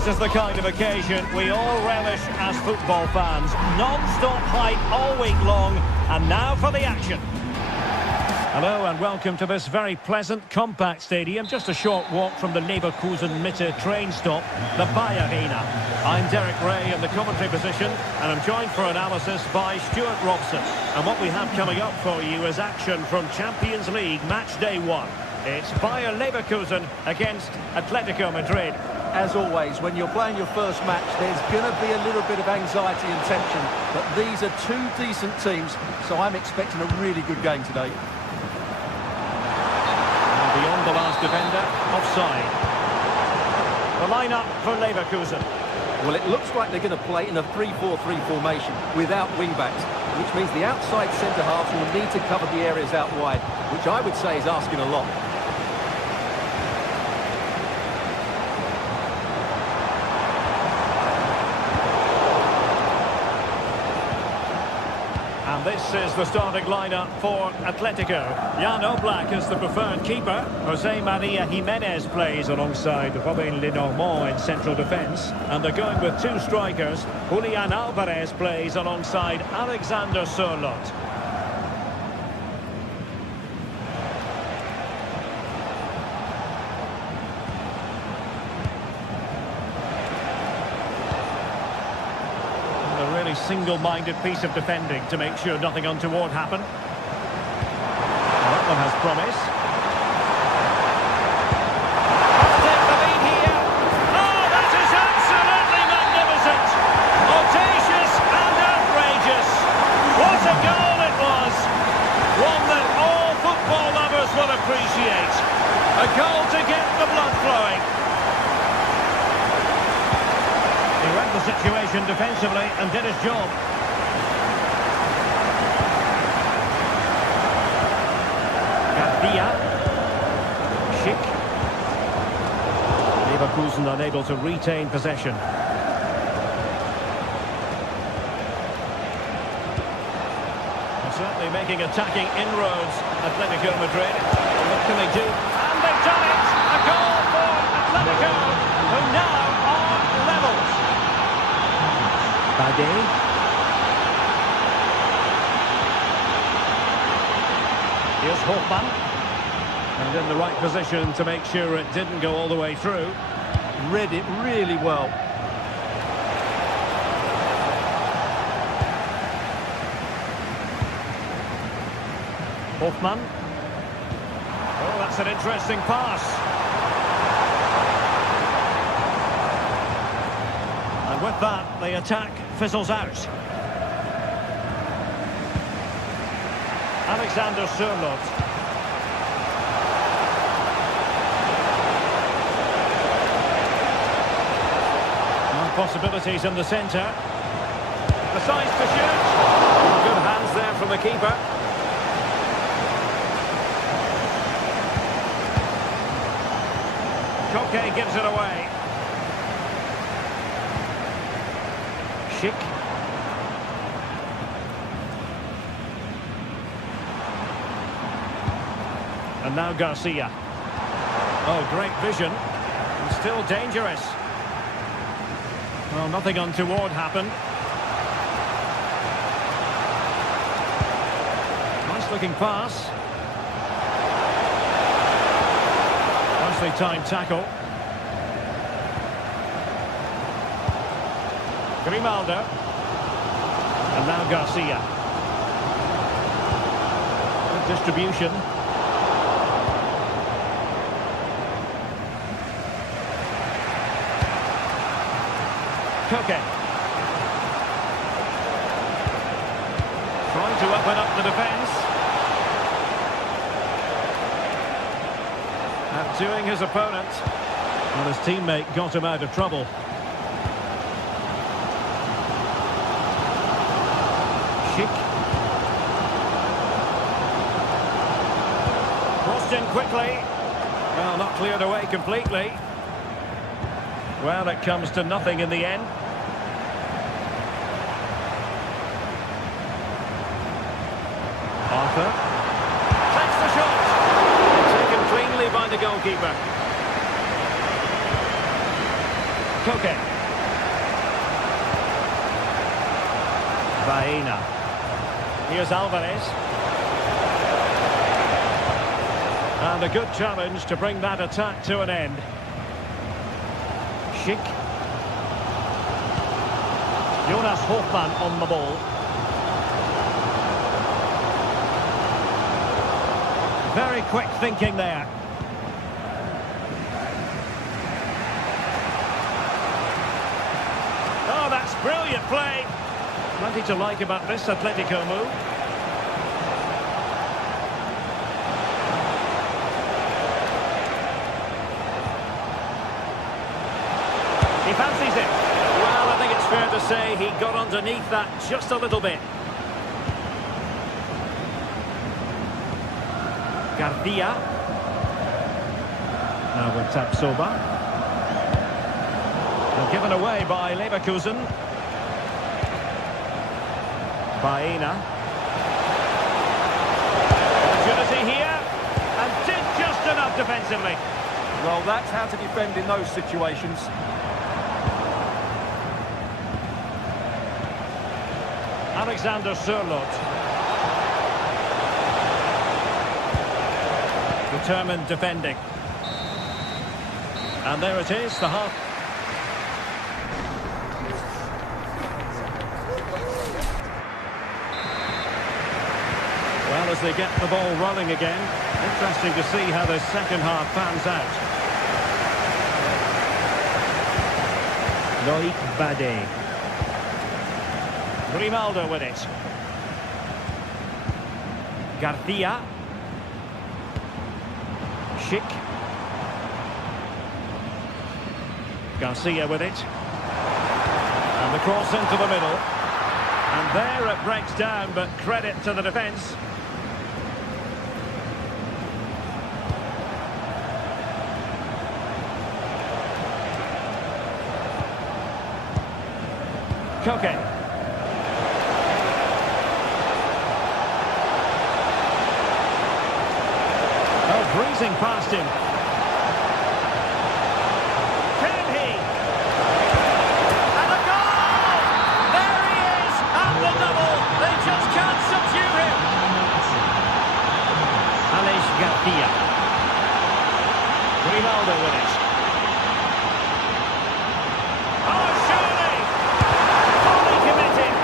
this is the kind of occasion we all relish as football fans. Non-stop hype all week long, and now for the action. Hello and welcome to this very pleasant, compact stadium, just a short walk from the Leverkusen-Mitte train stop, the Bayer Arena. I'm Derek Ray in the commentary position, and I'm joined for analysis by Stuart Robson. And what we have coming up for you is action from Champions League match day 1. It's Bayer Leverkusen against Atletico Madrid. As always, when you're playing your first match, there's going to be a little bit of anxiety and tension. But these are two decent teams, so I'm expecting a really good game today. And beyond the last defender, offside. The line-up for Leverkusen. Well, it looks like they're going to play in a 3-4-3 formation without wing-backs, which means the outside centre-halves will need to cover the areas out wide, which I would say is asking a lot. And this is the starting lineup for Atletico. Jan Oblak is the preferred keeper. Jose Maria Jimenez plays alongside Robin Lenormand in central defence. And they're going with two strikers. Julian Alvarez plays alongside Alexander Sørloth. Single-minded piece of defending to make sure nothing untoward happened. That one has promise. Take the lead here. Oh, that is absolutely magnificent. Audacious and outrageous. What a goal it was. One that all football lovers will appreciate. A goal to get the blood flowing. He read the situation defensively and did his job. Garcia. Schick. Leverkusen unable to retain possession. And certainly making attacking inroads, Atletico Madrid. What can they do? And they've done it! A goal for Atletico, who now are level. Bade. Here's Hofmann. And in the right position to make sure it didn't go all the way through. Read it really well. Hofmann. Oh, that's an interesting pass. And with that, the attack fizzles out. Alexander Sørloth. Possibilities in the centre. The size to shoot. Good hands there from the keeper. Koke gives it away. Schick. And now Garcia. Oh, great vision. And still dangerous. Well, nothing untoward happened. Nice looking pass. Nicely timed tackle. Grimaldo. And now Garcia. Good distribution. Koke. Trying to open up the defence. Outdoing his opponent. Well, his teammate got him out of trouble. Schick. Crossed in quickly. Well, not cleared away completely. Well, it comes to nothing in the end. Arthur. Takes the shot. Taken cleanly by the goalkeeper. Koke. Baena. Here's Alvarez. And a good challenge to bring that attack to an end. Schick. Jonas Hofmann on the ball. Very quick thinking there. Oh, that's brilliant play. Plenty to like about this Atletico move. He fancies it. Well, I think it's fair to say he got underneath that just a little bit. Garcia. Now with Tapsoba. They're given away by Leverkusen. Baena. Opportunity here. And did just enough defensively. Well, that's how to defend in those situations. Alexander Sørloth. Determined defending. And there it is, the half. Well, as they get the ball rolling again, interesting to see how the second half pans out. Loic Bade. Grimaldo with it. Garcia. Schick. Garcia with it. And the cross into the middle. And there it breaks down, but credit to the defence. Koke. Oh, breezing past him. Can he? And a goal! There he is! And the double! They just can't subdue him! Alex Garcia. Grimaldo with it. Oh, surely! Fully committed!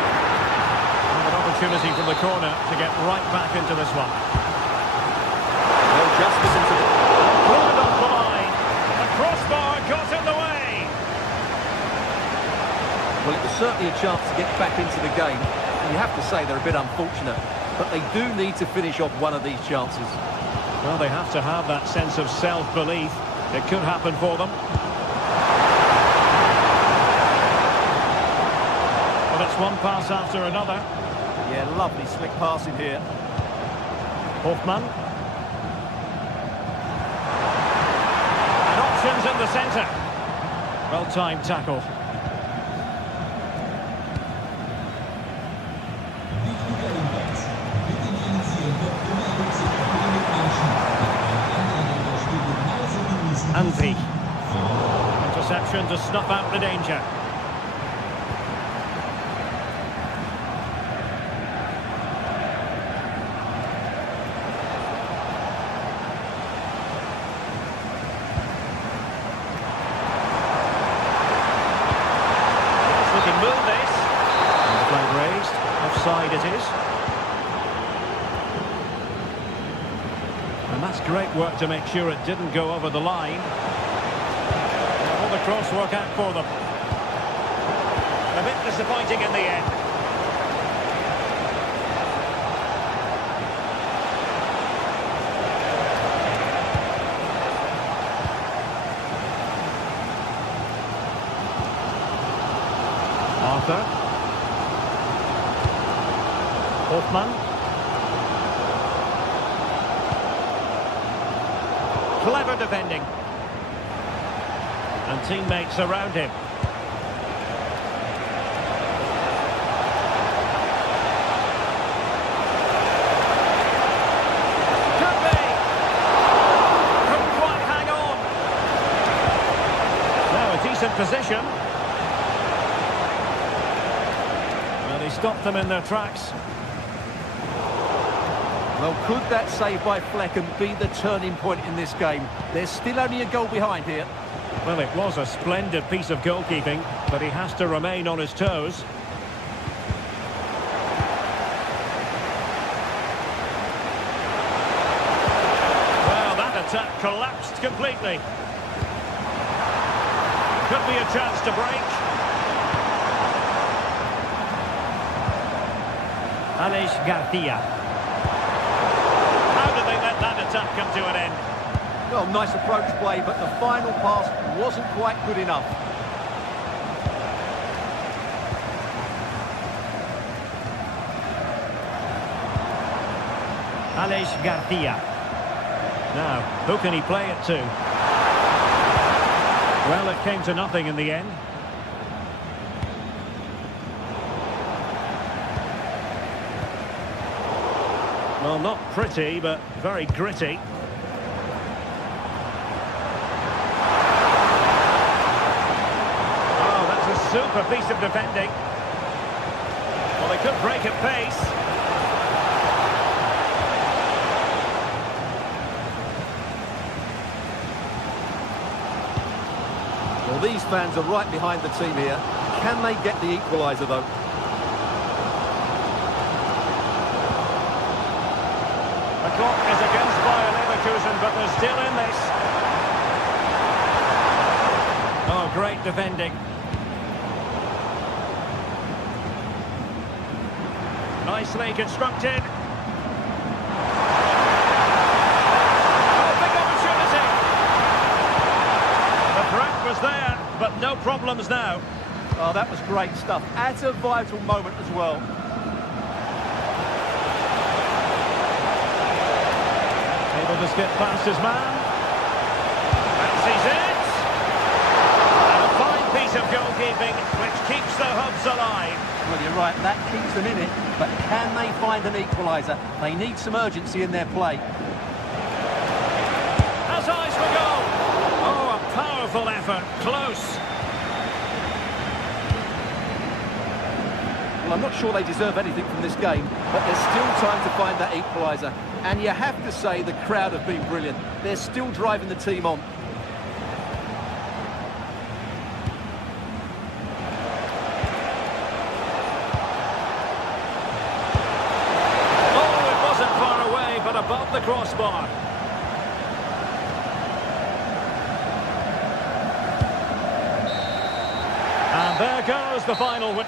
And an opportunity from the corner to get right back into this one. Just listen to it. Pulled off the line. The crossbar got in the way. Well, it was certainly a chance to get back into the game. And you have to say they're a bit unfortunate. But they do need to finish off one of these chances. Well, they have to have that sense of self-belief. It could happen for them. Well, it's one pass after another. Yeah, lovely slick passing here. Hofmann. In the centre. Well-timed tackle. Anzi. Interception to snuff out the danger. Offside it is. And that's great work to make sure it didn't go over the line. Will the cross work out for them? A bit disappointing in the end. Arthur. Hofmann. Clever defending. And teammates around him. Could be. Couldn't quite hang on. Now a decent position. Well, he stopped them in their tracks. Well, could that save by Flecken be the turning point in this game? There's still only a goal behind here. Well, it was a splendid piece of goalkeeping, but he has to remain on his toes. Well, that attack collapsed completely. Could be a chance to break. Alex Garcia. How did they let that attack come to an end? Well, nice approach play, but the final pass wasn't quite good enough. Alex Garcia. Now, who can he play it to? Well, it came to nothing in the end. Well, not pretty, but very gritty. Oh, that's a super piece of defending. Well, they could break at pace. Well, these fans are right behind the team here. Can they get the equaliser, though? The clock is against Bayer Leverkusen, but they're still in this. Oh, great defending. Nicely constructed. Oh, big opportunity. The threat was there, but no problems now. Oh, that was great stuff. At a vital moment as well. Able to skip past his man. Fancies it. And a fine piece of goalkeeping, which keeps the Hubs alive. Well, you're right, that keeps them in it. But can they find an equaliser? They need some urgency in their play. Has eyes for goal. Oh, a powerful effort. Close. Well, I'm not sure they deserve anything from this game, but there's still time to find that equaliser. And you have to say the crowd have been brilliant. They're still driving the team on. Oh, it wasn't far away, but above the crossbar. And there goes the final win.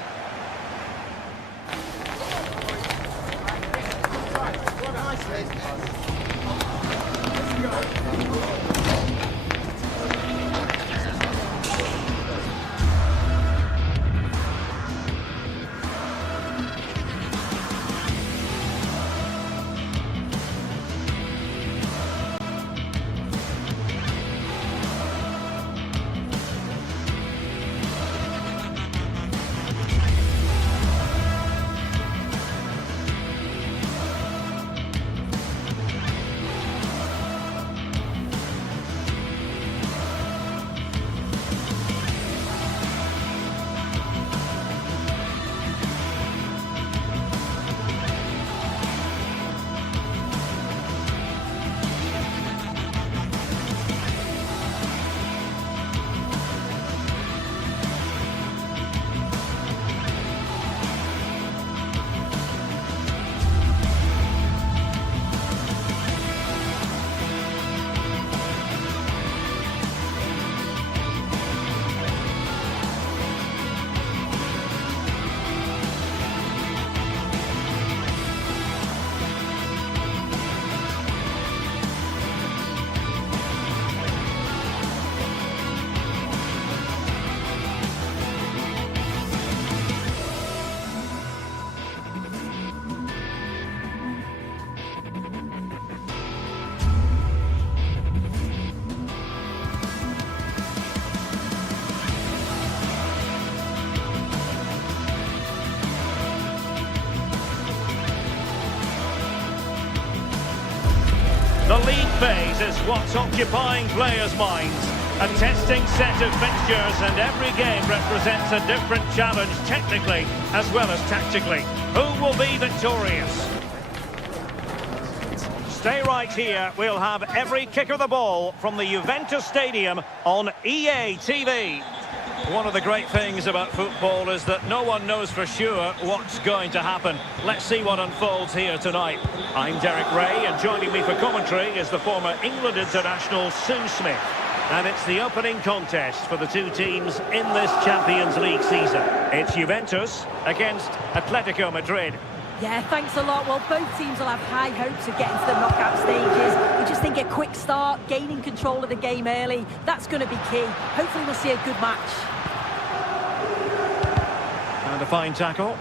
The league phase is what's occupying players' minds. A testing set of fixtures, and every game represents a different challenge technically as well as tactically. Who will be victorious? Stay right here. We'll have every kick of the ball from the Juventus Stadium on EA TV. One of the great things about football is that no one knows for sure what's going to happen. Let's see what unfolds here tonight. I'm Derek Ray, and joining me for commentary is the former England international Sue Smith. And it's the opening contest for the two teams in this Champions League season. It's Juventus against Atletico Madrid. Yeah, thanks a lot. Well, both teams will have high hopes of getting to the knockout stages. We just think a quick start, gaining control of the game early, that's going to be key. Hopefully we'll see a good match. And a fine tackle.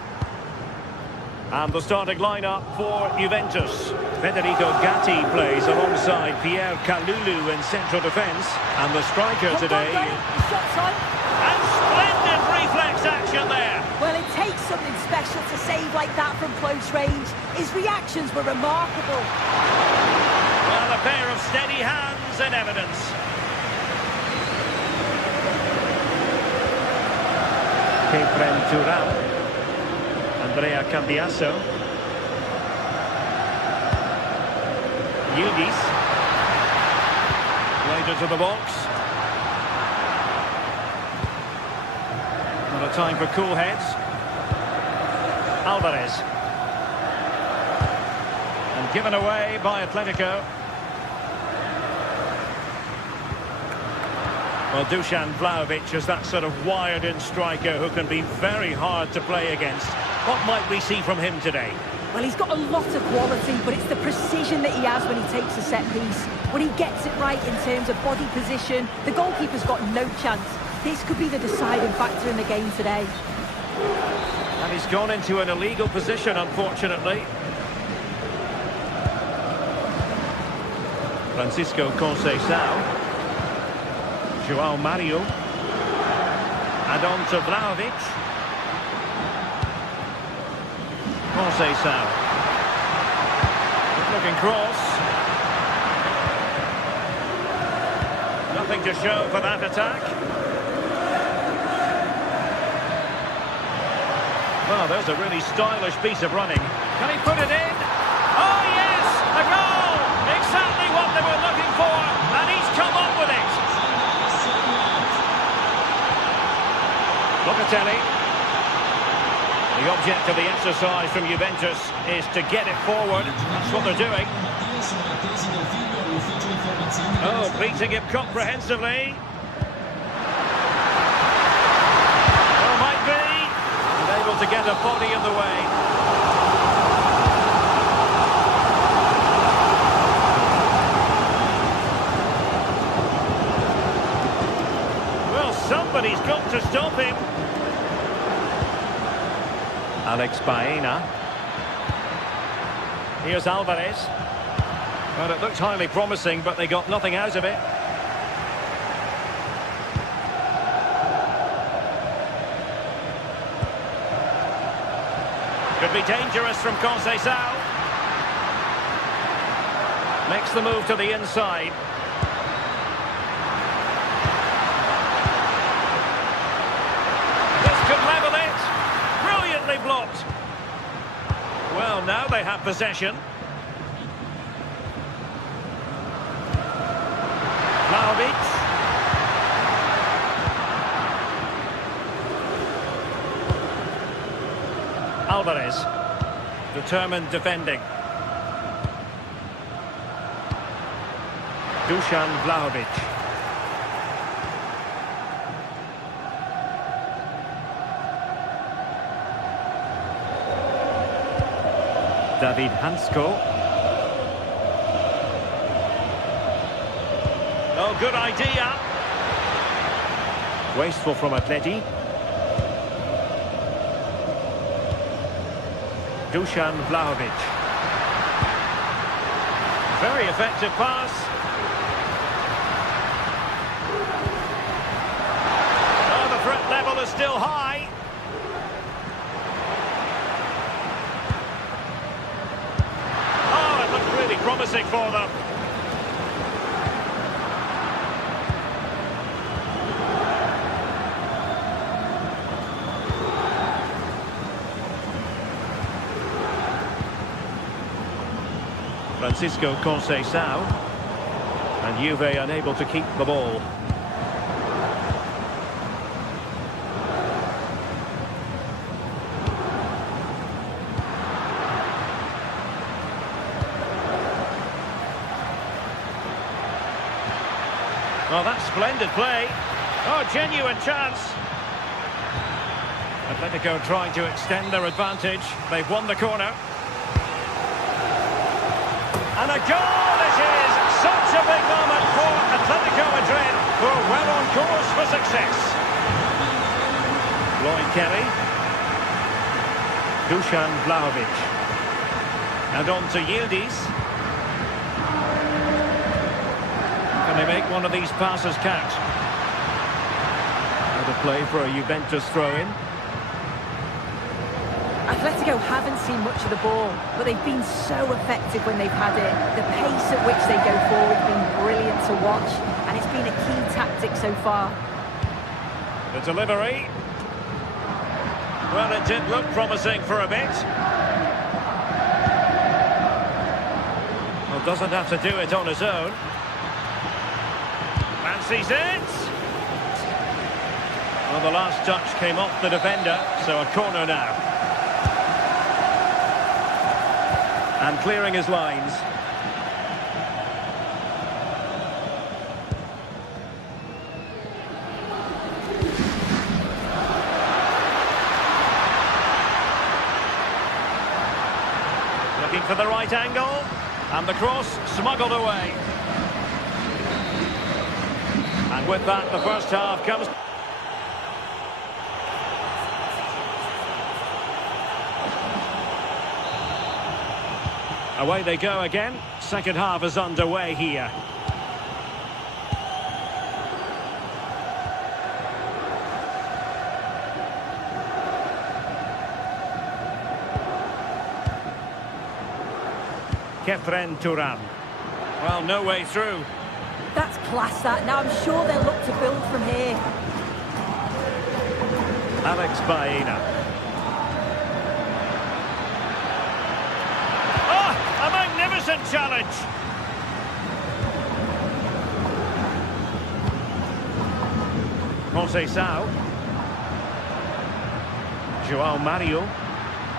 And the starting lineup for Juventus. Federico Gatti plays alongside Pierre Kalulu in central defence. And the striker today... The shot's on. And splendid reflex action there. Well, it takes something special to save like that from close range. His reactions were remarkable. Well, a pair of steady hands in evidence. Kefren Turam. Andrea Cambiasso. Yildiz. Played into the box. Not a time for cool heads. Alvarez. And given away by Atletico. Well, Dusan Vlahovic is that sort of wired-in striker who can be very hard to play against. What might we see from him today? Well, he's got a lot of quality, but it's the precision that he has when he takes a set piece. When he gets it right in terms of body position, the goalkeeper's got no chance. This could be the deciding factor in the game today. And he's gone into an illegal position, unfortunately. Francisco Conceição. João Mario. And on to Vlahovic. Conceição. Looking cross. Nothing to show for that attack. Well, there's a really stylish piece of running. Can he put it in? Oh, yes! A goal! Exactly what they were looking for, and he's come up with it. Locatelli. The object of the exercise from Juventus is to get it forward. That's what they're doing. Oh, beating him comprehensively. Oh, might be. And able to get a body in the way. Well, somebody's got to stop him. Alex Baena. Here's Alvarez. Well, it looked highly promising, but they got nothing out of it. Could be dangerous from Conceição. Makes the move to the inside. This could level it. Brilliantly blocked. Well, now they have possession. Vlahovic. Alvarez. Determined defending. Dusan Vlahovic. David Hansko. Oh, good idea. Wasteful from Atleti. Dusan Vlahovic. Very effective pass. Oh, the threat level is still high. Oh, it looked really promising for them. Francisco Conceição. And Juve unable to keep the ball. Oh, that's splendid play. Oh, genuine chance. Atletico trying to extend their advantage. They've won the corner. And a goal it is! Such a big moment for Atletico Madrid, who are well on course for success. Lloyd Kelly. Dusan Vlahovic. And on to Yildiz. Can they make one of these passes count? Another play for a Juventus throw-in. Atletico haven't seen much of the ball, but they've been so effective when they've had it. The pace at which they go forward has been brilliant to watch, and it's been a key tactic so far. The delivery. Well, it did look promising for a bit. Well, doesn't have to do it on his own. Fancies it. Well, the last touch came off the defender, so a corner now. And clearing his lines. Looking for the right angle. And the cross smuggled away. And with that, the first half comes... Away they go again. Second half is underway here. Kefren Turan. Well, no way through. That's class, that. Now I'm sure they'll look to build from here. Alex Baena. Challenge. Conceição. João Mario.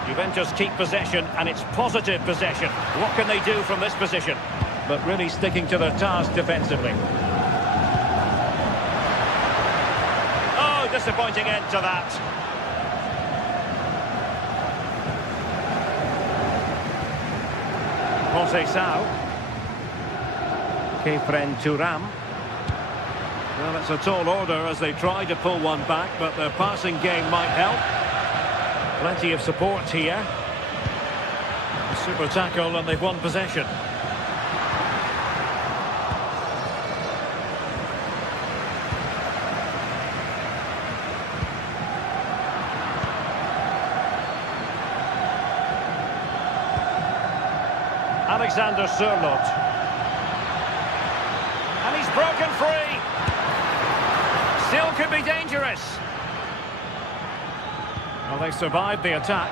Juventus keep possession, and it's positive possession. What can they do from this position? But really sticking to their task defensively. Oh, disappointing end to that. Conceição. Kefren Turan. Well, it's a tall order as they try to pull one back, but their passing game might help. Plenty of support here. A super tackle, and they've won possession. Alexander Sørloth. And he's broken free. Still could be dangerous. Well, they survived the attack.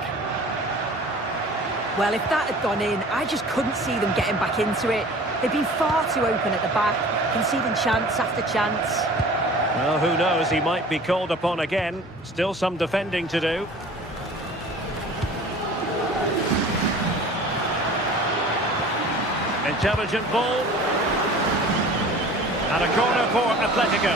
Well, if that had gone in, I just couldn't see them getting back into it. They've been far too open at the back, conceding chance after chance. Well, who knows, he might be called upon again. Still some defending to do. Intelligent ball. And a corner for Atletico.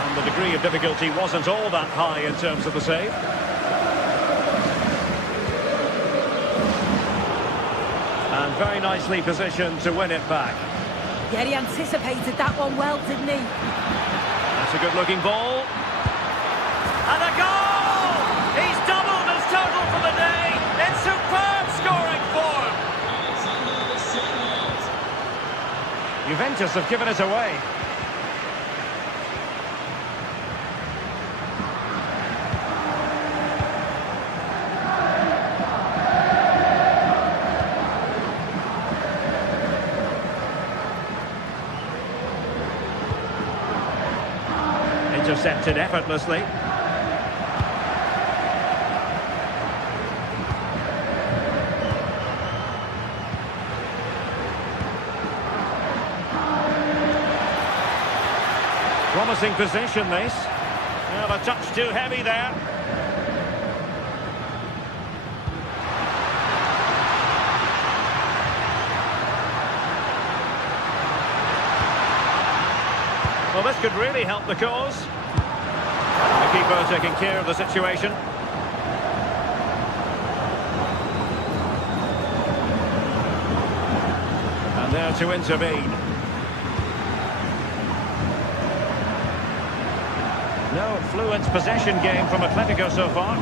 And the degree of difficulty wasn't all that high in terms of the save. And very nicely positioned to win it back. Yeah, he anticipated that one well, didn't he? That's a good-looking ball. And a goal! He's doubled his total for the day. In superb scoring form. Juventus have given it away. Intercepted effortlessly. Promising position, this. Well, a touch too heavy there. Well, this could really help the cause. The keeper taking care of the situation. And there to intervene. No fluent possession game from Atletico so far.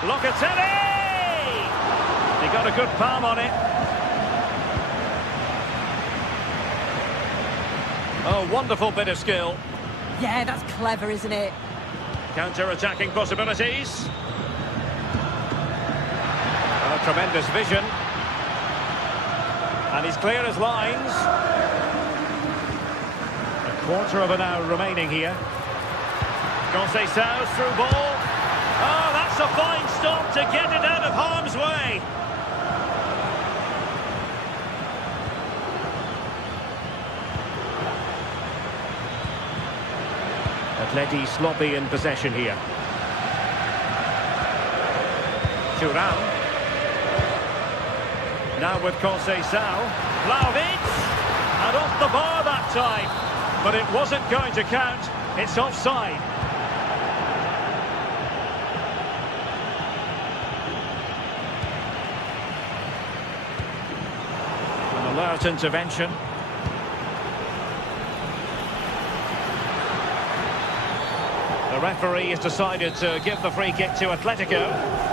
Locatelli! He got a good palm on it. Oh, wonderful bit of skill. Yeah, that's clever, isn't it? Counter-attacking possibilities. Oh, tremendous vision. And he's clear as lines. A quarter of an hour remaining here. Conceição's through ball. Oh, that's a fine stop to get it out of harm's way. Atleti sloppy in possession here. Thuram. Now with Conceição. Vlahovic. And off the bar that time. But it wasn't going to count. It's offside. An alert intervention. The referee has decided to give the free kick to Atletico.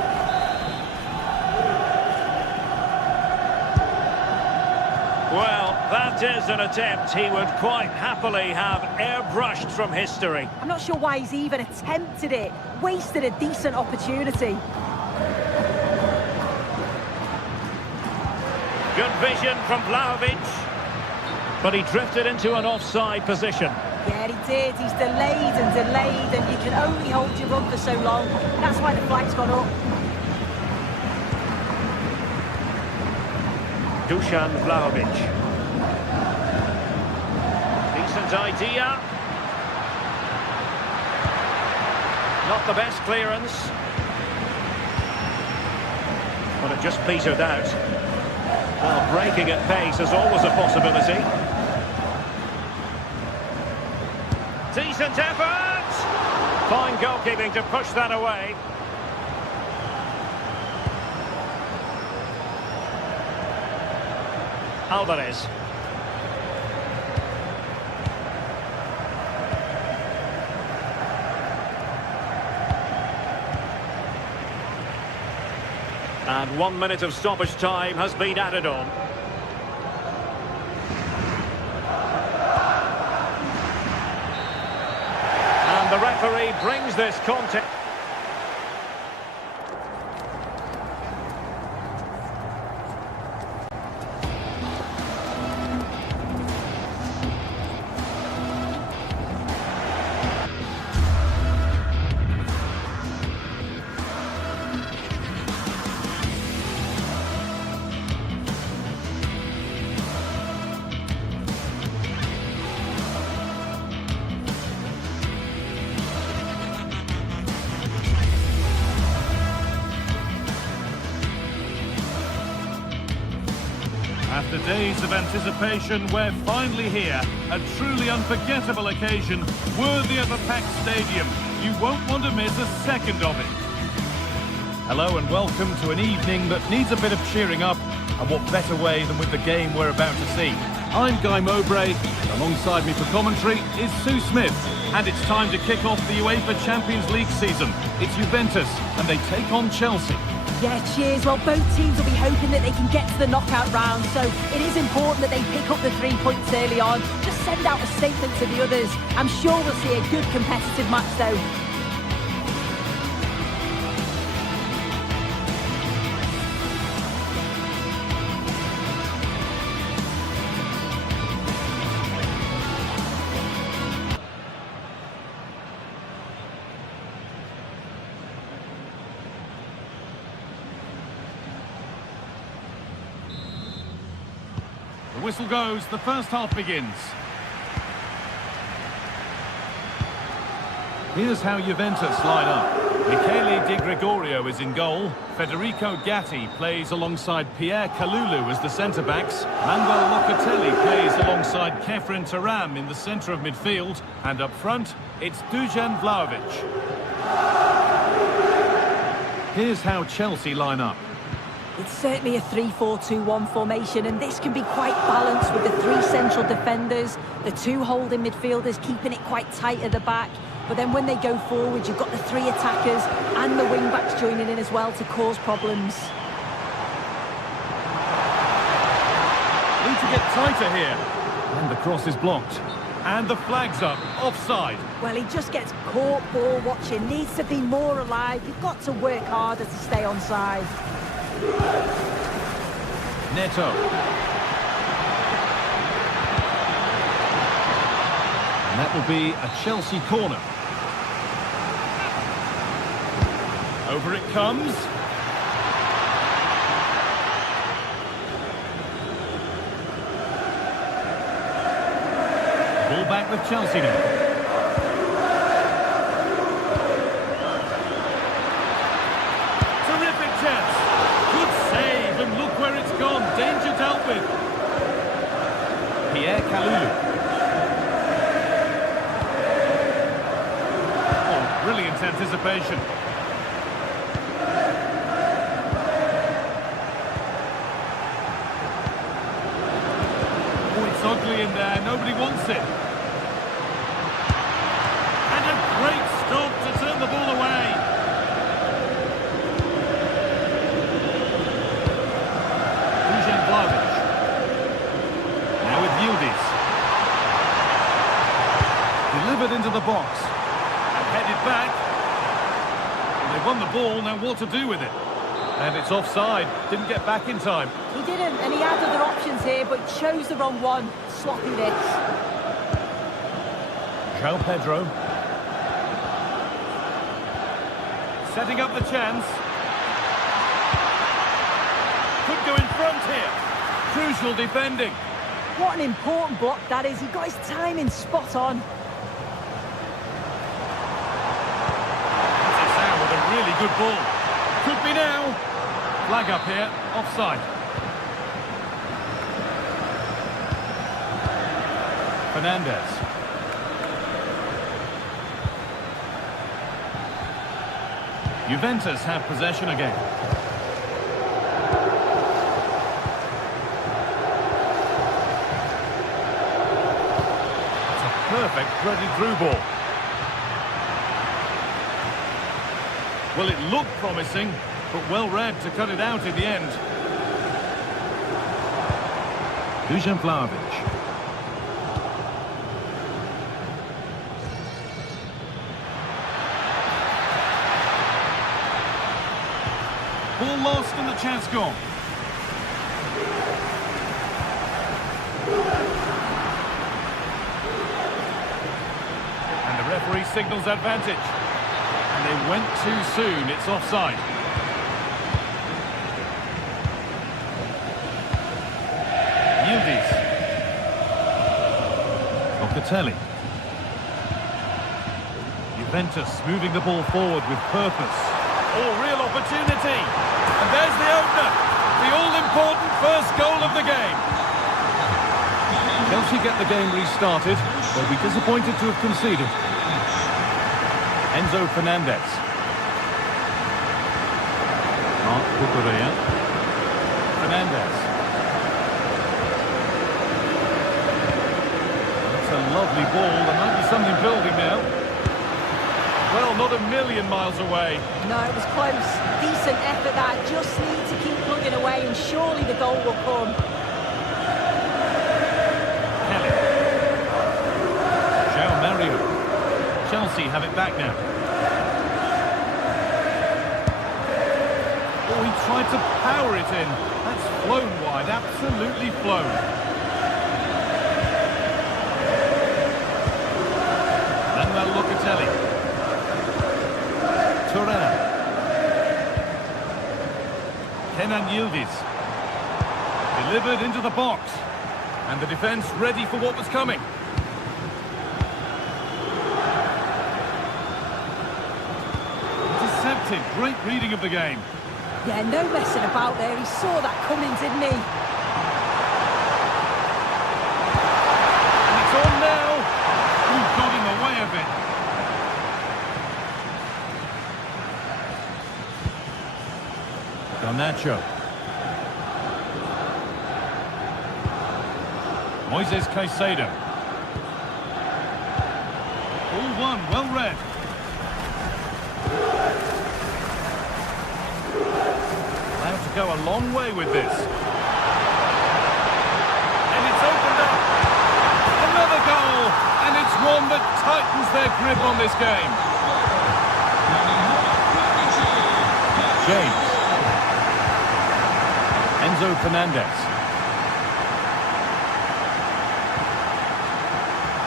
Well, that is an attempt he would quite happily have airbrushed from history. I'm not sure why he's even attempted it. Wasted a decent opportunity. Good vision from Vlahovic. But he drifted into an offside position. Yeah, he did. He's delayed, and you can only hold your run for so long. That's why the flag's gone up. Dusan Vlahovic. Decent idea. Not the best clearance. But it just petered out. Well, breaking at pace is always a possibility. Decent effort! Fine goalkeeping to push that away. Alvarez. And 1 minute of stoppage time has been added on. And the referee brings this contest. After days of anticipation, we're finally here. A truly unforgettable occasion, worthy of a packed stadium. You won't want to miss a second of it. Hello and welcome to an evening that needs a bit of cheering up, and what better way than with the game we're about to see. I'm Guy Mowbray, and alongside me for commentary is Sue Smith. And it's time to kick off the UEFA Champions League season. It's Juventus, and they take on Chelsea. Yeah, cheers. Well, both teams will be hoping that they can get to the knockout round, so it is important that they pick up the 3 points early on. Just send out a statement to the others. I'm sure we'll see a good competitive match, though. whistle goes, the first half begins. Here's how Juventus line up. Michele Di Gregorio is in goal. Federico Gatti plays alongside Pierre Kalulu as the centre-backs. Manuel Locatelli plays alongside Kefren Turam in the centre of midfield. And up front, it's Dusan Vlahovic. Here's how Chelsea line up. It's certainly a 3-4-2-1 formation, and this can be quite balanced with the three central defenders, the two holding midfielders keeping it quite tight at the back. But then when they go forward, you've got the three attackers and the wing-backs joining in as well to cause problems. Need to get tighter here. And the cross is blocked. And the flag's up, offside. Well, he just gets caught ball watching, needs to be more alive. You've got to work harder to stay onside. Neto. And that will be a Chelsea corner. Over it comes. Ball back with Chelsea now. Terrific chance. Good save, and look where it's gone. Danger dealt with. Pierre Kalulu. Oh, brilliant anticipation. Ugly in there, nobody wants it. And a great stop to turn the ball away. Dusan Vlahovic. Now with Yildiz. Delivered into the box. And headed back. And they've won the ball, now what to do with it? And it's offside. Didn't get back in time. He didn't, and he had other options here, but chose the wrong one. Sloppy this. João Pedro. Setting up the chance. Could go in front here. Crucial defending. What an important block that is. He got his timing spot on. It's out with a really good ball. Could be now. Flag up here. Offside. Fernandez. Juventus have possession again. It's a perfect threaded through ball. Well, it looked promising, but well read to cut it out in the end. Dusan Vlahovic. Ball lost and the chance gone. And the referee signals advantage. And they went too soon. It's offside. Yildiz. Locatelli. Juventus moving the ball forward with purpose. Oh, real opportunity. And there's the opener. The all-important first goal of the game. Chelsea get the game restarted. They'll be disappointed to have conceded. Enzo Fernandez. Marc Cucurella. Fernandez. That's a lovely ball. There might be something building now. Well, not a million miles away. No, it was close. Decent effort that. Just need to keep plugging away and surely the goal will come. Kelly. João Mario. Chelsea have it back now. Oh, he tried to power it in. That's flown wide, absolutely flown. Manuel Locatelli. Turam. Kenan Yildiz. Delivered into the box. And the defence ready for what was coming. Intercepted. Great reading of the game. Yeah, no messing about there. He saw that coming, didn't he? And it's on now. Ooh, got him away a bit. Garnacho. Moises Caicedo. All one, well read. Allowed to go a long way with this. And it's opened up. Another goal. And it's one that tightens their grip on this game. James. Enzo Fernandez.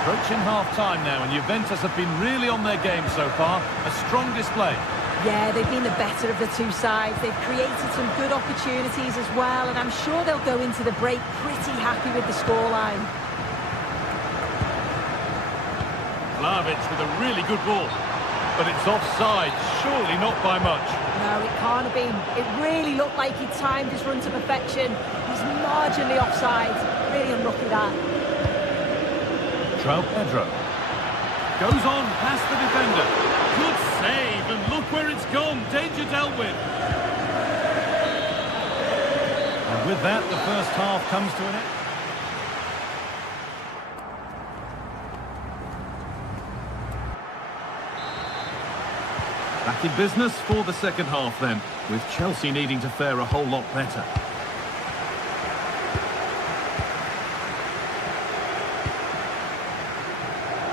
Approaching half-time now, and Juventus have been really on their game so far. A strong display. Yeah, they've been the better of the two sides. They've created some good opportunities as well, and I'm sure they'll go into the break pretty happy with the scoreline. Vlahovic with a really good ball. But it's offside, surely not by much. No, it can't have been. It really looked like he timed his run to perfection. He's marginally offside. Really unlucky that. João Pedro. Goes on past the defender. Good save, and look where it's gone. Danger dealt with. And with that, the first half comes to an end. Back in business for the second half then, with Chelsea needing to fare a whole lot better.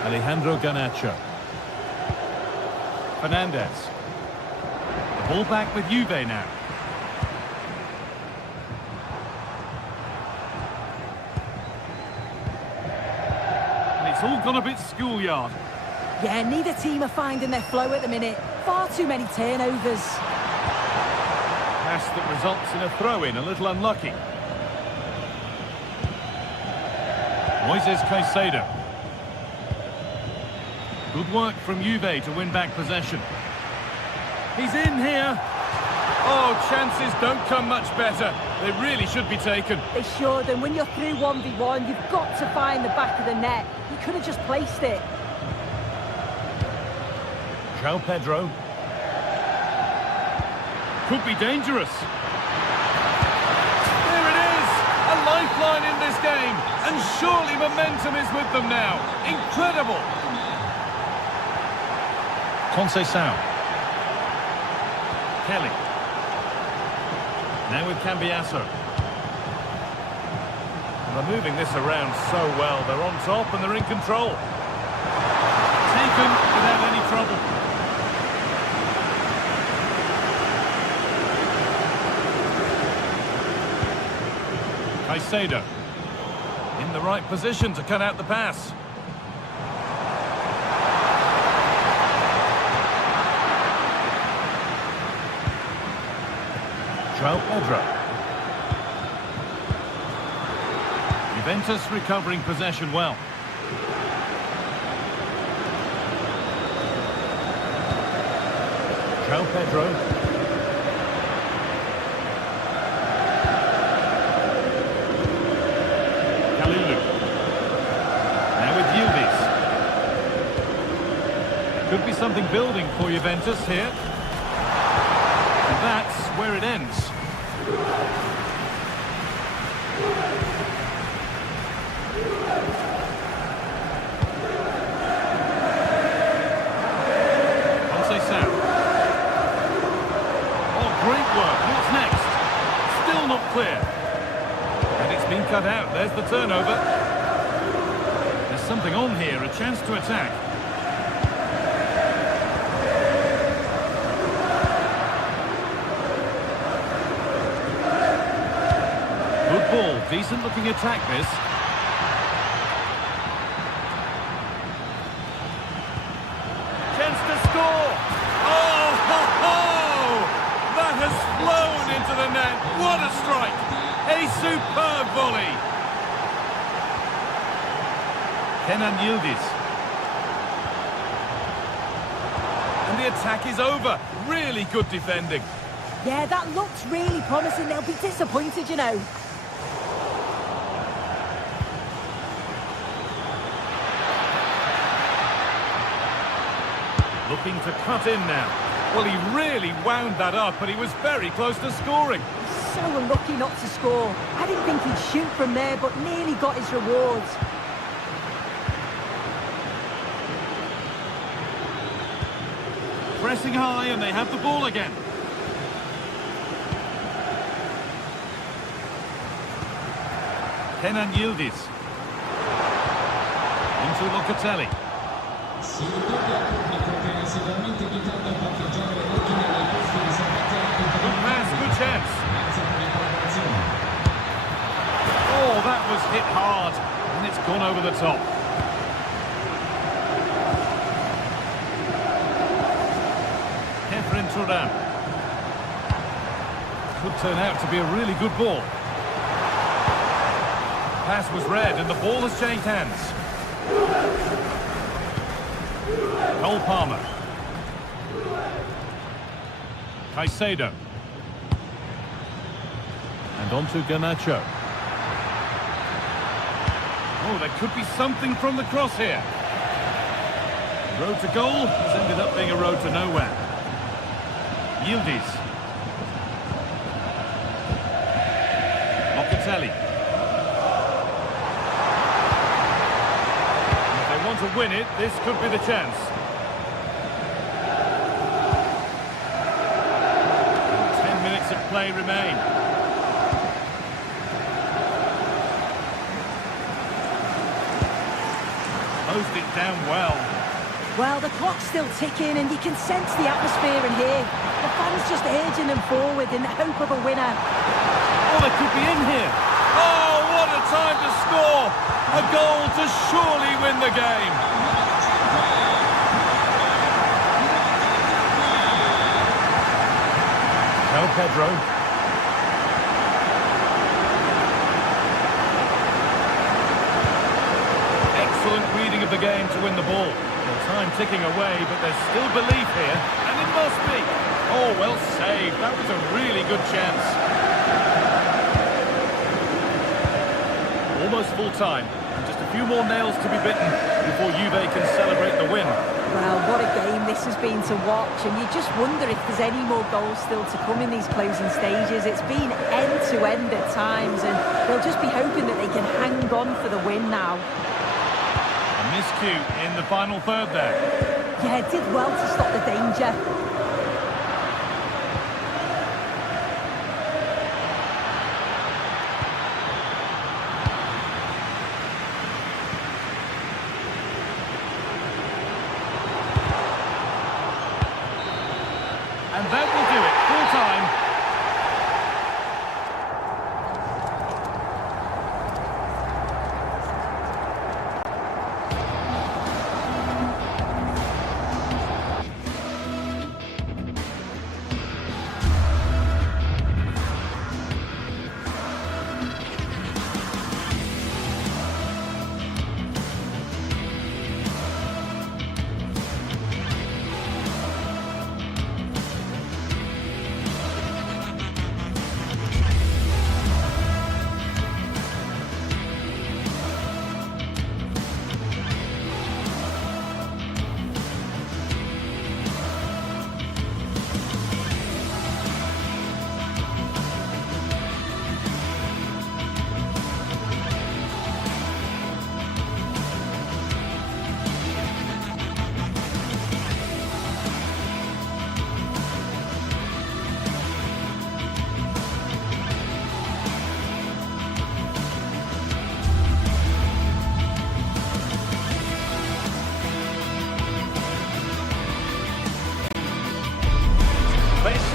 Alejandro Garnacho. Fernandez. The ball back with Juve now. And it's all gone a bit schoolyard. Yeah, neither team are finding their flow at the minute. Far too many turnovers. Pass that results in a throw-in, a little unlucky. Moises Caicedo. Good work from Juve to win back possession. He's in here. Oh, chances don't come much better. They really should be taken. They should, and when you're through 1v1, you've got to find the back of the net. You could have just placed it. João Pedro. Could be dangerous. There it is! A lifeline in this game. And surely momentum is with them now. Incredible! Conceição. Kelly. Now with Cambiasso. They're moving this around so well. They're on top and they're in control. Taken without any trouble. Caicedo. In the right position to cut out the pass. João Pedro. Juventus recovering possession well. João Pedro. Kalulu. Now with Yildiz. Could be something building for Juventus here. And that's where it ends. Conceição. Oh, great work. What's next? Still not clear. And it's been cut out. There's the turnover. There's something on here, a chance to attack. Good ball, decent looking attack this. Chance to score. Oh, ho, ho! That has flown into the net. What a strike. A superb volley. Kenan Yildiz. And the attack is over. Really good defending. Yeah, that looks really promising. They'll be disappointed, you know. Looking to cut in now. Well, he really wound that up, but he was very close to scoring. So unlucky not to score. I didn't think he'd shoot from there, but nearly got his rewards. Pressing high, and they have the ball again. Kenan Yildiz. Into Locatelli. Good pass, good chance. Oh, that was hit hard, and it's gone over the top. Kefren Turan. Could turn out to be a really good ball. Pass was read, and the ball has changed hands. Cole Palmer. Caicedo. And on to Garnacho. Oh, there could be something from the cross here. Road to goal has ended up being a road to nowhere. Yildiz. Locatelli. If they want to win it, this could be the chance. Of play remain. Closed it down well. Well, the clock's still ticking and you can sense the atmosphere in here. The fans just urging them forward in the hope of a winner. Oh, they could be in here. Oh, what a time to score! A goal to surely win the game. Now Pedro. Excellent reading of the game to win the ball. The time ticking away, but there's still belief here, and it must be. Oh, well saved. That was a really good chance. Almost full time, and just a few more nails to be bitten before Juve can celebrate the win. Well, what a game this has been to watch, and you just wonder if there's any more goals still to come in these closing stages. It's been end-to-end at times, and they'll just be hoping that they can hang on for the win now. A miscue in the final third there. Yeah, did well to stop the danger. And that will do it. Full time.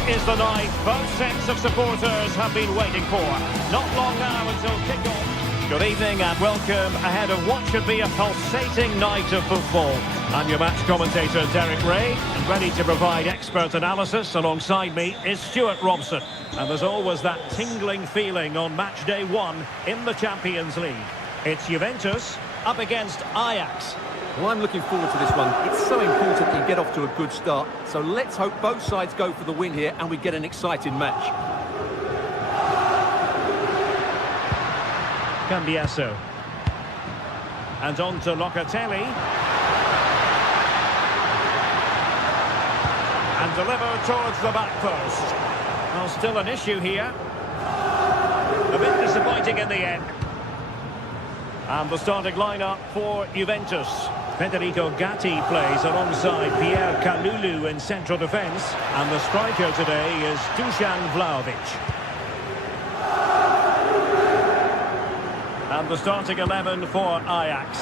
Is the night both sets of supporters have been waiting for. Not long now until kick-off. Good evening and welcome ahead of what should be a pulsating night of football. I'm your match commentator Derek Ray, and ready to provide expert analysis alongside me is Stuart Robson. And there's always that tingling feeling on match day one in the Champions League. It's Juventus up against Ajax. Well, I'm looking forward to this one. It's so important you get off to a good start. So let's hope both sides go for the win here and we get an exciting match. Cambiasso. And on to Locatelli. And delivered towards the back post. Well, still an issue here. A bit disappointing in the end. And the starting lineup for Juventus. Federico Gatti plays alongside Pierre Kalulu in central defence. And the striker today is Dusan Vlahovic. And the starting 11 for Ajax.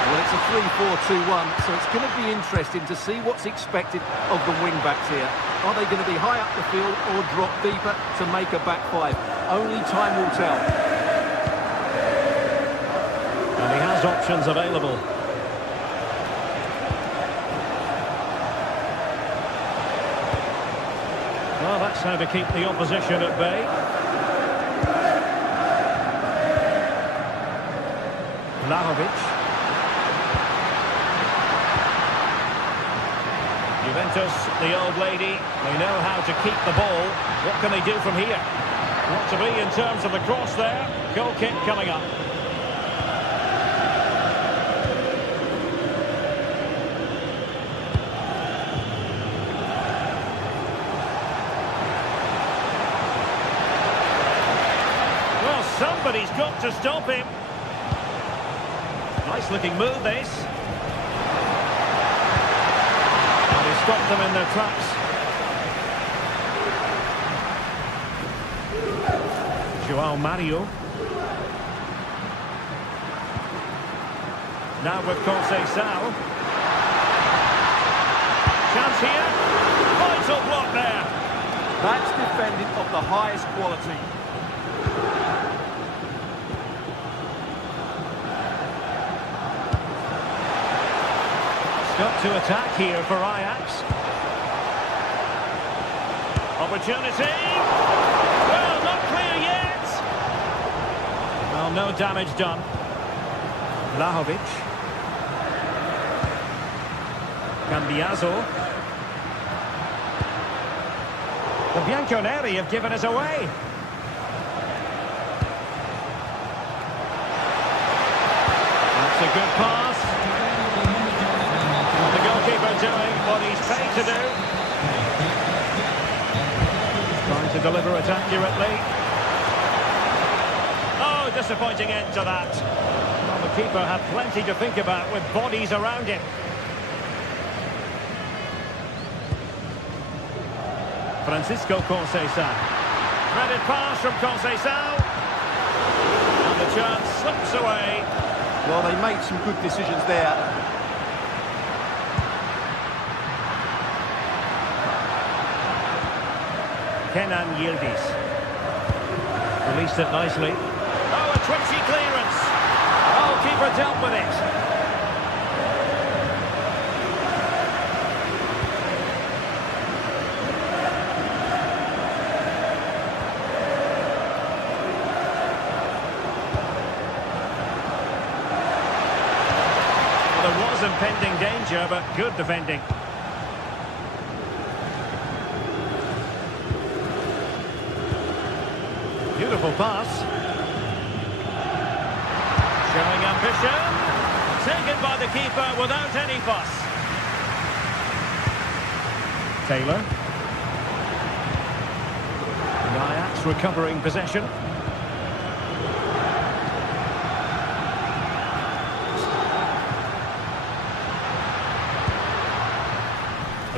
Well, it's a 3-4-2-1, so it's going to be interesting to see what's expected of the wing-backs here. Are they going to be high up the field or drop deeper to make a back five? Only time will tell. And he has options available. Well, that's how to keep the opposition at bay. Vlahovic. Juventus, the old lady, they know how to keep the ball. What can they do from here? What to be in terms of the cross there. Goal kick coming up. Well, somebody's got to stop him. Nice looking move, this. Stop them in their tracks. Joao Mario. Now with Conceição. Chance here. Vital block there. That's defending of the highest quality. Got to attack here for Ajax. Opportunity. Well, not clear yet. Well, no damage done. Vlahovic. Cambiasso. The Bianconeri have given us away. That's a good pass. The goalkeeper doing what he's paid to do. Trying to deliver it accurately. Oh, disappointing end to that. Well, the keeper had plenty to think about with bodies around him. Francisco Conceição. Threaded pass from Conceição. And the chance slips away. Well, they made some good decisions there. Kenan Yildiz. Released it nicely. Oh, a twitchy clearance. Oh, keeper dealt with it. Well, there was impending danger, but good defending. Beautiful pass. Showing ambition. Taken by the keeper without any fuss. Taylor. And Ajax recovering possession.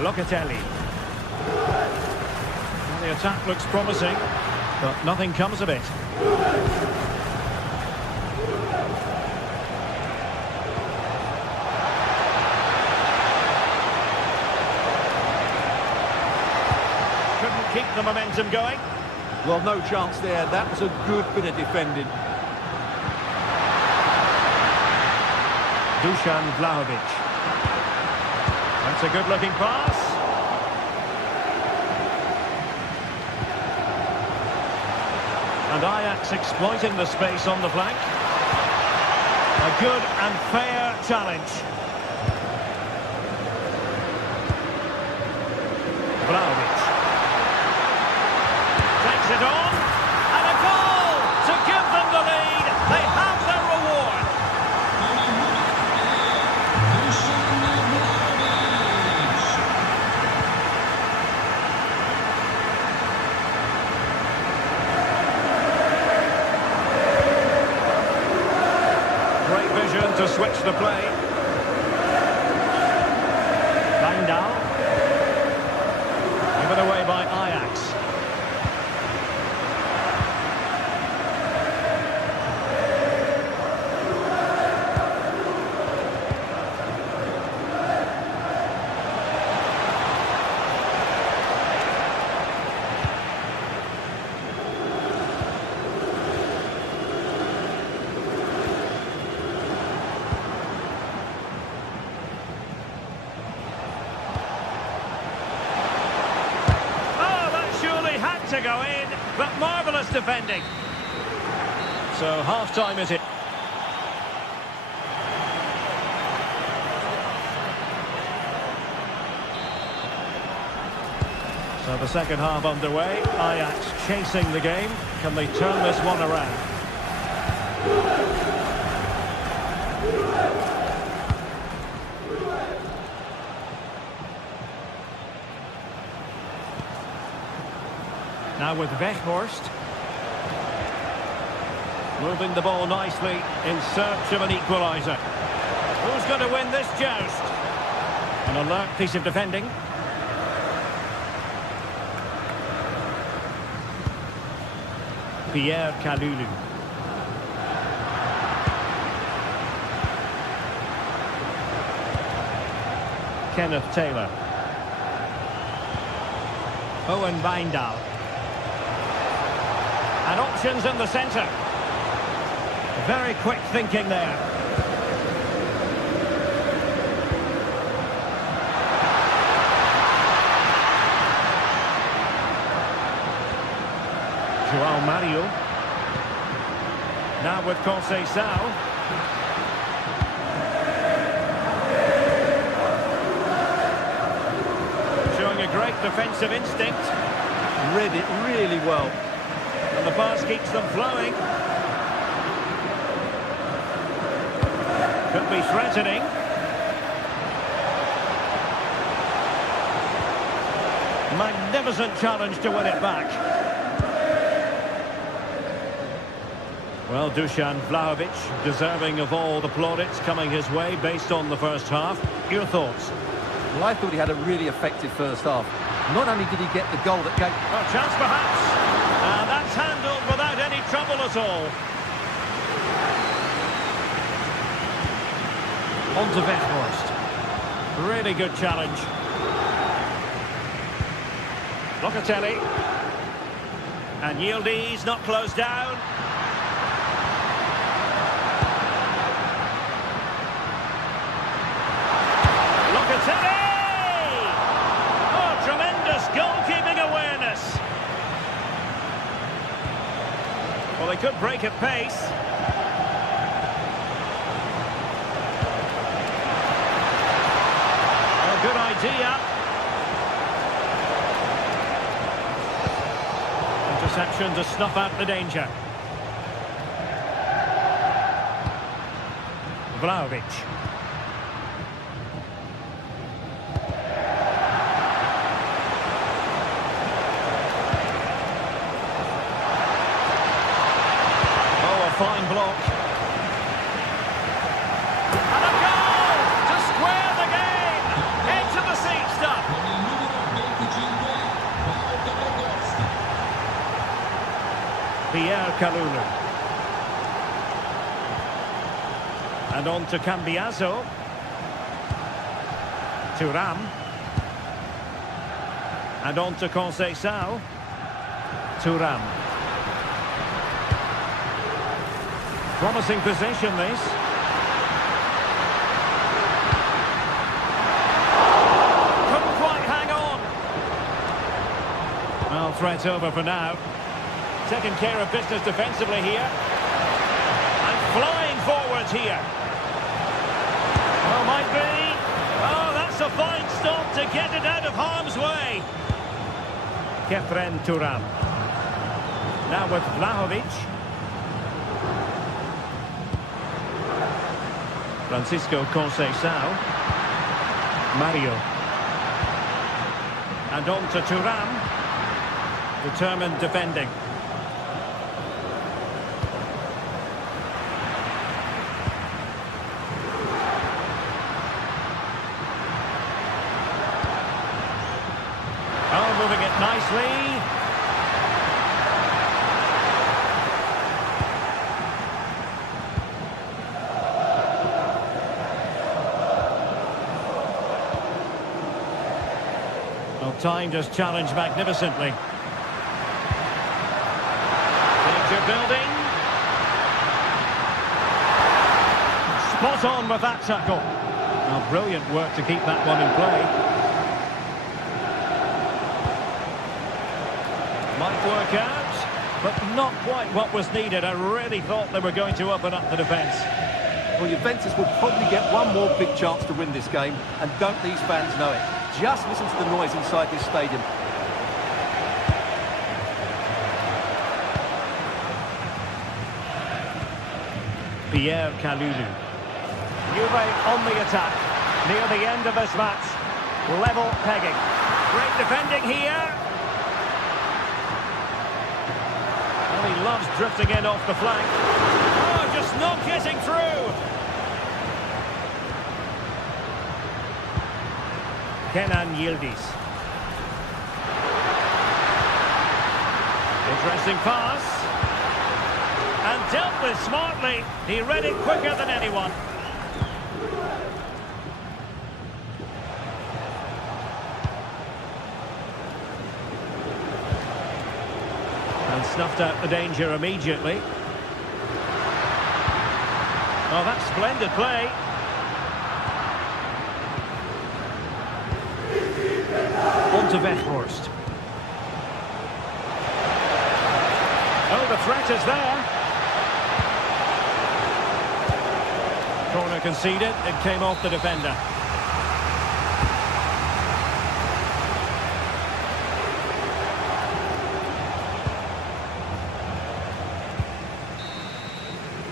Locatelli. Well, the attack looks promising, but nothing comes of it. Couldn't keep the momentum going. Well, no chance there. That was a good bit of defending. Dusan Vlahovic. That's a good-looking pass. And Ajax exploiting the space on the flank. A good and fair challenge. Vlahovic. Takes it on. And a goal to give them the lead. They have their reward. Great vision to switch the play. Wijndal. Given away by Ajax. To go in, but marvellous defending. So half-time is it? So the second half underway. Ajax chasing the game. Can they turn this one around? Now with Weghorst. Moving the ball nicely in search of an equaliser. Who's going to win this joust? An alert piece of defending. Pierre Kalulu. Kenneth Taylor. Owen Wijndal. And options in the centre. Very quick thinking there. João Mario. Now with Conceição. Showing a great defensive instinct. Read it really well. And the pass keeps them flowing. Could be threatening. Magnificent challenge to win it back. Well, Dusan Vlahovic, deserving of all the plaudits coming his way based on the first half. Your thoughts? Well, I thought he had a really effective first half. Not only did he get the goal that gave... A chance perhaps. And that's handled without any trouble at all. On to Weghorst. Really good challenge. Locatelli. And Yildiz not closed down. Locatelli! Oh, tremendous goalkeeping awareness. Well, they could break at pace. A good idea. Interception to snuff out the danger. Vlahovic. Fine block. And a goal to square the game. Edge of the seat stuff. Pierre Kalulu. And on to Cambiaso. Thuram. And on to Conceição. Thuram. Promising position, this. Couldn't quite hang on. Well, threat over for now. Taking care of business defensively here. And flying forwards here. Oh, might be. Oh, that's a fine stop to get it out of harm's way. Kefren Turan. Now with Vlahovic. Francisco Conceição. Mario. And on to Turan. Determined defending. Oh, moving it nicely. Well, timed his challenge magnificently. Danger building. Spot on with that tackle. Well, brilliant work to keep that one in play. Might work out, but not quite what was needed. I really thought they were going to open up the defence. Well, Juventus will probably get one more big chance to win this game, and don't these fans know it? Just listen to the noise inside this stadium. Pierre Kalulu. Juve on the attack, near the end of this match. Level pegging. Great defending here. Well, he loves drifting in off the flank. Oh, just not getting through. Kenan Yildiz. Interesting pass. And dealt with smartly. He read it quicker than anyone. And snuffed out the danger immediately. Oh, that's splendid play. On to Weghorst. Oh, the threat is there. Corner conceded, it came off the defender.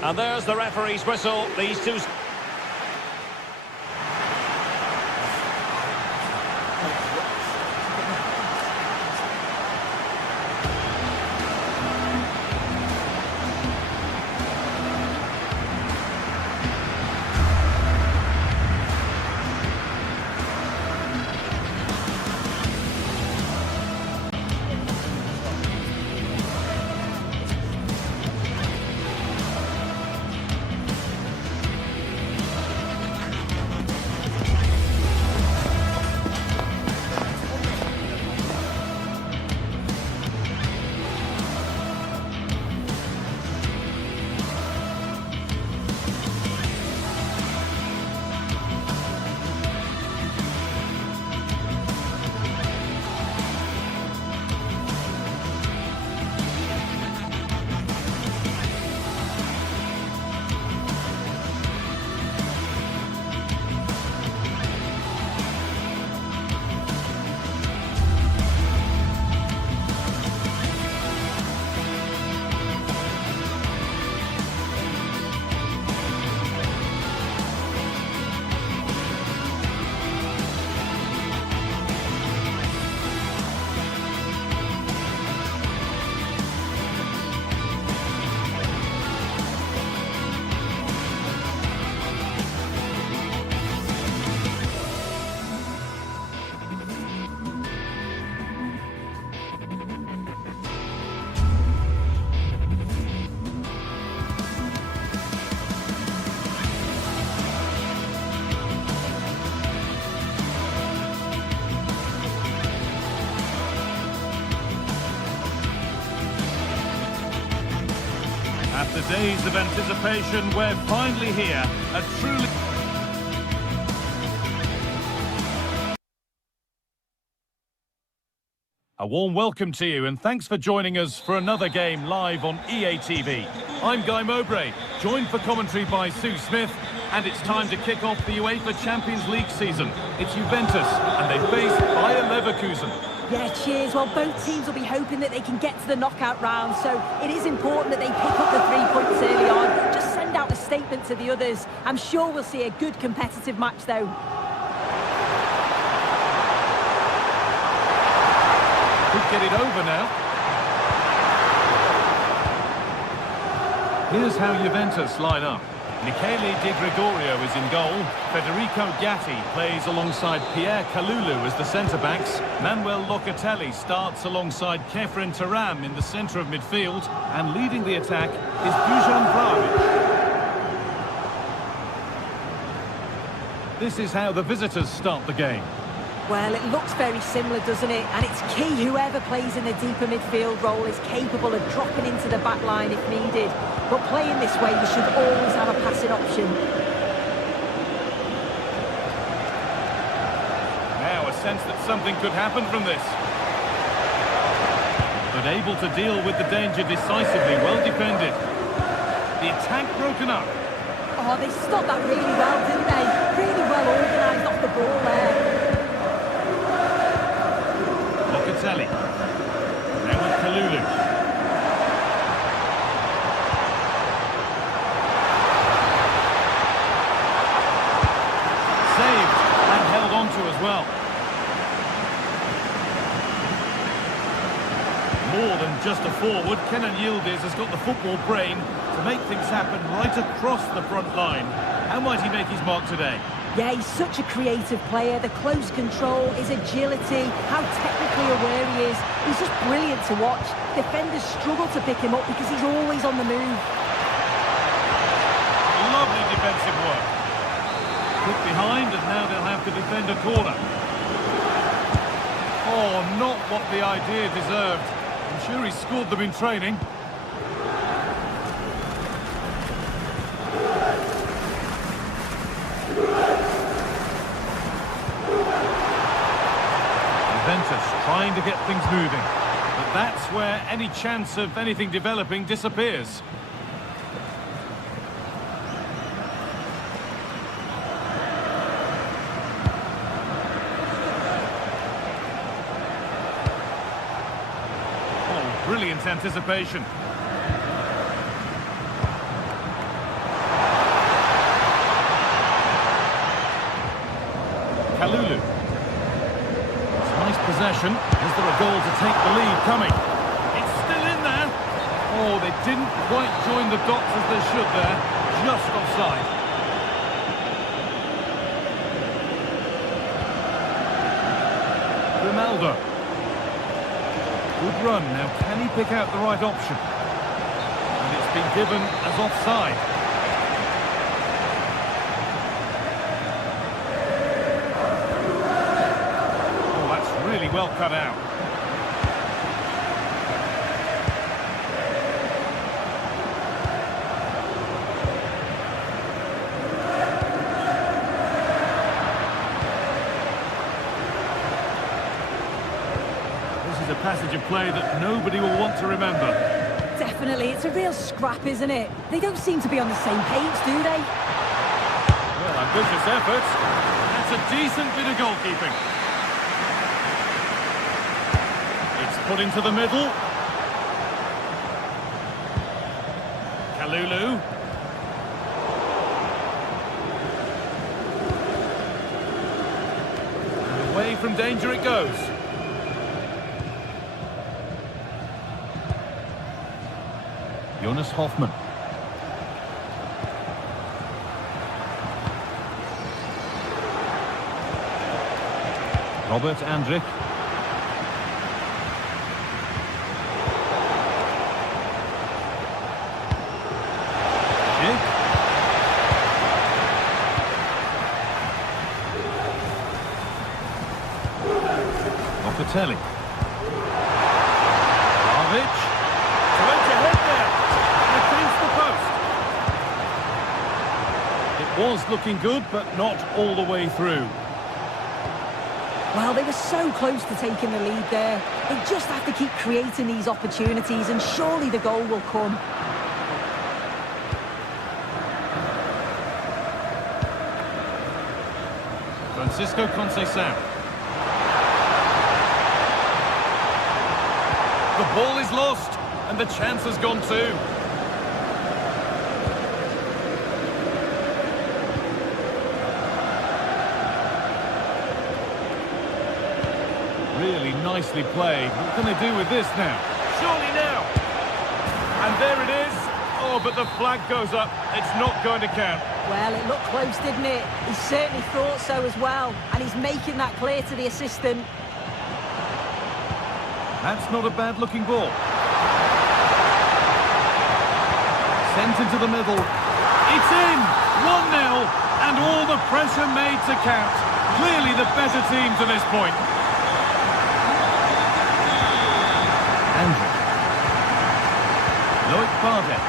And there's the referee's whistle. These two... After days of anticipation, we're finally here. A truly... A warm welcome to you and thanks for joining us for another game live on EA TV. I'm Guy Mowbray, joined for commentary by Sue Smith, and it's time to kick off the UEFA Champions League season. It's Juventus and they face Bayer Leverkusen. Yeah, cheers. Well, both teams will be hoping that they can get to the knockout round, so it is important that they pick up the 3 points early on. Just send out a statement to the others. I'm sure we'll see a good competitive match, though. Could get it over now. Here's how Juventus line up. Michele Di Gregorio is in goal. Federico Gatti plays alongside Pierre Kalulu as the centre-backs. Manuel Locatelli starts alongside Kefren Turam in the centre of midfield. And leading the attack is Dusan Vlahovic. This is how the visitors start the game. Well, it looks very similar, doesn't it? And it's key whoever plays in the deeper midfield role is capable of dropping into the back line if needed. But playing this way, you should always have a passing option. Now a sense that something could happen from this. But able to deal with the danger decisively, well defended. The attack broken up. Oh, they stopped that really well, didn't they? Really well organised off the ball there. Locatelli. Now with Kalulu. Saved and held on to as well. More than just a forward, Kenan Yildiz has got the football brain to make things happen right across the front line. How might he make his mark today? Yeah, he's such a creative player. The close control, his agility, how technically aware he is. He's just brilliant to watch. Defenders struggle to pick him up because he's always on the move. Lovely defensive work. Put behind and now they'll have to defend a corner. Oh, not what the idea deserved. I'm sure he scored them in training. Juventus trying to get things moving, but that's where any chance of anything developing disappears. Oh, brilliant anticipation. Kalulu. Nice possession. Is there a goal to take the lead coming? It's still in there. Oh, they didn't quite join the dots as they should there. Just offside. Ronaldo. Good run. Now, can he pick out the right option? And it's been given as offside. Well cut out. This is a passage of play that nobody will want to remember. Definitely, it's a real scrap, isn't it? They don't seem to be on the same page, do they? Well, ambitious efforts. That's a decent bit of goalkeeping. Put into the middle. Kalulu. And away from danger it goes. Jonas Hoffmann. Robert Andrich. Locatelli. Vlahovic. To edge ahead there. Against the post. It was looking good, but not all the way through. Well, they were so close to taking the lead there. They just have to keep creating these opportunities, and surely the goal will come. Francisco Conceição. The ball is lost, and the chance has gone too. Really nicely played. What can they do with this now? Surely now. And there it is. Oh, but the flag goes up. It's not going to count. Well, it looked close, didn't it? He certainly thought so as well. And he's making that clear to the assistant. That's not a bad-looking ball. Sent into the middle. It's in! 1-0, and all the pressure made to count. Clearly the better team to this point. Andrew. Loic Bardet.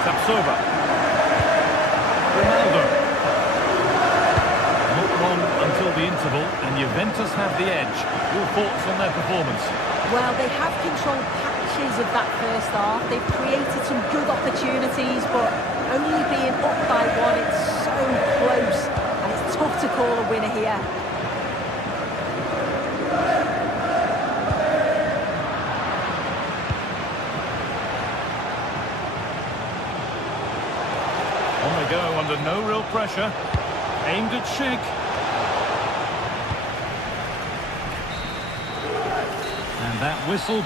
Tapsoba. Ronaldo. Not long until the interval, and Juventus have the edge. Your thoughts on their performance? Well, they have controlled patches of that first half. They've created some good opportunities, but only being up by one, it's so close. And it's tough to call a winner here. On they go under no real pressure. Aimed at Schick. And that whistle...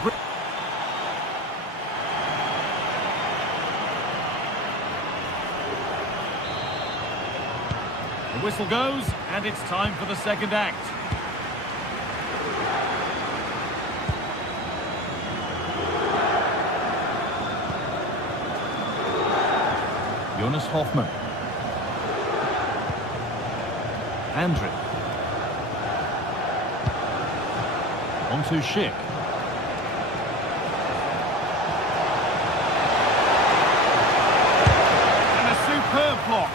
The whistle goes, and it's time for the second act. Jonas Hoffmann. Andrew. On to Schick. And a superb block.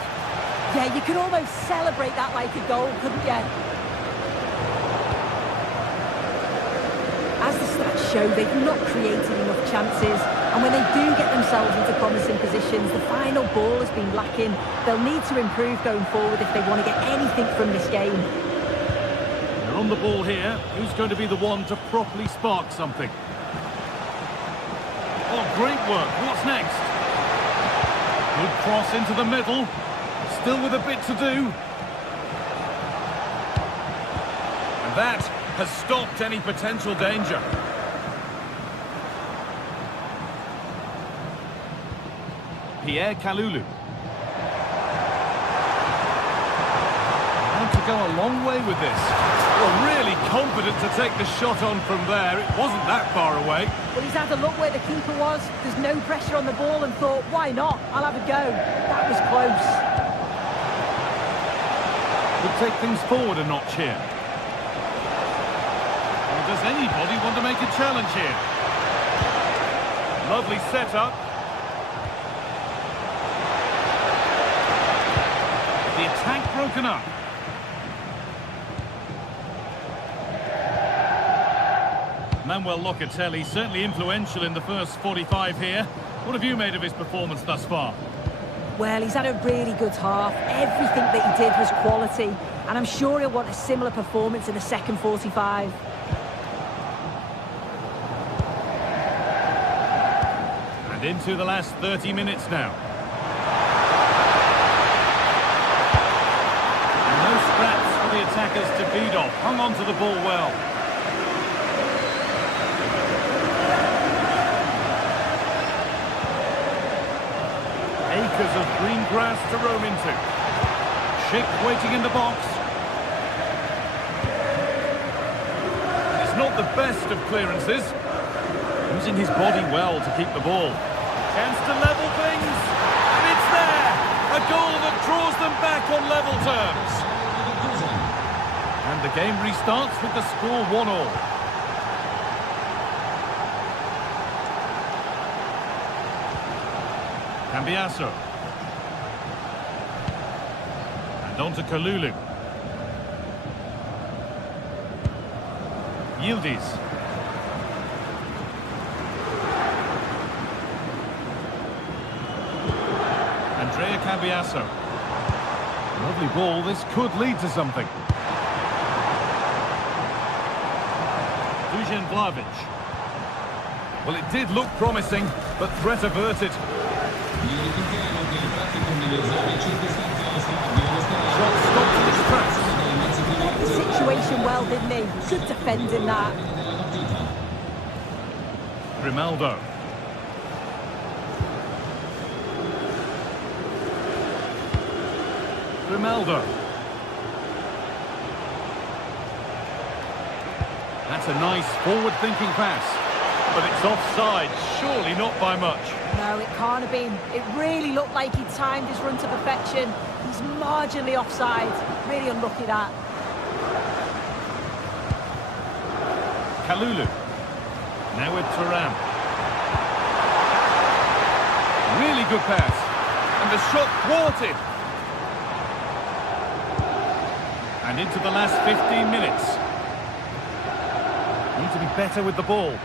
Yeah, you could almost celebrate that like a goal, couldn't you? As the stats show, they've not created enough chances. And when they do get themselves into promising positions, the final ball has been lacking. They'll need to improve going forward if they want to get anything from this game. They're on the ball here. Who's going to be the one to properly spark something? Oh, great work. What's next? Good cross into the middle. Still with a bit to do. And that has stopped any potential danger. Pierre Kalulu. Want to go a long way with this. Well, really confident to take the shot on from there. It wasn't that far away. Well, he's had a look where the keeper was. There's no pressure on the ball and thought, why not? I'll have a go. That was close. Could take things forward a notch here. Well, does anybody want to make a challenge here? Lovely setup. The attack broken up. Manuel Locatelli certainly influential in the first 45 here. What have you made of his performance thus far? Well, he's had a really good half. Everything that he did was quality. And I'm sure he'll want a similar performance in the second 45. And into the last 30 minutes now. And no scraps for the attackers to feed off. Hung on to the ball well. Acres of green grass to roam into. Schick waiting in the box. It's not the best of clearances. Using his body well to keep the ball. Chance to level things. And it's there! A goal that draws them back on level terms. And the game restarts with the score 1-1. Cambiasso. And on to Kalulu. Yildiz. Andrea Cambiasso. Lovely ball, this could lead to something. Dusan Vlahovic. Well, it did look promising, but threat averted. Shot stopped in its tracks. Read the situation well, didn't he? Good defending that. Grimaldo. Grimaldo. That's a nice forward-thinking pass. But it's offside, surely not by much. No, it can't have been. It really looked like he timed his run to perfection. He's marginally offside. Really unlucky that. Kalulu. Now with Thuram. Really good pass. And the shot thwarted. And into the last 15 minutes. Need to be better with the ball.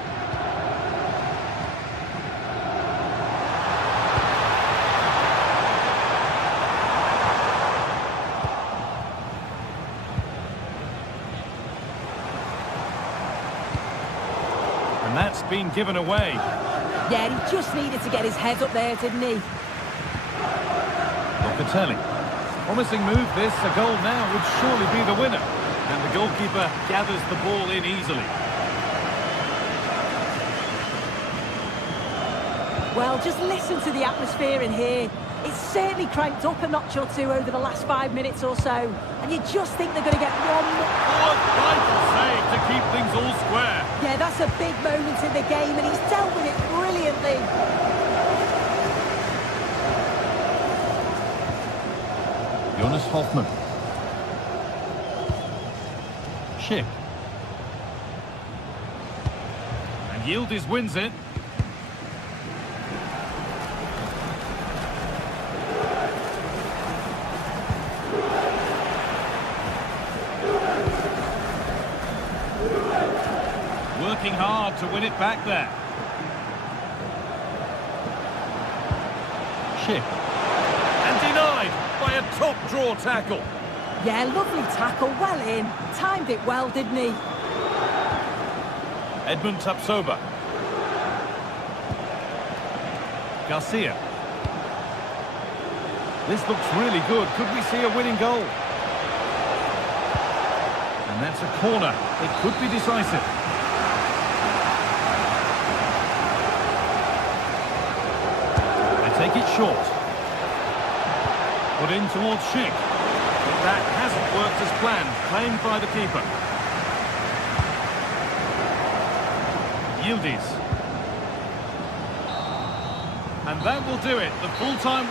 And that's been given away. Yeah, he just needed to get his head up there, didn't he? Locatelli. Promising move this. A goal now would surely be the winner. And the goalkeeper gathers the ball in easily. Well, just listen to the atmosphere in here. It's certainly cranked up a notch or two over the last 5 minutes or so. And you just think they're going to get one more. What vital save to keep things all square. Yeah, that's a big moment in the game, and he's dealt with it brilliantly. Jonas Hoffmann. Schick. And Yildiz wins it. Working hard to win it back there. Schick. And denied by a top draw tackle. Yeah, lovely tackle, well in. Timed it well, didn't he? Edmund Tapsoba. Garcia. This looks really good. Could we see a winning goal? And that's a corner. It could be decisive. Take it short. Put in towards Schick. But that hasn't worked as planned. Claimed by the keeper. Yildiz. And that will do it. The full-time...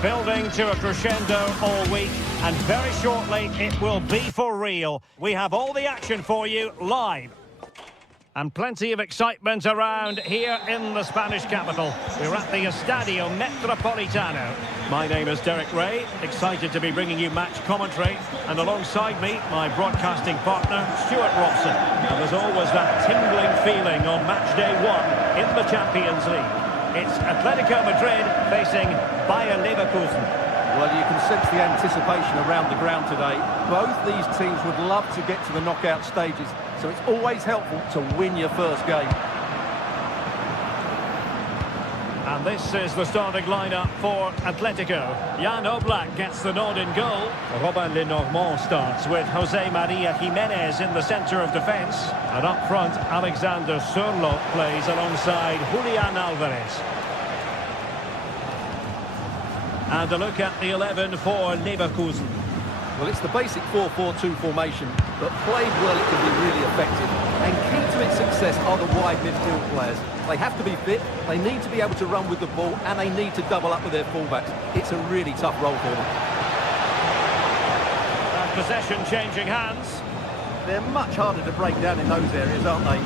Building to a crescendo all week, and very shortly it will be for real. We have all the action for you live. And plenty of excitement around here in the Spanish capital. We're at the Estadio Metropolitano. My name is Derek Ray, excited to be bringing you match commentary. And alongside me, my broadcasting partner, Stuart Robson. And there's always that tingling feeling on match day 1 in the Champions League. It's Atletico Madrid facing Bayer Leverkusen. Well, you can sense the anticipation around the ground today. Both these teams would love to get to the knockout stages, so it's always helpful to win your first game. And this is the starting lineup for Atletico. Jan Oblak gets the nod in goal. Robin Lenormand starts with Jose Maria Jimenez in the centre of defence. And up front, Alexander Sørloth plays alongside Julian Alvarez. And a look at the 11 for Leverkusen. Well, it's the basic 4-4-2 formation, but played well it can be really effective. And key to its success are the wide midfield players. They have to be fit, they need to be able to run with the ball, and they need to double up with their fullbacks. It's a really tough role for them. And possession changing hands. They're much harder to break down in those areas, aren't they?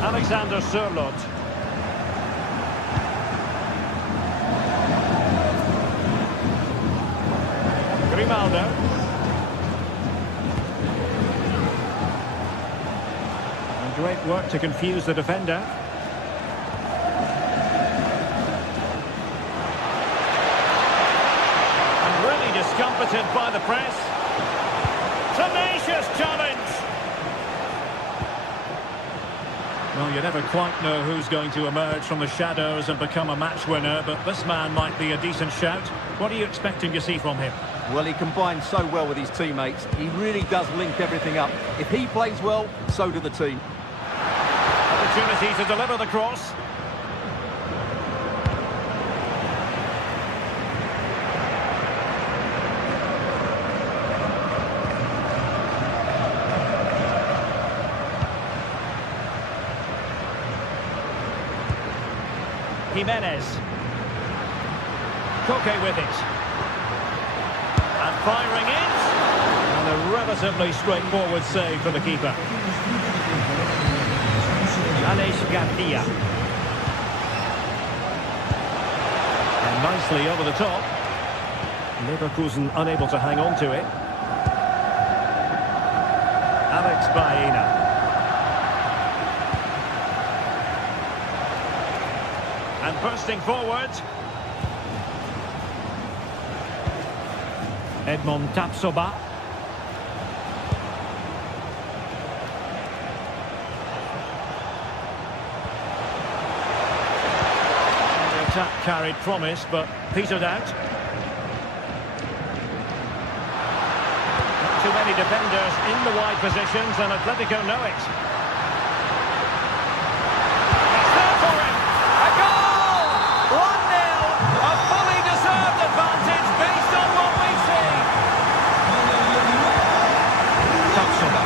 Alexander Sørloth. Grimaldo. And great work to confuse the defender. And really discomfited by the press. Tenacious challenge. Well, you never quite know who's going to emerge from the shadows and become a match winner, but this man might be a decent shout. What are you expecting to see from him? Well, he combines so well with his teammates. He really does link everything up. If he plays well, so do the team. Opportunity to deliver the cross. Jimenez. Koke with it. And firing it. And a relatively straightforward save for the keeper. Aleix Garcia. And nicely over the top. Leverkusen unable to hang on to it. Alex Baena. And bursting forward. Edmond Tapsoba. The attack carried promise, but petered out. Not too many defenders in the wide positions, and Atletico know it. It's there for him. A goal! 1-0. A fully deserved advantage based on what we see. Tapsoba.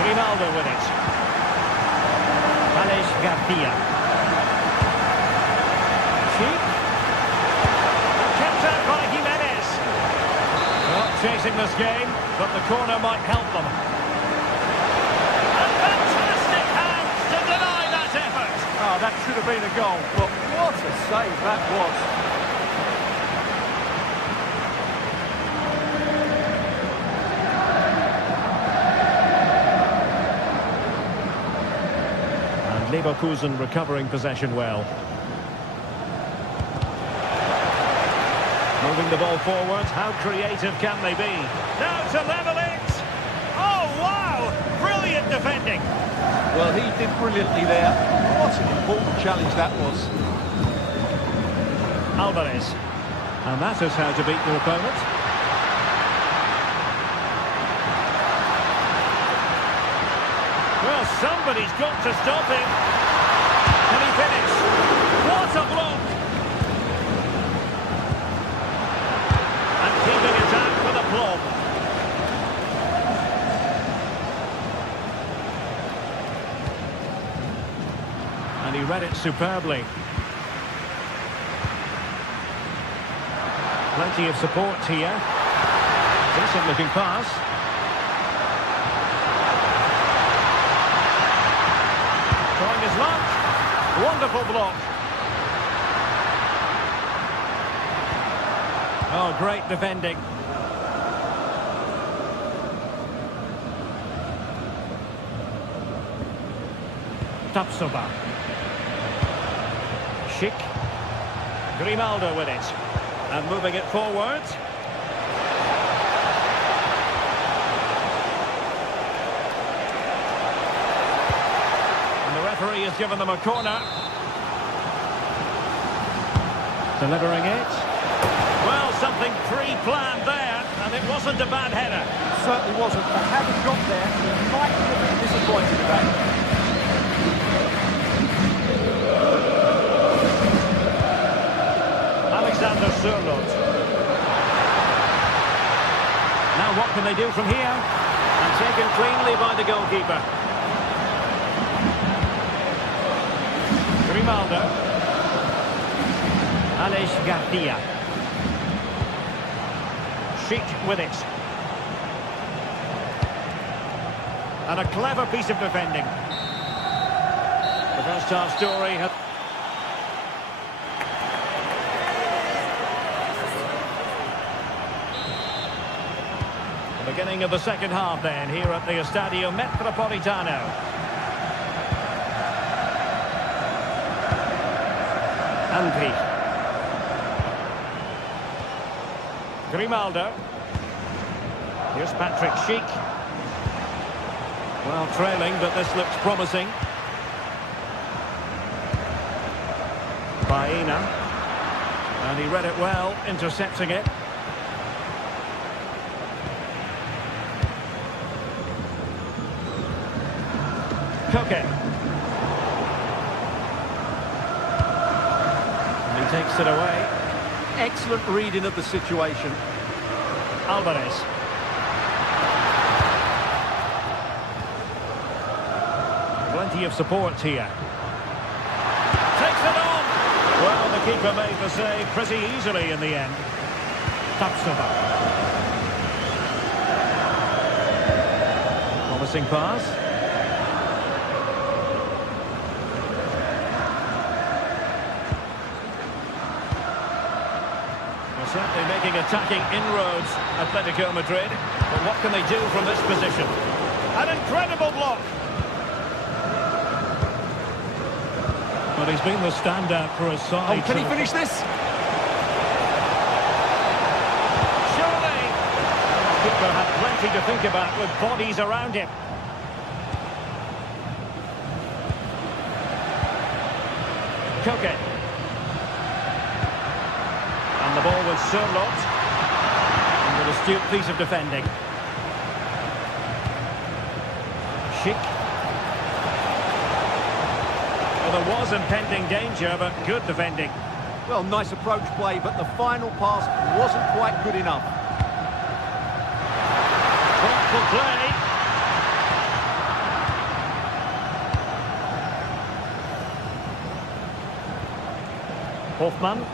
Grimaldo with it. Aleix Garcia. Cheap. And kept out by Jimenez. Not chasing this game, but the corner might help them. And fantastic hands to deny that effort. Oh, that should have been a goal, but what a save that was. Leverkusen recovering possession well. Moving the ball forward, how creative can they be? Now to level it! Oh, wow! Brilliant defending! Well, he did brilliantly there. What an important challenge that was. Alvarez. And that is how to beat your opponent. Well, somebody's got to stop him. Can he finish? What a block! And keeping it out with aplomb. And he read it superbly. Plenty of support here. Decent looking pass. Trying his luck. Wonderful block. Oh, great defending. Tapsoba. Schick. Grimaldo with it. And moving it forward. And the referee has given them a corner. Delivering it. Well, something pre-planned there, and it wasn't a bad header. It certainly wasn't, but having got there, he might be a bit disappointed about it. Alexander Sørloth. Now what can they do from here? And taken cleanly by the goalkeeper. Grimaldo. Aleix Garcia. Schick with it. And a clever piece of defending. The first half story had... Beginning of the second half then, here at the Estadio Metropolitano. Andri. Grimaldo. Here's Patrick Schick. Well, trailing, but this looks promising. Baena. And he read it well, intercepting it. Koke. And he takes it away. Excellent reading of the situation. Alvarez. Plenty of support here. Takes it on! Well, the keeper made the save pretty easily in the end. Tapsoba. Promising pass. Certainly making attacking inroads, Atletico Madrid. But what can they do from this position? An incredible block! But he's been the standout for his side. Oh, can he finish this? Surely! The keeper had plenty to think about with bodies around him. Koke. And the ball with Sørloth. And an astute piece of defending. Schick. Well, there was impending danger, but good defending. Well, nice approach play, but the final pass wasn't quite good enough. Thoughtful play. Hoffmann.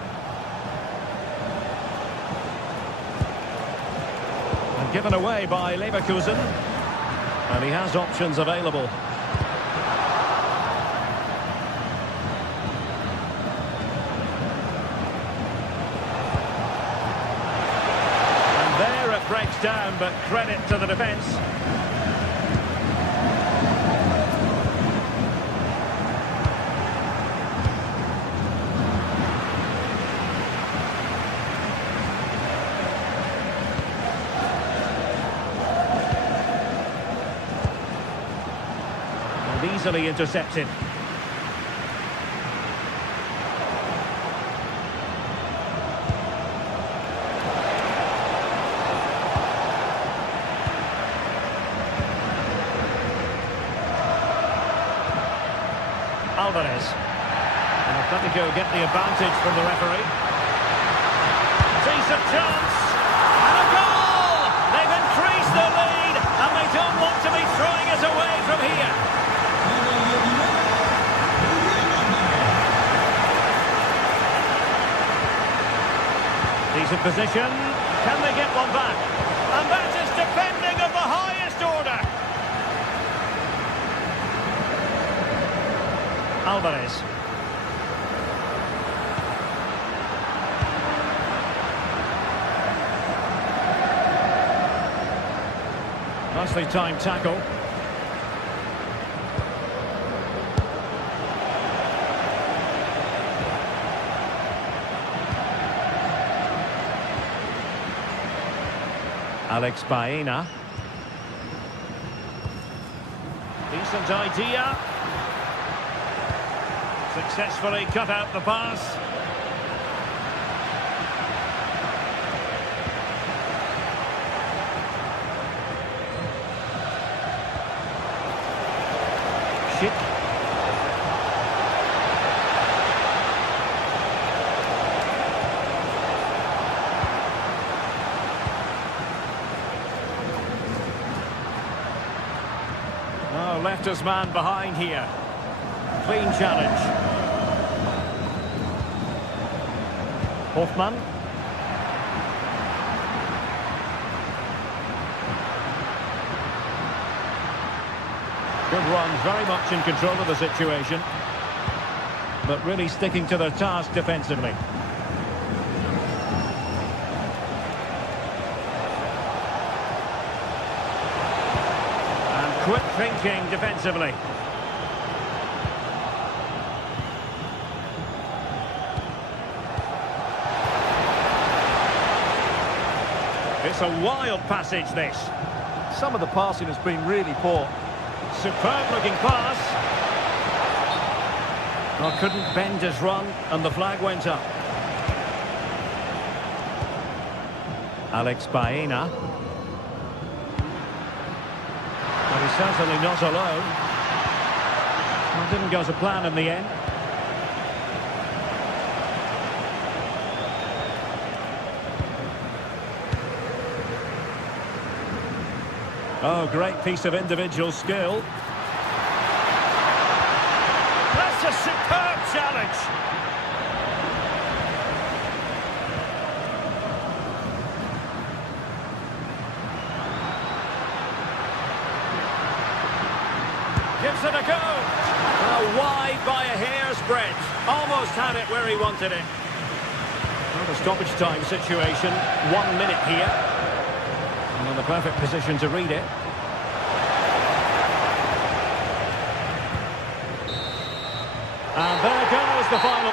And given away by Leverkusen. And he has options available. And there it breaks down, but credit to the defence. Easily intercepted. Alvarez. And Atletico get the advantage from the referee. Decent chance. And a goal! They've increased the lead, and they don't want to be throwing it away from here. Decent position. Can they get one back? And that is defending of the highest order. Alvarez. Nicely timed tackle. Alex Baena. Decent idea. Successfully cut out the pass. Schick. Oh, left his man behind here. Clean challenge. Hoffman. Good run, very much in control of the situation. But really sticking to their task defensively. And quick thinking defensively. It's a wild passage, this. Some of the passing has been really poor. Superb looking pass. Well, couldn't bend his run, and the flag went up. Alex Baena. But he's certainly not alone. Well, didn't go to plan in the end. Oh, great piece of individual skill. That's a superb challenge. Gives it a go. Oh, wide by a hair's breadth. Almost had it where he wanted it. Well, the stoppage time situation. 1 minute here. In the perfect position to read it. And there goes the final.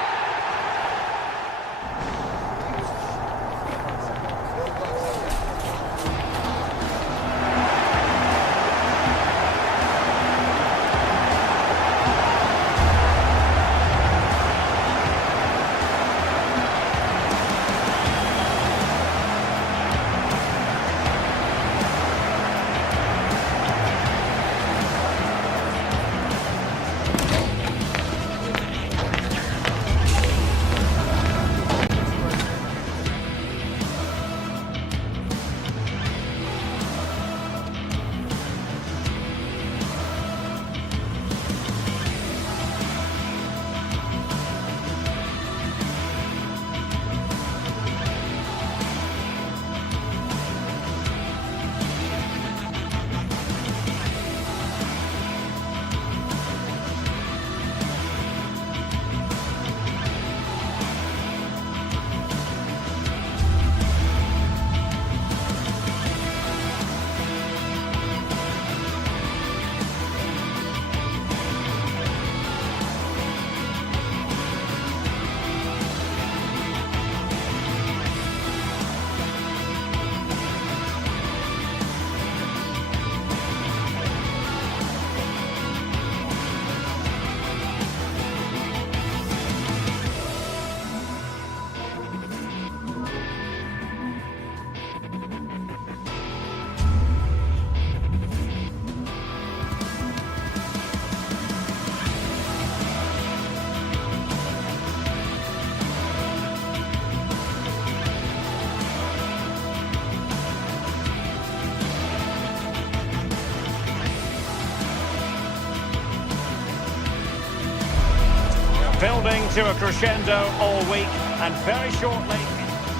Building to a crescendo all week, and very shortly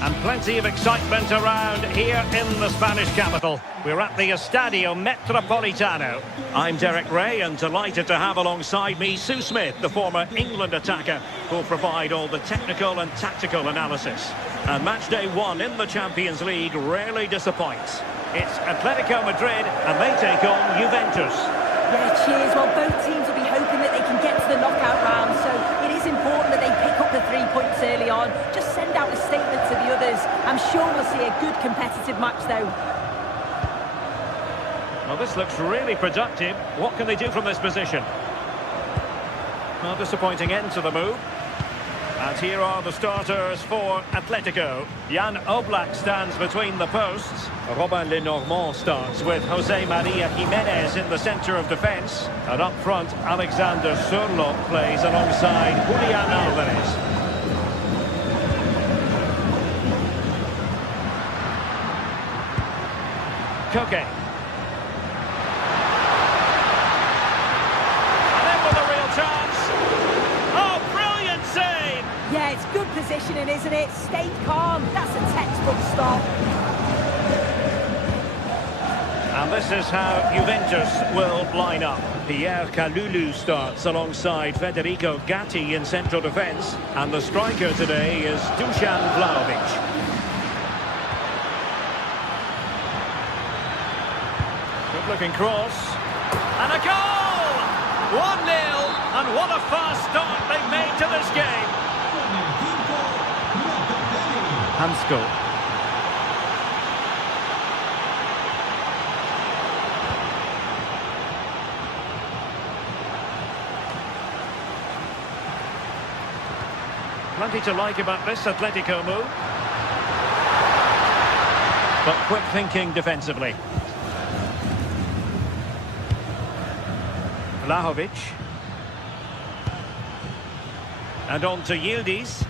And plenty of excitement around here in the Spanish capital. We're at the Estadio Metropolitano. I'm Derek Ray and delighted to have alongside me Sue Smith, the former England attacker, who'll provide all the technical and tactical analysis. And match day 1 in the Champions League rarely disappoints. It's Atletico Madrid and they take on Juventus. Yeah, cheers. Well, both teams will be hoping that they can get to the knockout round, so it is important that they pick up the 3 points early on. Just send out a statement to the others. I'm sure we'll see a good competitive match, though. Well, this looks really productive. What can they do from this position? Well, disappointing end to the move. And here are the starters for Atletico. Jan Oblak stands between the posts. Robin Lenormand starts with Jose Maria Jimenez in the centre of defence. And up front, Alexander Sørloth plays alongside Julian Alvarez. Koke. And then with a real chance. Oh, brilliant save! Yeah, it's good positioning, isn't it? Stay calm. That's a textbook stop. And this is how Juventus will line up. Pierre Kalulu starts alongside Federico Gatti in central defence. And the striker today is Dusan Vlahovic. Good-looking cross. And a goal! 1-0. And what a fast start they've made to this game. Hansko. Plenty to like about this Atletico move. But quick thinking defensively. Vlahovic. And on to Yildiz.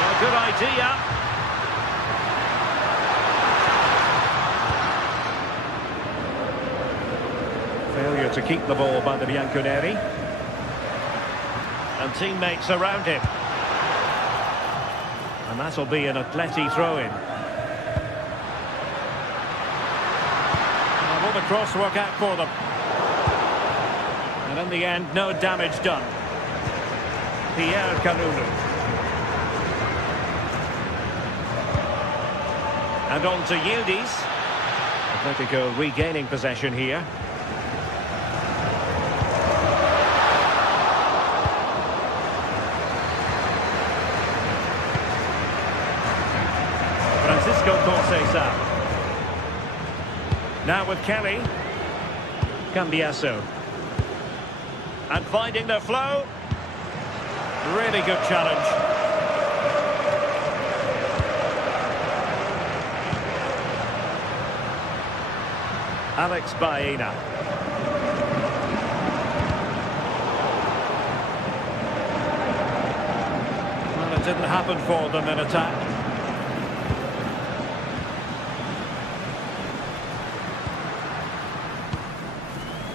A good idea. Failure to keep the ball by the Bianconeri. And teammates around him. And that'll be an Atleti throw-in. Will the cross work out for them? And in the end, no damage done. Pierre Kalulu. And on to Yildiz. Atletico regaining possession here. Now with Kelly. Cambiasso. And finding the flow. Really good challenge. Alex Baena. Well, it didn't happen for them in attack.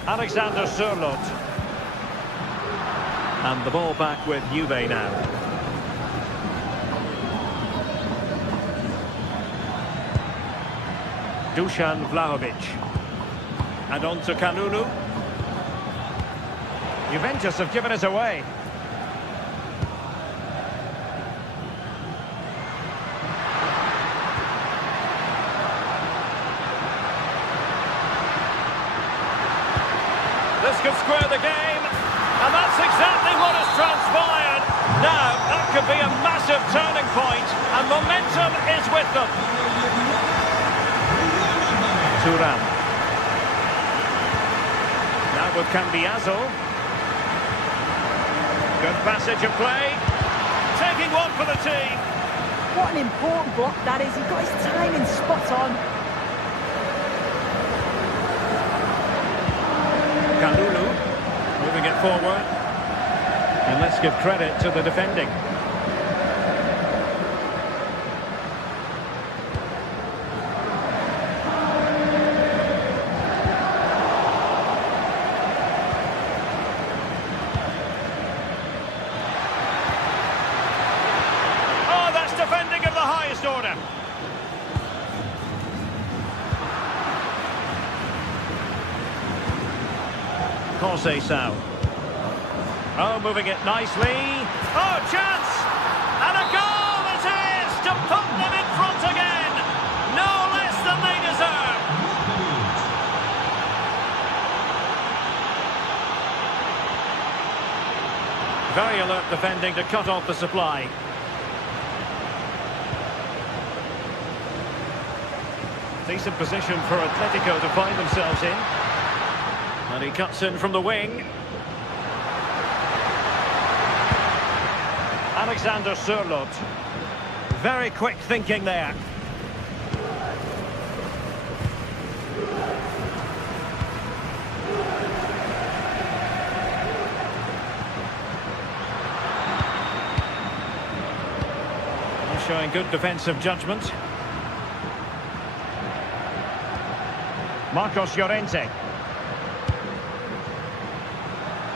Alexander Sørloth. And the ball back with Juve now. Dusan Vlahovic. And on to Kalulu. Juventus have given it away. This could square the game, and that's exactly what has transpired. Now, that could be a massive turning point, and momentum is with them. Thuram. Now with Cambiasso. Good passage of play. Taking one for the team. What an important block that is. He got his timing spot on. Kalulu moving it forward. And let's give credit to the defending. Conceição. Oh, moving it nicely. Oh, chance! And a goal it is to put them in front again. No less than they deserve. Very alert defending to cut off the supply. Decent position for Atletico to find themselves in. And he cuts in from the wing. Alexander Sørloth. Very quick thinking there. Showing good defensive judgment. Marcos Llorente.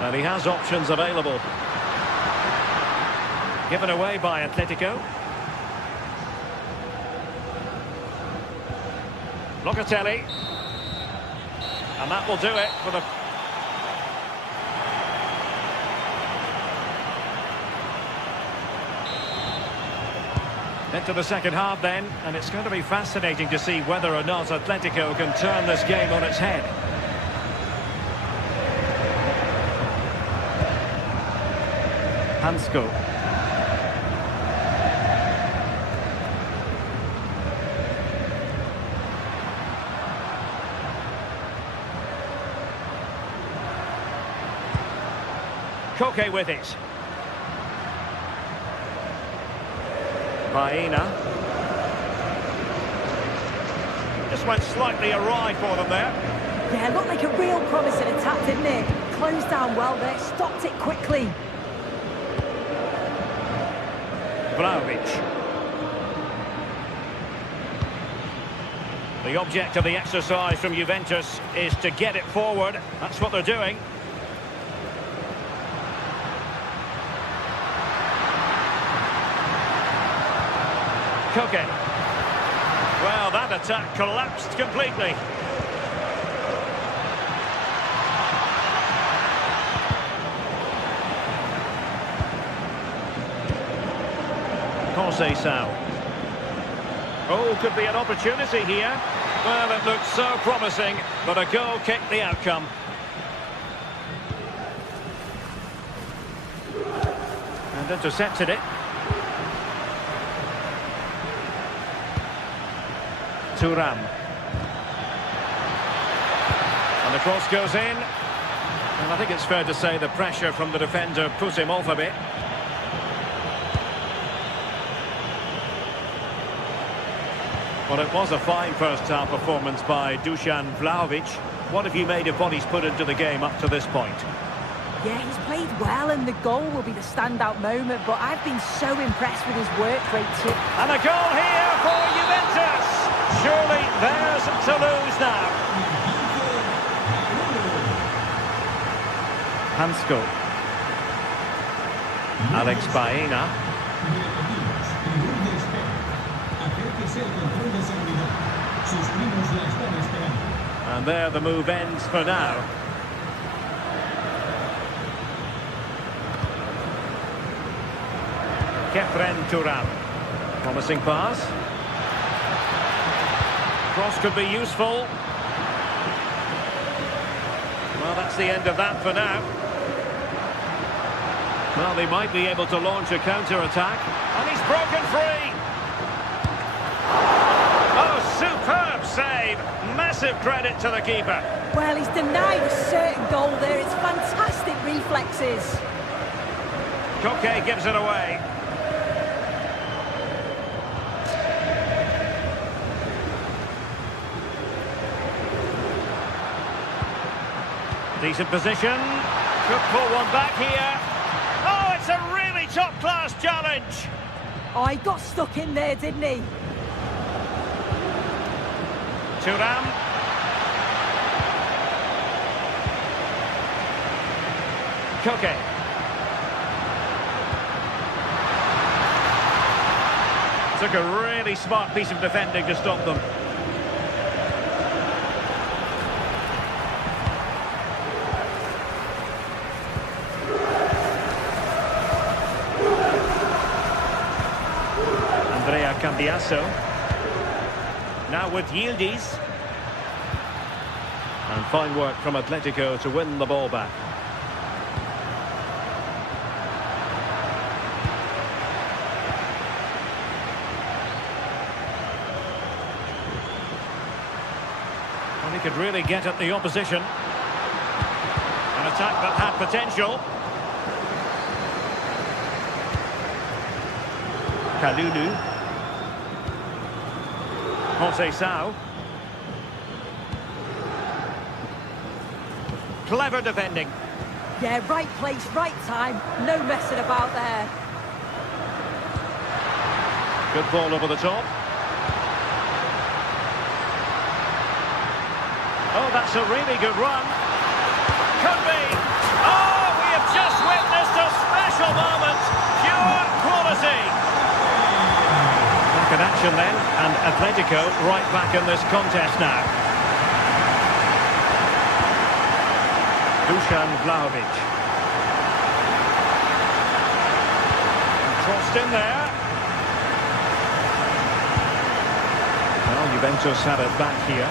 And he has options available. Given away by Atletico. Locatelli. And that will do it for the... Into the second half then, and it's going to be fascinating to see whether or not Atletico can turn this game on its head. Hansko. Koke with it. Baena. Just went slightly awry for them there. Yeah, looked like a real promising attack, didn't it? Closed down well there, stopped it quickly. Vlahovic. The object of the exercise from Juventus is to get it forward. That's what they're doing. Koke. Well, that attack collapsed completely. Conceição. Oh, could be an opportunity here. Well, it looked so promising, but a goal kicked the outcome. And intercepted it. Thuram. And the cross goes in. And I think it's fair to say the pressure from the defender put him off a bit. Well, it was a fine first-half performance by Dusan Vlahovic. What have you made of what he's put into the game up to this point? Yeah, he's played well, and the goal will be the standout moment, but I've been so impressed with his work rate too. And a goal here for Juventus! Surely theirs to lose now. Hansko. Alex Baena. And there the move ends for now. Kefren Thuram. Promising pass. Cross could be useful. Well, that's the end of that for now. Well, they might be able to launch a counter-attack. And he's broken free. Oh, superb save. Massive credit to the keeper. Well, he's denied a certain goal there. It's fantastic reflexes. Koke gives it away. Decent position. Could pull one back here. Oh, it's a really top-class challenge. Oh, he got stuck in there, didn't he? Thuram. Koke. Took a really smart piece of defending to stop them. Cambiasso. Now with Yildiz. And fine work from Atletico to win the ball back. And he could really get at the opposition. An attack that had potential. Kalulu. Jose Sao. Clever defending. Yeah, right place, right time. No messing about there. Good ball over the top. Oh, that's a really good run. Could be. Oh, we have just witnessed a special moment. Pure quality. Back in action then, and Atletico right back in this contest now. Dusan Vlahovic. Crossed in there. Well, Juventus had it back here.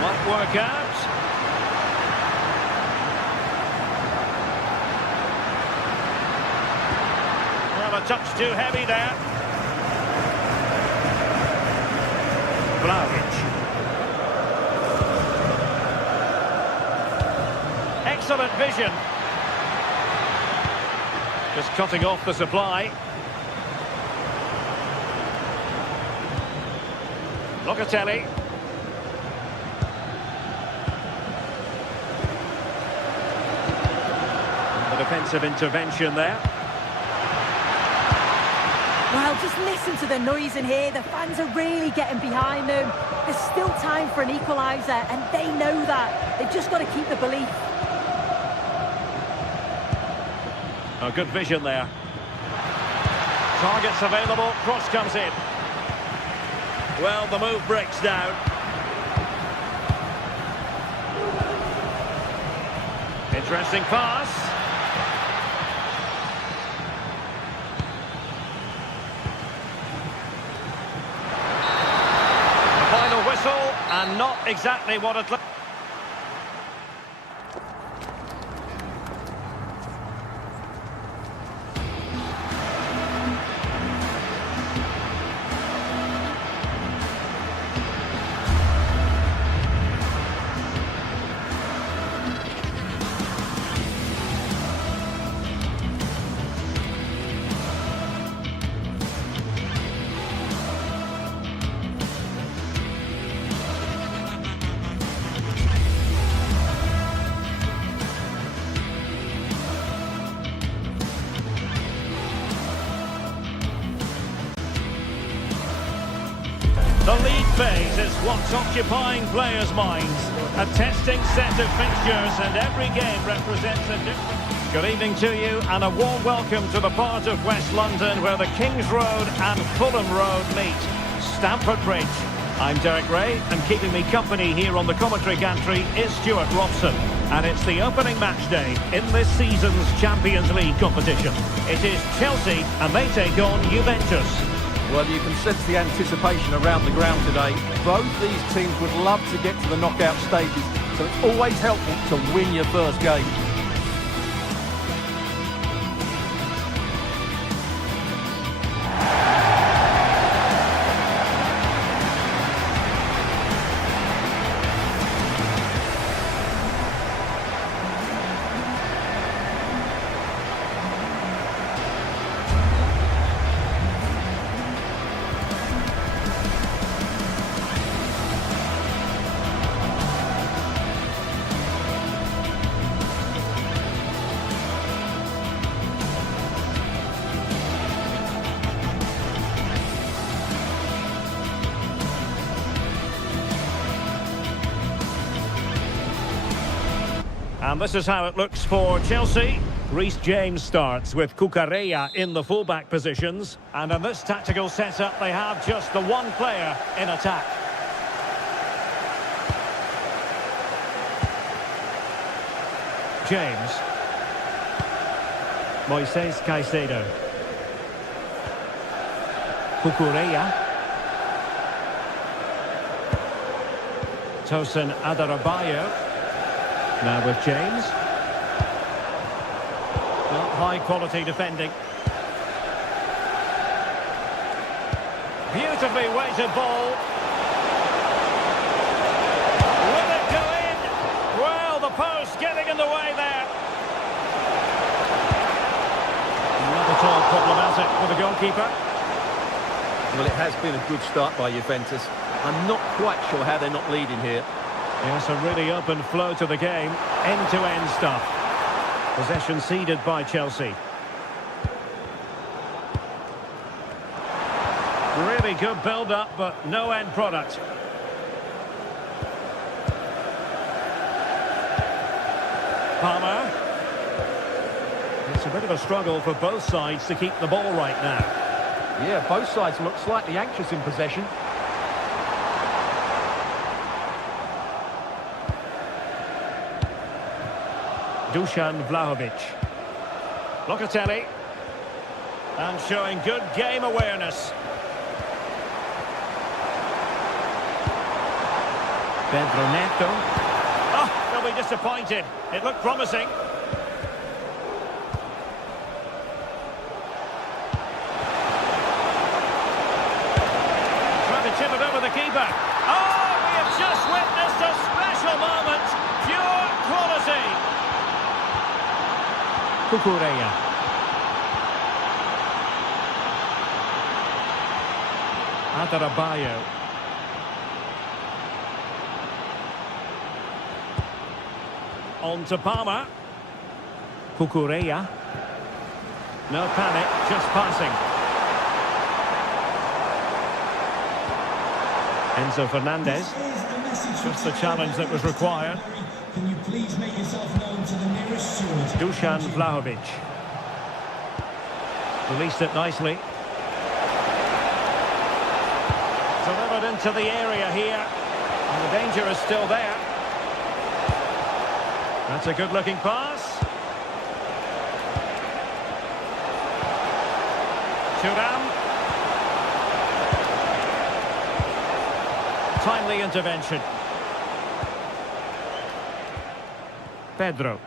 Might work out. Well, a touch too heavy there. Vlahovic. Excellent vision. Just cutting off the supply. Locatelli. The defensive intervention there. Well, just listen to the noise in here. The fans are really getting behind them. There's still time for an equaliser, and they know that. They've just got to keep the belief. Oh, good vision there. Targets available, cross comes in. Well, the move breaks down. Interesting pass. The final whistle, and not exactly what it looked. The league phase is what's occupying players' minds. A testing set of fixtures, and every game represents a different... Good evening to you, and a warm welcome to the part of West London where the Kings Road and Fulham Road meet, Stamford Bridge. I'm Derek Ray, and keeping me company here on the commentary gantry is Stuart Robson. And it's the opening match day in this season's Champions League competition. It is Chelsea, and they take on Juventus. Well, you can sense the anticipation around the ground today. Both these teams would love to get to the knockout stages, so it's always helpful to win your first game. And this is how it looks for Chelsea. Reece James starts with Cucurella in the fullback positions. And in this tactical setup, they have just the one player in attack. James. Moises Caicedo. Cucurella. Tosin Adarabioyo. Now with James. Not high quality defending. Beautifully weighted ball. Will it go in? Well, the post getting in the way there. Not at all problematic for the goalkeeper. Well, it has been a good start by Juventus. I'm not quite sure how they're not leading here. Yes, a really open flow to the game. End-to-end stuff. Possession ceded by Chelsea. Really good build-up, but no end product. Palmer. It's a bit of a struggle for both sides to keep the ball right now. Yeah, both sides look slightly anxious in possession. Dusan Vlahovic. Locatelli. And showing good game awareness. Pedro Neto. Oh, they'll be disappointed. It looked promising. Trying to chip it over the keeper. Oh, we have just witnessed a special moment. Pure quality. Cucurella. Adarabioyo. On to Palmer. Cucurella. No panic, just passing. Enzo Fernandez. Just the challenge that was required. Can you please make yourself known to the nearest steward? Dusan Vlahovic. Released it nicely. Delivered into the area here. And the danger is still there. That's a good-looking pass. Thuram. Timely intervention. Pedro.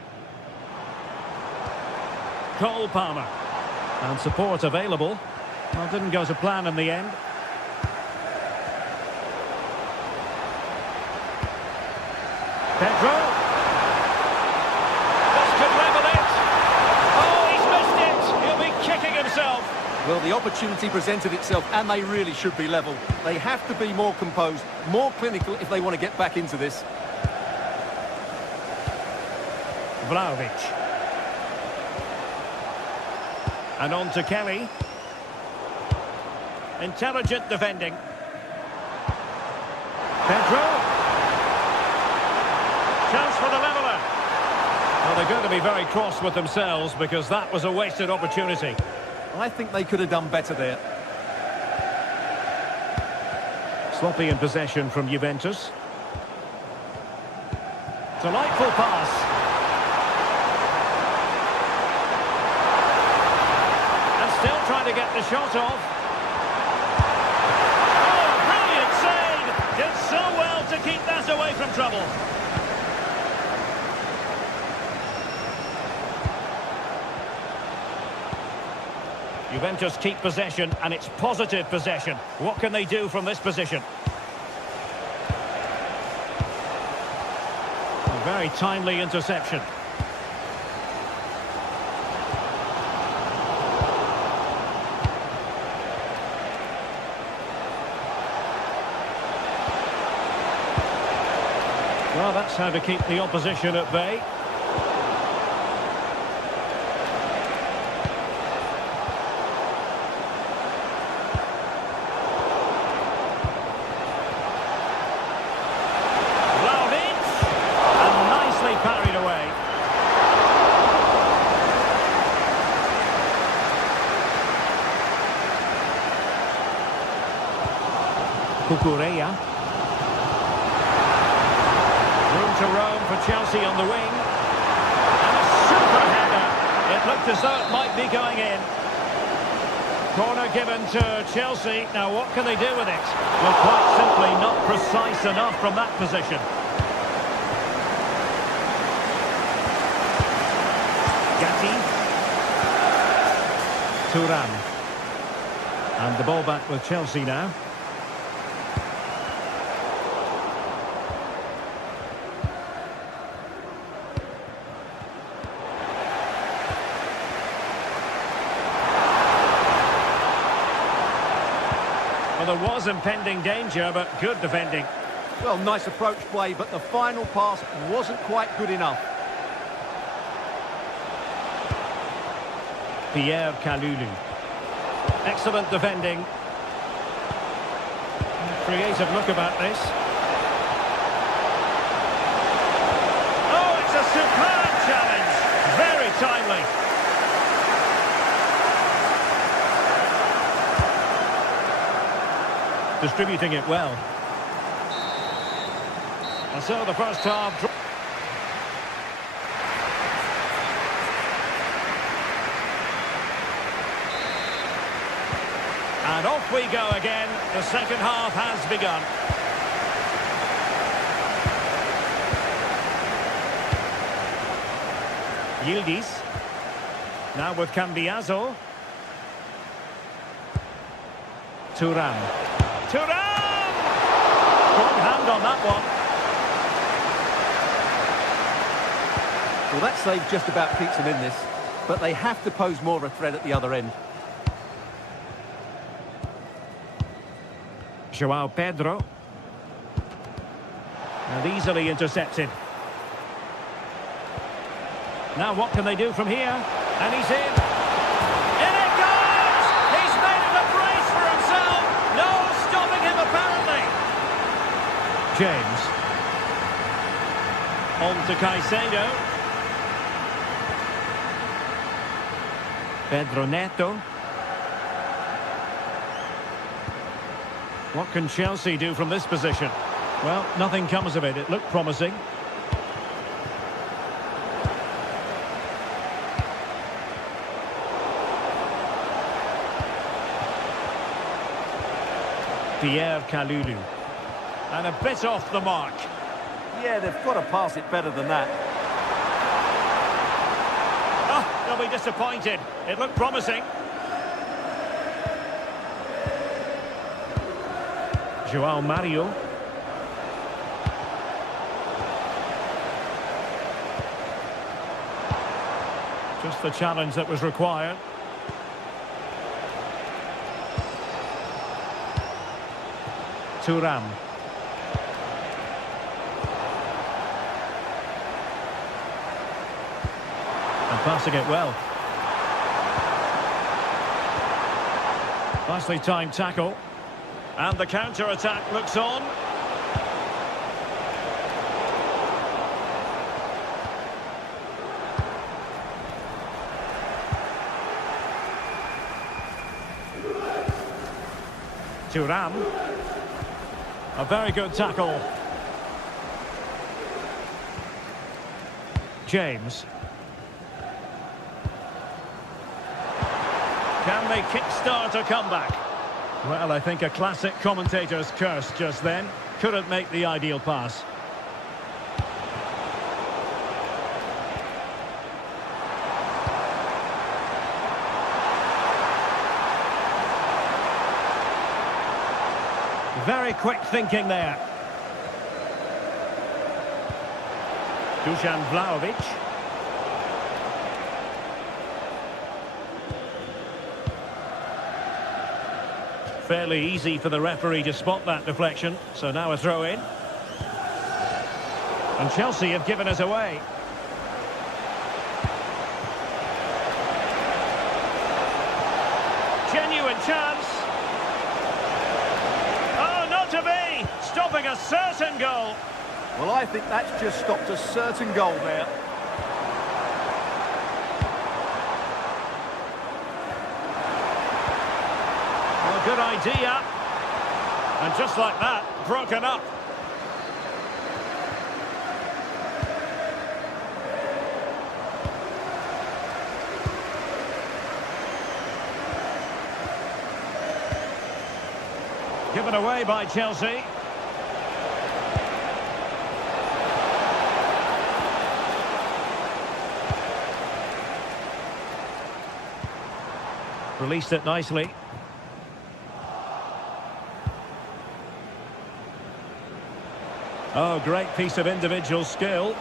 Cole Palmer. And support available. Well, didn't go to plan in the end. Pedro. This could level it. Oh, he's missed it. He'll be kicking himself. Well, the opportunity presented itself, and they really should be level. They have to be more composed, more clinical if they want to get back into this. Vlahovic. And on to Kelly. Intelligent defending. Pedro. Chance for the leveller. Well, they're going to be very cross with themselves because that was a wasted opportunity. I think they could have done better there. Sloppy in possession from Juventus. Delightful pass. And still trying to get the shot off. Oh, brilliant save! Did so well to keep that away from trouble. Juventus keep possession, and it's positive possession. What can they do from this position? A very timely interception. Well, that's how to keep the opposition at bay. Carried away. Cucurella. Room to roam for Chelsea on the wing. And a super header. It looked as though it might be going in. Corner given to Chelsea. Now what can they do with it? Well, quite simply not precise enough from that position. Gatti. Thuram. And the ball back with Chelsea now. Well, there was impending danger, but good defending. Well, nice approach play, but the final pass wasn't quite good enough. Pierre Kalulu. Excellent defending. Creative look about this. Oh, it's a superb challenge. Very timely. Distributing it well. And so the first half. And off we go again. The second half has begun. Yildiz. Now with Cambiaso. Thuram. Thuram! Strong hand on that one. Well, that save just about keeps them in this, but they have to pose more of a threat at the other end. Joao Pedro. And easily intercepted. Now what can they do from here? And he's in. In it goes! He's made it a brace for himself. No stopping him apparently. James. On to Caicedo. Pedro Neto. What can Chelsea do from this position? Well, nothing comes of it. It looked promising. Pierre Kalulu. And a bit off the mark. Yeah, they've got to pass it better than that. Oh, they'll be disappointed. It looked promising. Joao Mario. Just the challenge that was required. Thuram. And passing it well. Nicely timed tackle. And the counter-attack looks on. Thuram. A very good tackle. James. Can they kickstart a comeback? Well, I think a classic commentator's curse just then. Couldn't make the ideal pass. Very quick thinking there. Dusan Vlahovic. Fairly easy for the referee to spot that deflection. So now a throw in. And Chelsea have given us away. Genuine chance. Oh, not to be. Stopping a certain goal. Well, I think that's just stopped a certain goal there. Well, good idea. And just like that, broken up. Given away by Chelsea. Released it nicely. Oh, great piece of individual skill.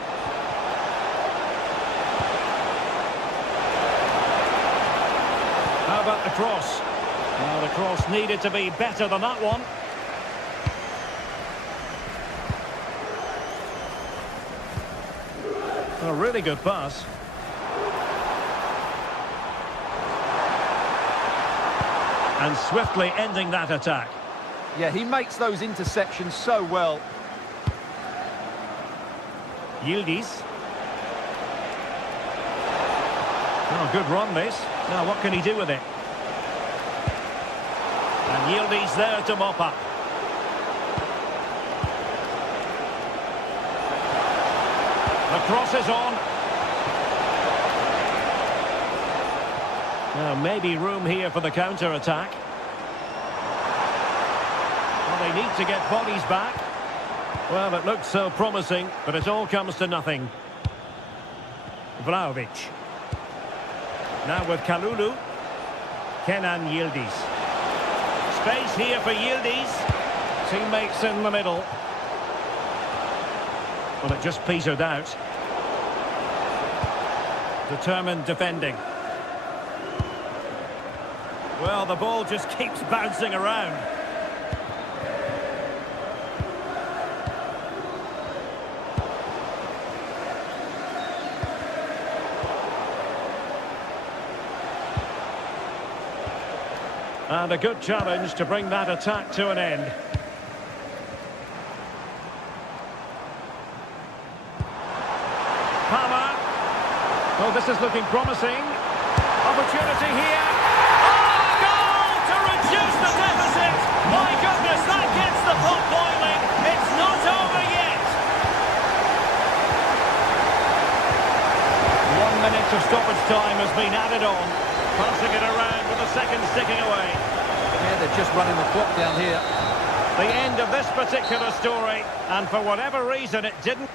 How about the cross? Well, the cross needed to be better than that one. A really good pass. And swiftly ending that attack. Yeah, he makes those interceptions so well. Yildiz. Oh, good run this. Now what can he do with it? And Yildiz there to mop up. The cross is on. Now maybe room here for the counter-attack. Well, they need to get bodies back. Well, it looked so promising, but it all comes to nothing. Vlahovic. Now with Kalulu. Kenan Yildiz. Space here for Yildiz. Teammates in the middle. Well, it just petered out. Determined defending. Well, the ball just keeps bouncing around. And a good challenge to bring that attack to an end. Palmer. Oh, this is looking promising. Opportunity here. Oh, goal to reduce the deficit. My goodness, that gets the pot boiling. It's not over yet. 1 minute of stoppage time has been added on. Passing it around with the seconds ticking away. Yeah, they're just running the clock down here. The end of this particular story, and for whatever reason it didn't.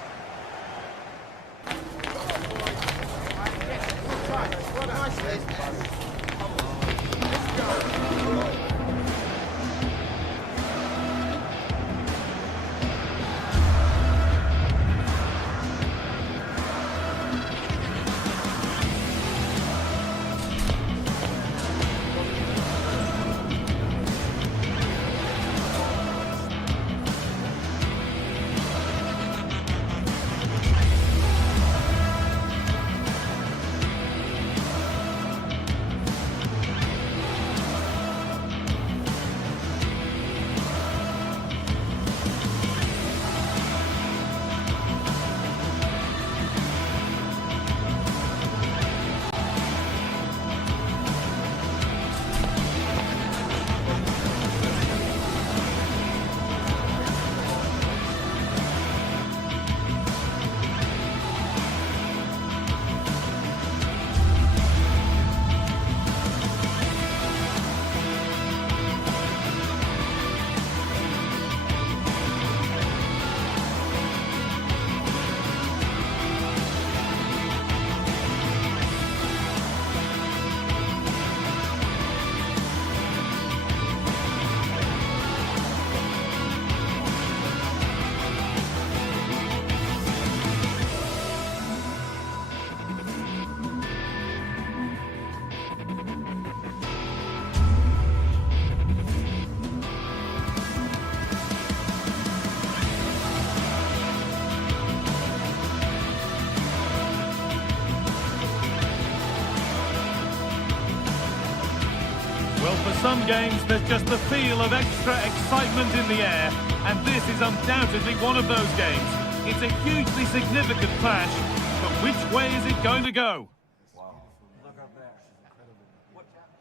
Well, for some games, there's just the feel of extra excitement in the air, and this is undoubtedly one of those games. It's a hugely significant clash, but which way is it going to go?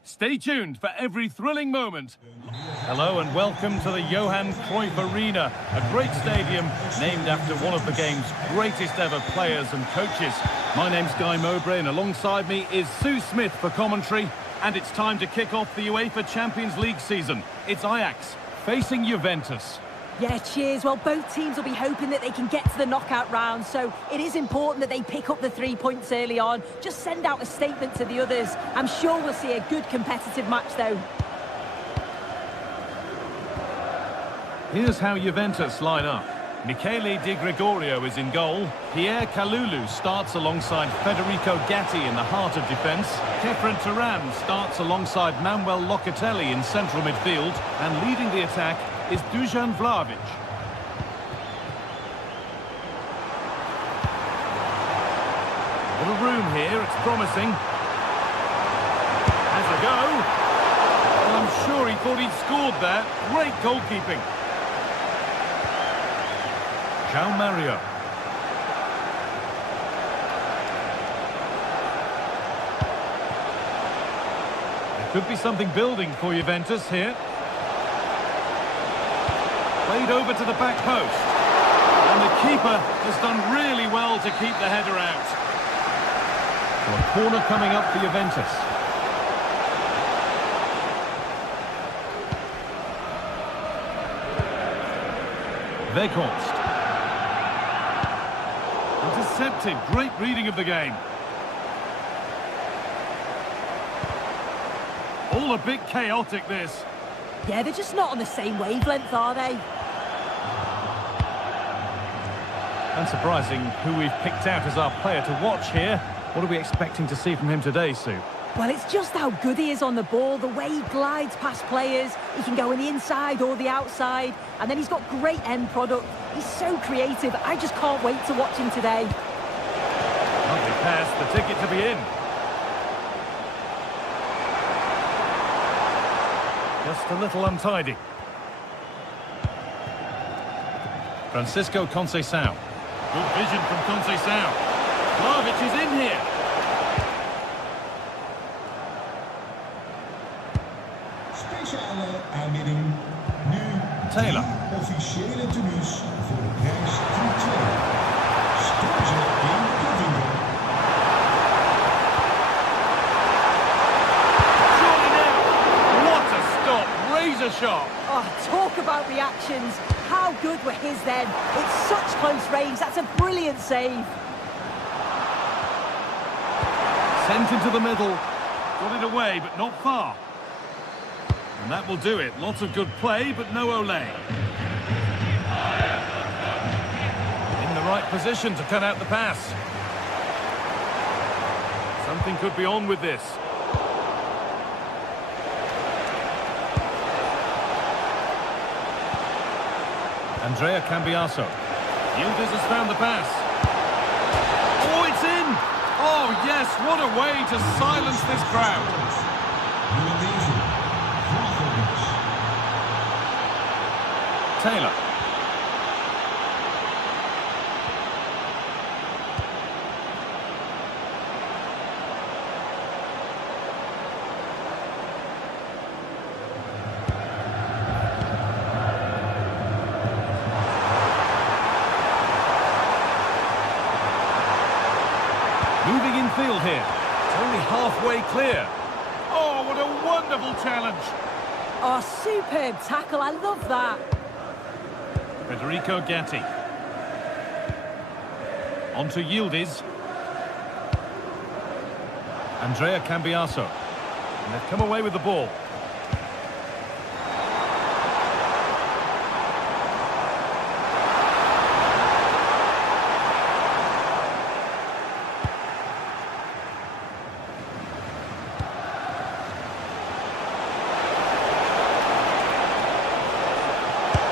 Stay tuned for every thrilling moment. Hello and welcome to the Johan Cruyff Arena, a great stadium named after one of the game's greatest ever players and coaches. My name's Guy Mowbray and alongside me is Sue Smith for commentary. And it's time to kick off the UEFA Champions League season. It's Ajax facing Juventus. Yeah, cheers. Well, both teams will be hoping that they can get to the knockout round, so it is important that they pick up the 3 points early on. Just send out a statement to the others. I'm sure we'll see a good competitive match, though. Here's how Juventus line up. Michele Di Gregorio is in goal. Pierre Kalulu starts alongside Federico Gatti in the heart of defence. Kefren Turan starts alongside Manuel Locatelli in central midfield. And leading the attack is Dusan Vlahovic. A little room here, it's promising. Has a go. Well, I'm sure he thought he'd scored there. Great goalkeeping. João Mario. There could be something building for Juventus here. Played over to the back post. And the keeper has done really well to keep the header out. So a corner coming up for Juventus. Weghorst. Intercepted. Great reading of the game. All a bit chaotic, this. Yeah, they're just not on the same wavelength, are they? Unsurprising who we've picked out as our player to watch here. What are we expecting to see from him today, Sue? Well, it's just how good he is on the ball, the way he glides past players. He can go in the inside or the outside, and then he's got great end product. He's so creative. I just can't wait to watch him today. Lovely pass, the ticket to be in. Just a little untidy. Francisco Conceição. Good vision from Conceição. Vlahovic is in here. Speciale aanbieding. Nu Taylor. officiële tenues voor de prijs van 2. Stoor ze in de winkel. Surely now. What a stop. Razor sharp. Oh, talk about reactions. How good were his then? It's such close range. That's a brilliant save. Sent into the middle. Got it away, but not far. And that will do it. Lots of good play, but no Olé. In the right position to cut out the pass. Something could be on with this. Andrea Cambiaso. Yildiz has found the pass. Oh, it's in! Oh, yes, what a way to silence this crowd. Nu in deze. Vlahovic. Taylor. Moving in field here. It's only halfway clear. Oh, what a wonderful challenge. Oh, superb tackle. I love that. Federico Gatti. On to Yildiz. Andrea Cambiaso. And they've come away with the ball.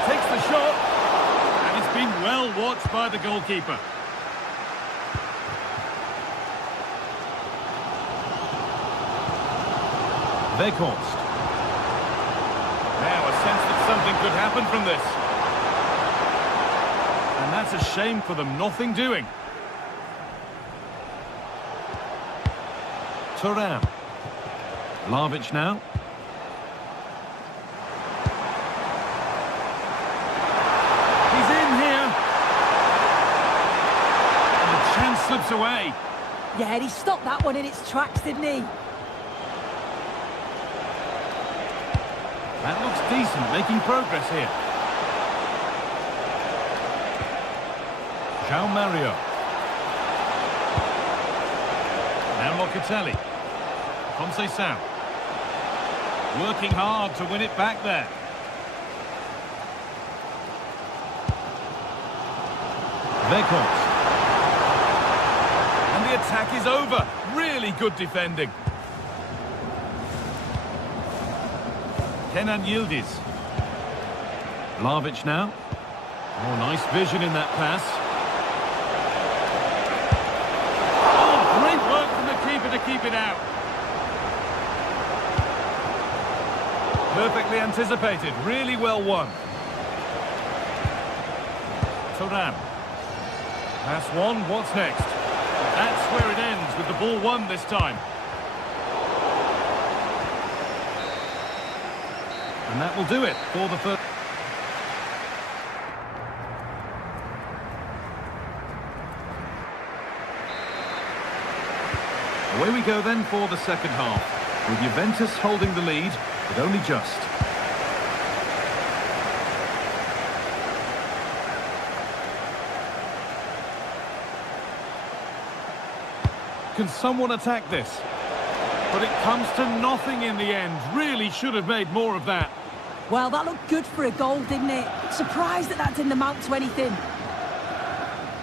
Takes the shot. And it's been well watched by the goalkeeper. Weghorst. Now a sense that something could happen from this. And that's a shame for them, nothing doing. Turan. Vlahovic now. He's in here. And the chance slips away. Yeah, he stopped that one in its tracks, didn't he? That looks decent, making progress here. João Mario. Now Locatelli. Conceição. Working hard to win it back there. Weghorst. And the attack is over. Really good defending. Kenan Yildiz. Vlahovic now. Oh, nice vision in that pass. Oh, great work from the keeper to keep it out. Perfectly anticipated. Really well won. Thuram. Pass one. What's next? That's where it ends, with the ball won this time. And that will do it for the first. Away we go then for the second half, with Juventus holding the lead, but only just. Can someone attack this? But it comes to nothing in the end. Really should have made more of that. Well, that looked good for a goal, didn't it? Surprised that that didn't amount to anything.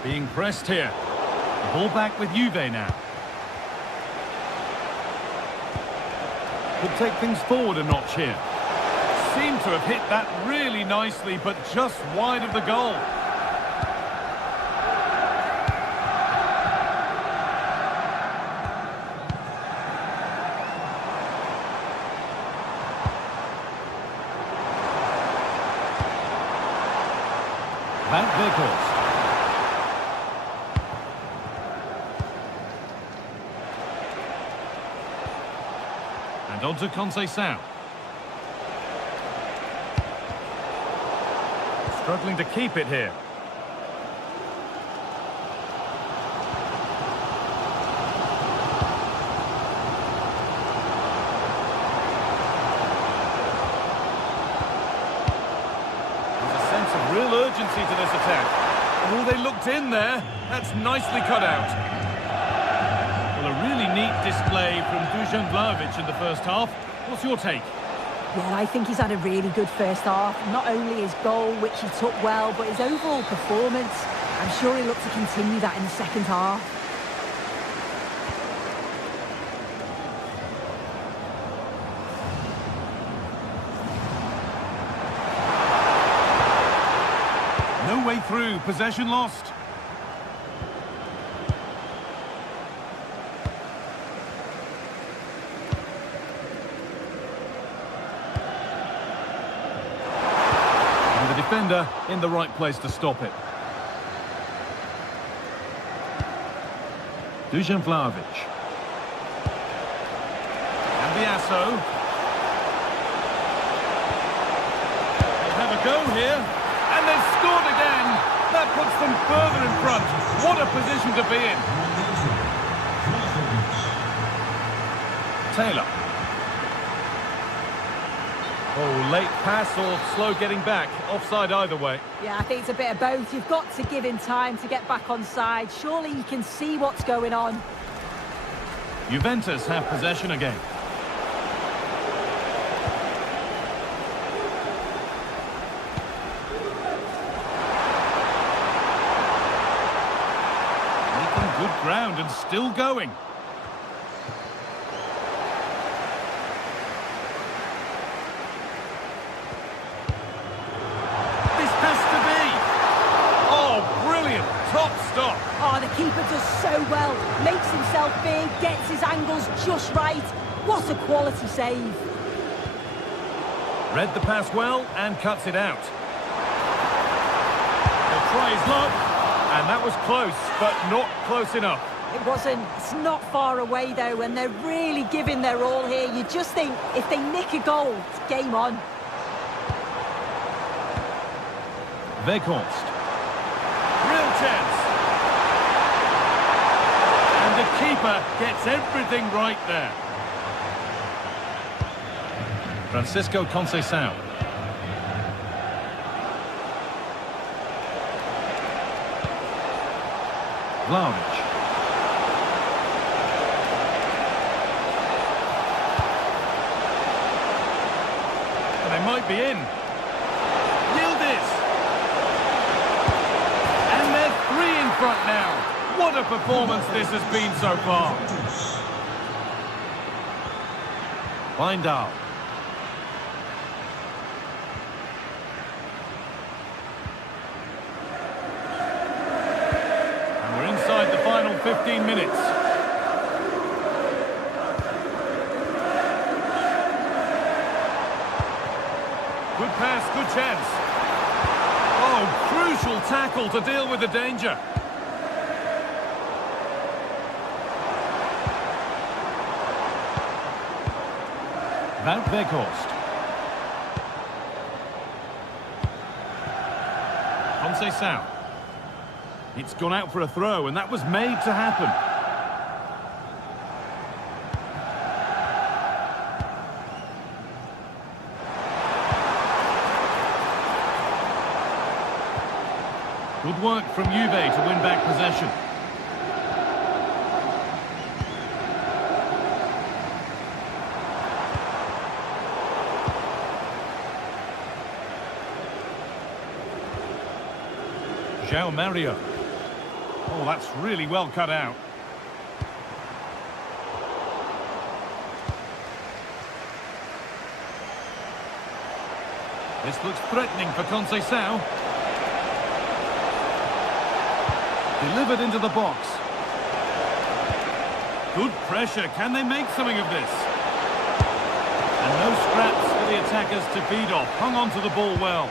Being pressed here. The ball back with Juve now. Could take things forward a notch here. Seemed to have hit that really nicely, but just wide of the goal. Van Weghorst. And on to Conceição. Struggling to keep it here. Real urgency to this attack. Oh, they looked in there. That's nicely cut out. Well, a really neat display from Dusan Vlahovic in the first half. What's your take? Yeah, I think he's had a really good first half. Not only his goal, which he took well, but his overall performance. I'm sure he'll look to continue that in the second half. No way through, possession lost. And the defender in the right place to stop it. Dusan Vlahovic. And Biasso. They'll have a go here. And they've scored again. That puts them further in front. What a position to be in. Taylor. Oh, late pass or slow getting back. Offside either way. Yeah, I think it's a bit of both. You've got to give him time to get back on side. Surely you can see what's going on. Juventus have possession again. Good ground and still going. This has to be. Oh, brilliant. Top stop. Oh, the keeper does so well. Makes himself big, gets his angles just right. What a quality save. Read the pass well and cuts it out. He'll try his luck. And that was close, but not close enough. It wasn't. It's not far away, though, and they're really giving their all here. You just think, if they nick a goal, it's game on. Weghorst. Real chance. And the keeper gets everything right there. Francisco Conceição. Vlahovic. And they might be in. Yildiz. And they're 3 in front now. What a performance this has been so far. Weindal. And we're inside the final 15 minutes. Good pass, good chance. Oh, crucial tackle to deal with the danger. Wout Weghorst. Conceição. It's gone out for a throw, and that was made to happen. Good work from Juve to win back possession. João Mario. Oh, that's really well cut out. This looks threatening for Conceição. Delivered into the box. Good pressure. Can they make something of this? And no scraps for the attackers to feed off. Hung on to the ball well.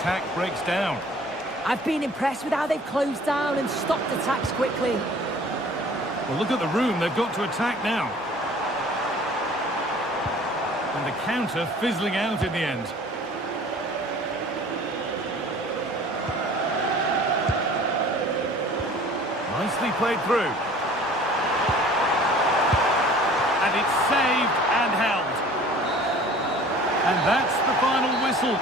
Attack breaks down. I've been impressed with how they've closed down and stopped attacks quickly. Well, look at the room they've got to attack now. And the counter fizzling out in the end. Nicely played through. And it's saved and held. And that's the final whistle.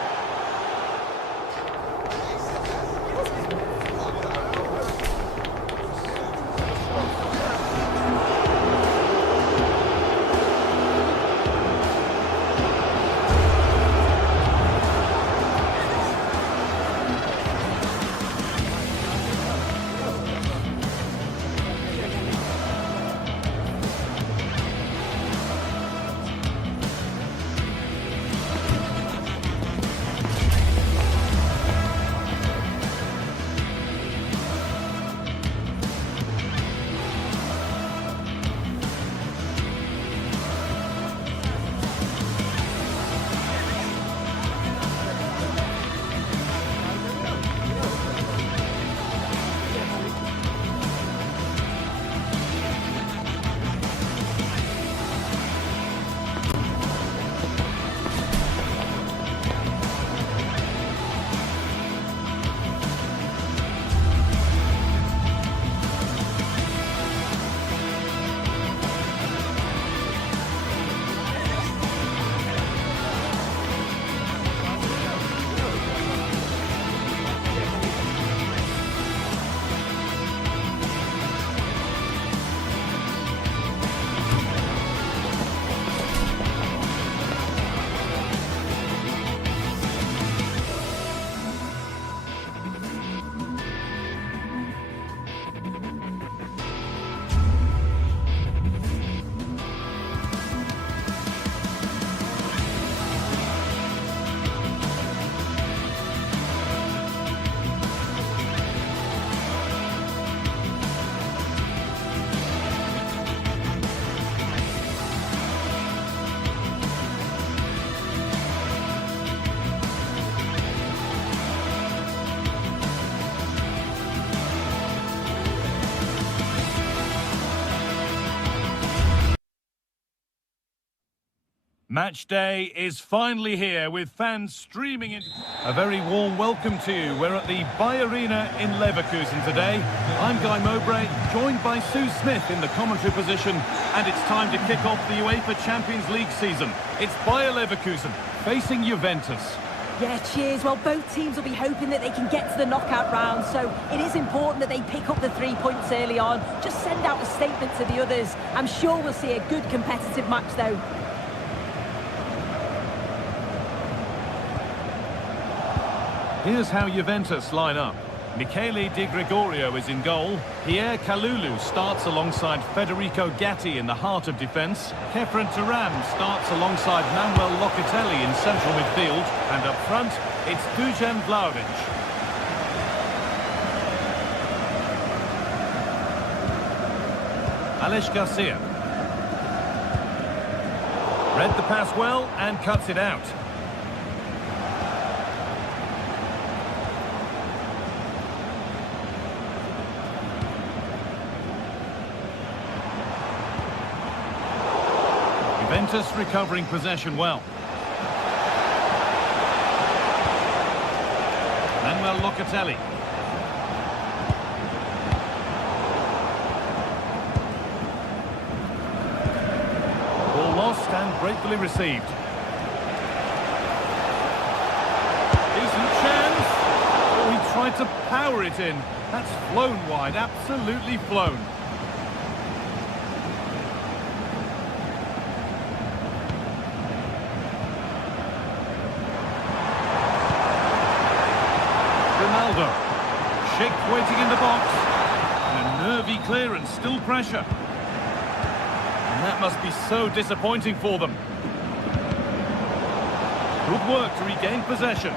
Match day is finally here with fans streaming in. A very warm welcome to you. We're at the Bay Arena in Leverkusen today. I'm Guy Mowbray, joined by Sue Smith in the commentary position, and it's time to kick off the UEFA Champions League season. It's Bayer Leverkusen facing Juventus. Yeah, cheers. Well, both teams will be hoping that they can get to the knockout round, so it is important that they pick up the 3 points early on. Just send out a statement to the others. I'm sure we'll see a good competitive match, though. Here's how Juventus line up. Michele Di Gregorio is in goal. Pierre Kalulu starts alongside Federico Gatti in the heart of defence. Kefren Turam starts alongside Manuel Locatelli in central midfield. And up front, it's Dusan Vlahovic. Aleix Garcia. Read the pass well and cuts it out. Juventus recovering possession well. Manuel Locatelli. Ball lost and gratefully received. Decent chance. Oh, he tried to power it in. That's flown wide, absolutely flown. Ronaldo. Schick waiting in the box. And a nervy clearance, still pressure. And that must be so disappointing for them. Good work to regain possession.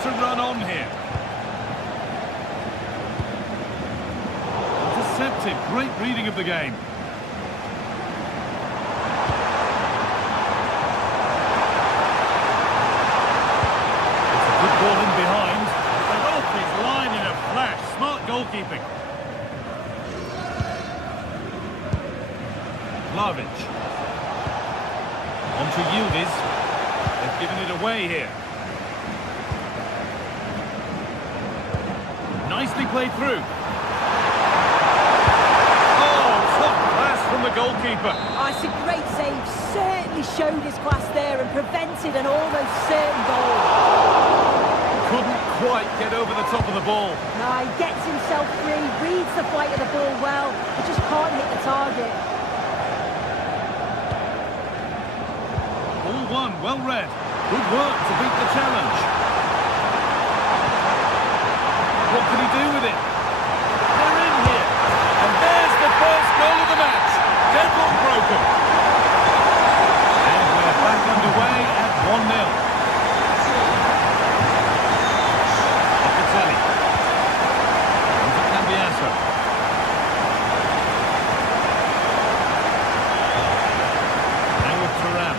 To run on here. Intercepted, great reading of the game. It's a good ball in behind. And off his line in a flash. Smart goalkeeping. Vlahovic. On to Yildiz. They've given it away here. Nicely played through. Oh, top class from the goalkeeper. Oh, it's a great save. Certainly showed his class there and prevented an almost certain goal. Couldn't quite get over the top of the ball. No, he gets himself free, reads the flight of the ball well, but just can't hit the target. Ball one, well read. Good work to beat the challenge. What can he do with it? They're in here. And there's the first goal of the match. Deadlock broken. And we're back underway at 1-0. Locatelli. Into Cambiaso. Now with Turam.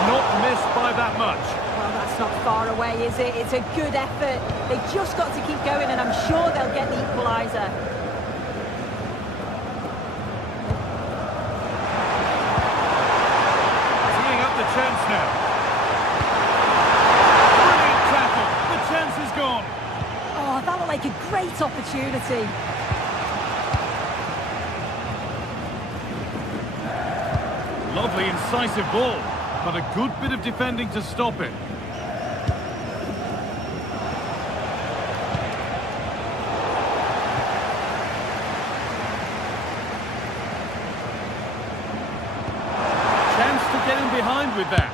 Not missed by that much. Well, that's not far away, is it? It's a good effort. They've just got to keep going, and I'm sure they'll get the equaliser. Teeing up the chance now. Brilliant tackle. The chance is gone. Oh, that looked like a great opportunity. Lovely, incisive ball. But a good bit of defending to stop it. Chance to get in behind with that.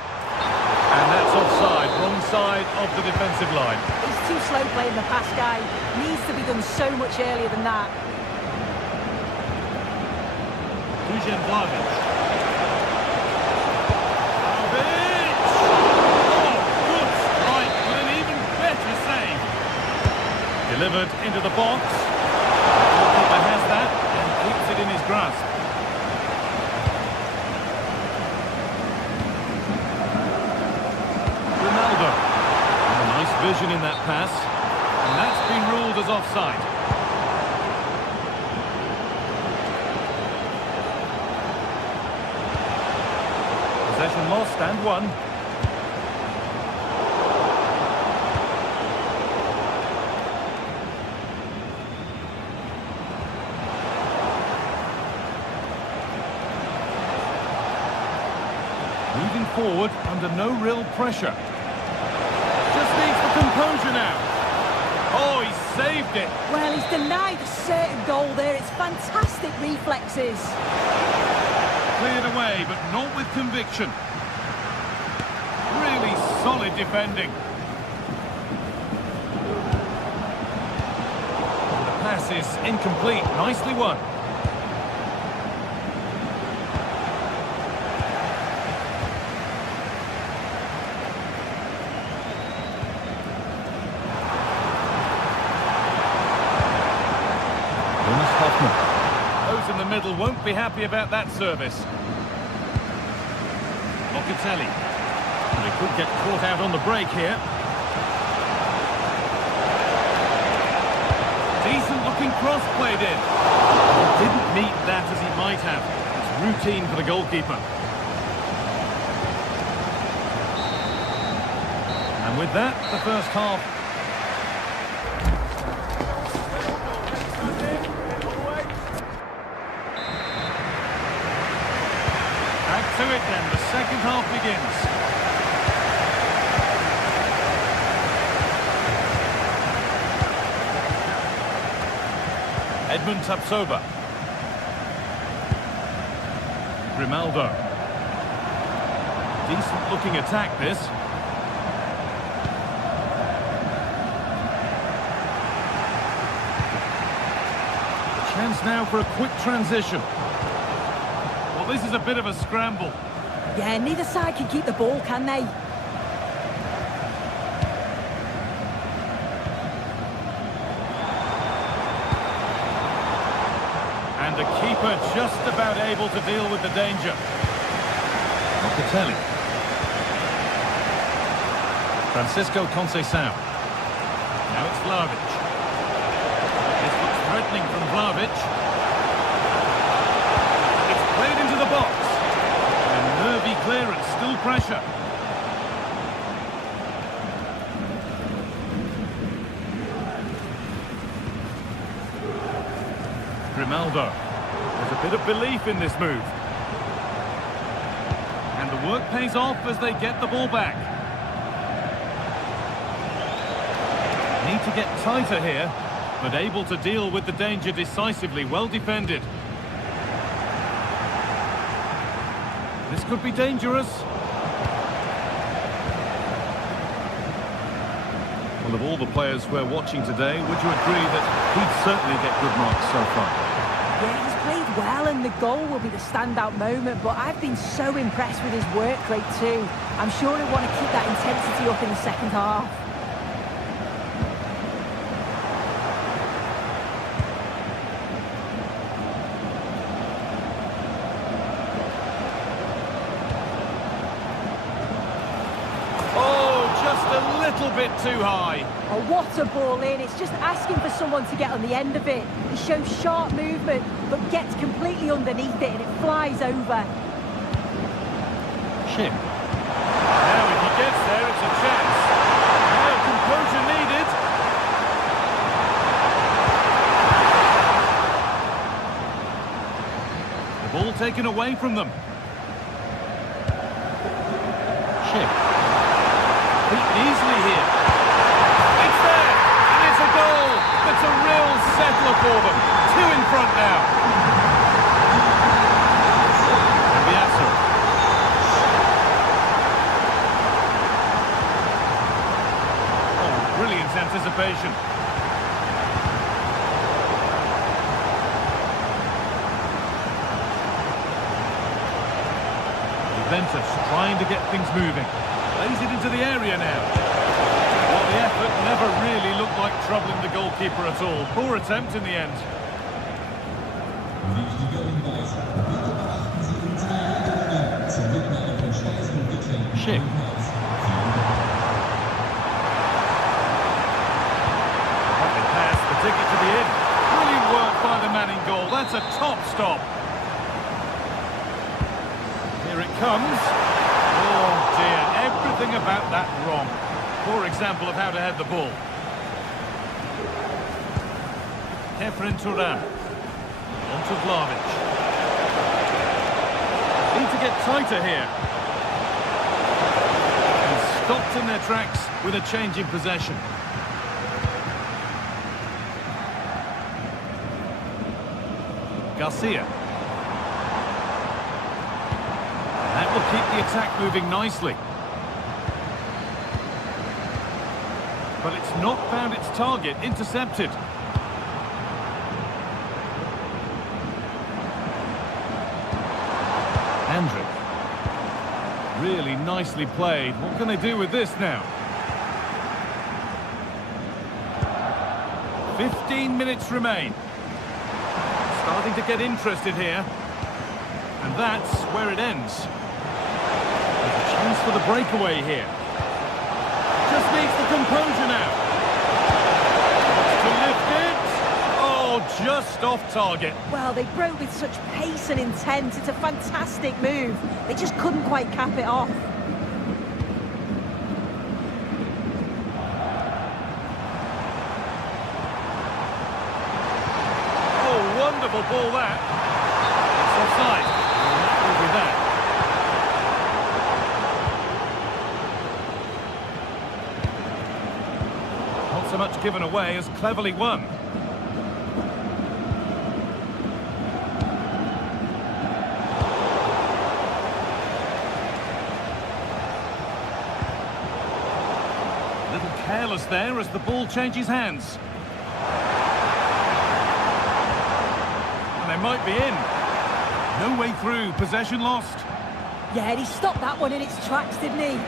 And that's offside, wrong side of the defensive line. He's too slow playing the pass, guy. Needs to be done so much earlier than that. Dusan Vlahovic. delivered into the box. The goalkeeper has that and keeps it in his grasp. Ronaldo. A nice vision in that pass. And that's been ruled as offside. Possession lost and won. Moving forward under no real pressure. Just needs the composure now. Oh, he saved it. Well, he's denied a certain goal there. It's fantastic reflexes. Cleared away, but not with conviction. Really solid defending. The pass is incomplete. Nicely won. Those in the middle won't be happy about that service. Locatelli. They could get caught out on the break here. Decent looking cross played in. He didn't meet that as he might have. It's routine for the goalkeeper. And with that, the first half. To it then, the second half begins. Edmund Tapsoba. Grimaldo. Decent looking attack this. Chance now for a quick transition. This is a bit of a scramble. Yeah, neither side can keep the ball, can they? And the keeper just about able to deal with the danger. Locatelli. Francisco Conceição. Now it's Vlahovic. This looks threatening from Vlahovic. Played into the box. And nervy clearance, still pressure. Grimaldo. There's a bit of belief in this move. And the work pays off as they get the ball back. Need to get tighter here, but able to deal with the danger decisively. Well defended. This could be dangerous. Well, of all the players we're watching today, would you agree that he'd certainly get good marks so far? Yeah, he's played well and the goal will be the standout moment, but I've been so impressed with his work rate too. I'm sure he'll want to keep that intensity up in the second half. A bit too high. Oh, what a ball in. It's just asking for someone to get on the end of it. He shows sharp movement, but gets completely underneath it and it flies over. Ship. Now if he gets there, it's a chance. Now composure needed. The ball taken away from them. Ship. Easily here. It's there, and it's a goal. That's a real settler for them. Two in front now. Biasso. Oh, brilliant anticipation. Juventus trying to get things moving. Plays it into the area now. What The effort never really looked like troubling the goalkeeper at all. Poor attempt in the end. Schick. Rapid pass, the ticket to be in. Brilliant work by the man in goal. That's a top stop. Here it comes. Oh dear, everything about that wrong. Poor example of how to head the ball. Efren Turan. On to Vlahovic. Need to get tighter here. And stopped in their tracks with a change in possession. Garcia. That will keep the attack moving nicely. But it's not found its target. Intercepted. Andrick. Really nicely played. What can they do with this now? 15 minutes remain. Starting to get interested here. And that's where it ends. There's a chance for the breakaway here. Just needs the composure now. Wants to lift it. Oh, just off target. Well, they broke with such pace and intent. It's a fantastic move. They just couldn't quite cap it off. Oh, wonderful ball that. It's offside. And that will be that. Not so much given away as cleverly won. A little careless there as the ball changes hands. And they might be in. No way through. Possession lost. Yeah, and he stopped that one in its tracks, didn't he?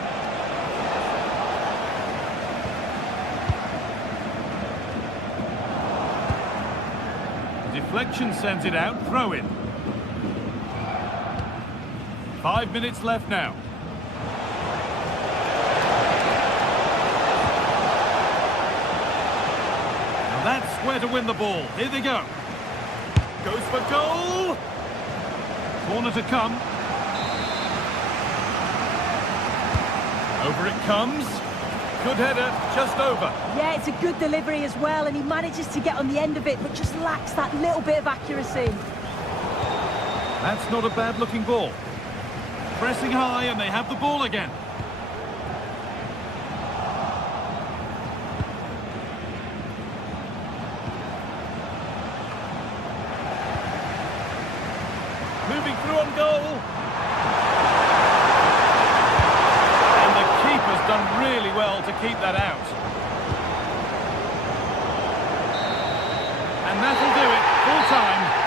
Deflection sends it out. Throw in. 5 minutes left now. And that's where to win the ball. Here they go. Goes for goal. Corner to come. Over it comes. Good header, just over. Yeah, it's a good delivery as well, and he manages to get on the end of it, but just lacks that little bit of accuracy. That's not a bad-looking ball. Pressing high, and they have the ball again. Moving through on goal. And the keeper's done really well to keep that out. And that'll do it. Full time.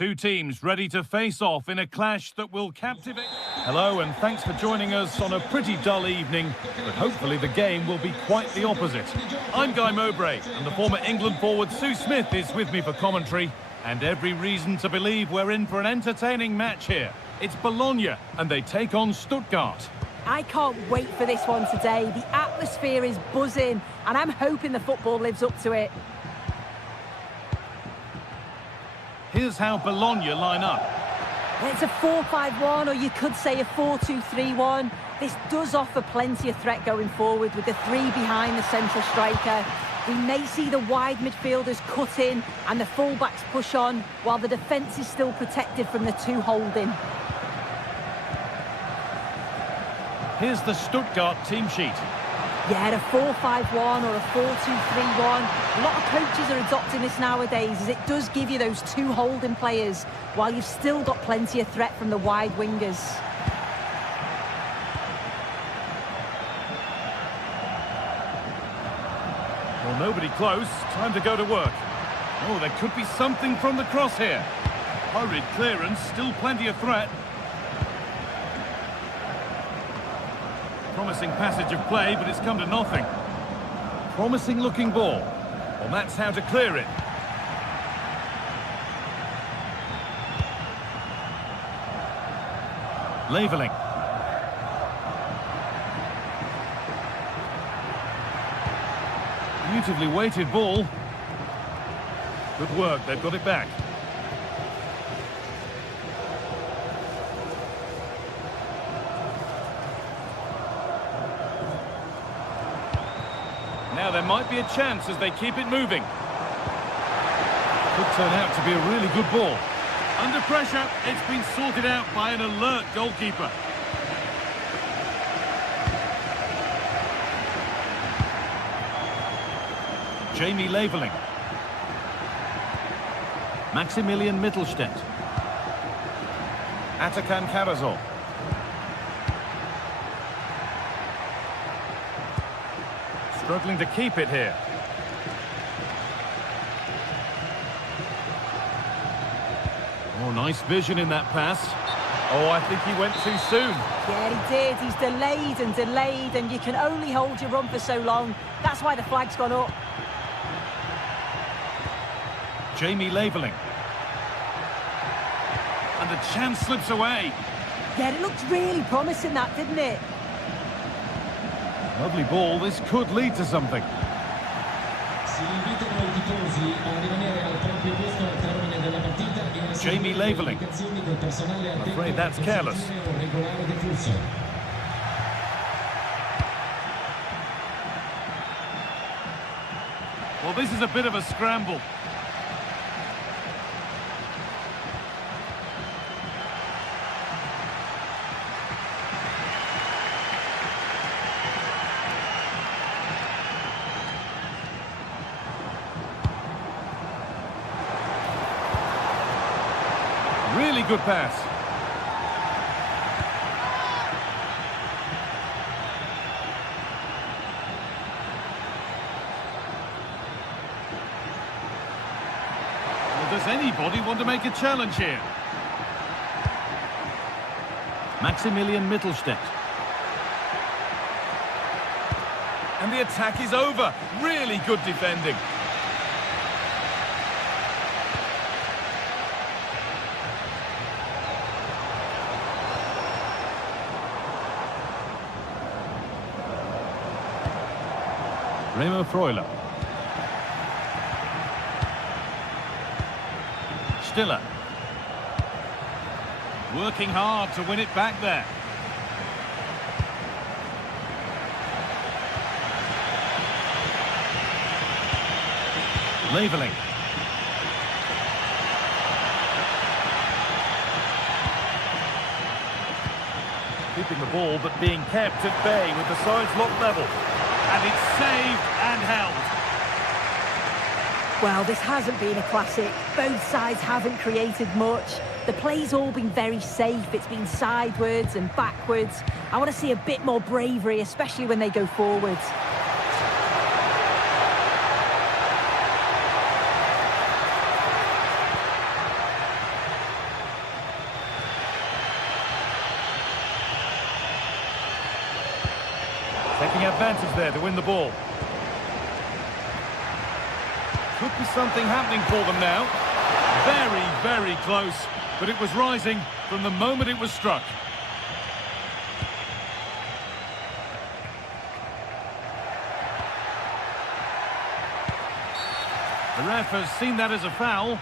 Two teams ready to face off in a clash that will captivate. Hello and thanks for joining us on a pretty dull evening, but hopefully the game will be quite the opposite. I'm Guy Mowbray and the former England forward Sue Smith is with me for commentary, and every reason to believe we're in for an entertaining match here. It's Bologna and they take on Stuttgart. I can't wait for this one today. The atmosphere is buzzing and I'm hoping the football lives up to it. Here's how Bologna line up. It's a 4-5-1, or you could say a 4-2-3-1. This does offer plenty of threat going forward with the three behind the central striker. We may see the wide midfielders cut in and the fullbacks push on, while the defence is still protected from the two holding. Here's the Stuttgart team sheet. Yeah, a 4-5-1 or a 4-2-3-1. A lot of coaches are adopting this nowadays, as it does give you those two holding players, while you've still got plenty of threat from the wide wingers. Well, nobody close. Time to go to work. Oh, there could be something from the cross here. Hurried clearance, still plenty of threat. Promising passage of play, but it's come to nothing. Promising looking ball. Well, that's how to clear it. Leveling. Beautifully weighted ball. Good work, they've got it back. Now there might be a chance as they keep it moving. Could turn out to be a really good ball. Under pressure, it's been sorted out by an alert goalkeeper. Jamie Leveling. Maximilian Mittelstädt. Atakan Karazor. Struggling to keep it here. Oh, nice vision in that pass. Oh, I think he went too soon. Yeah, he did. He's delayed, and you can only hold your run for so long. That's why the flag's gone up. Jamie Leveling. And the chance slips away. Yeah, it looked really promising, that, didn't it? Lovely ball, this could lead to something. Jamie Leveling. I'm afraid that's careless. Well, this is a bit of a scramble. Really good pass. Well, does anybody want to make a challenge here? Maximilian Mittelstädt. And the attack is over. Really good defending. Remo Freuler. Stiller. Working hard to win it back there. Leveling. Keeping the ball but being kept at bay with the sides locked level. And it's saved and held. Well, this hasn't been a classic. Both sides haven't created much. The play's all been very safe. It's been sidewards and backwards. I want to see a bit more bravery, especially when they go forwards. advantage there to win the ball. Could be something happening for them now. Very, very close, but it was rising from the moment it was struck. The ref has seen that as a foul.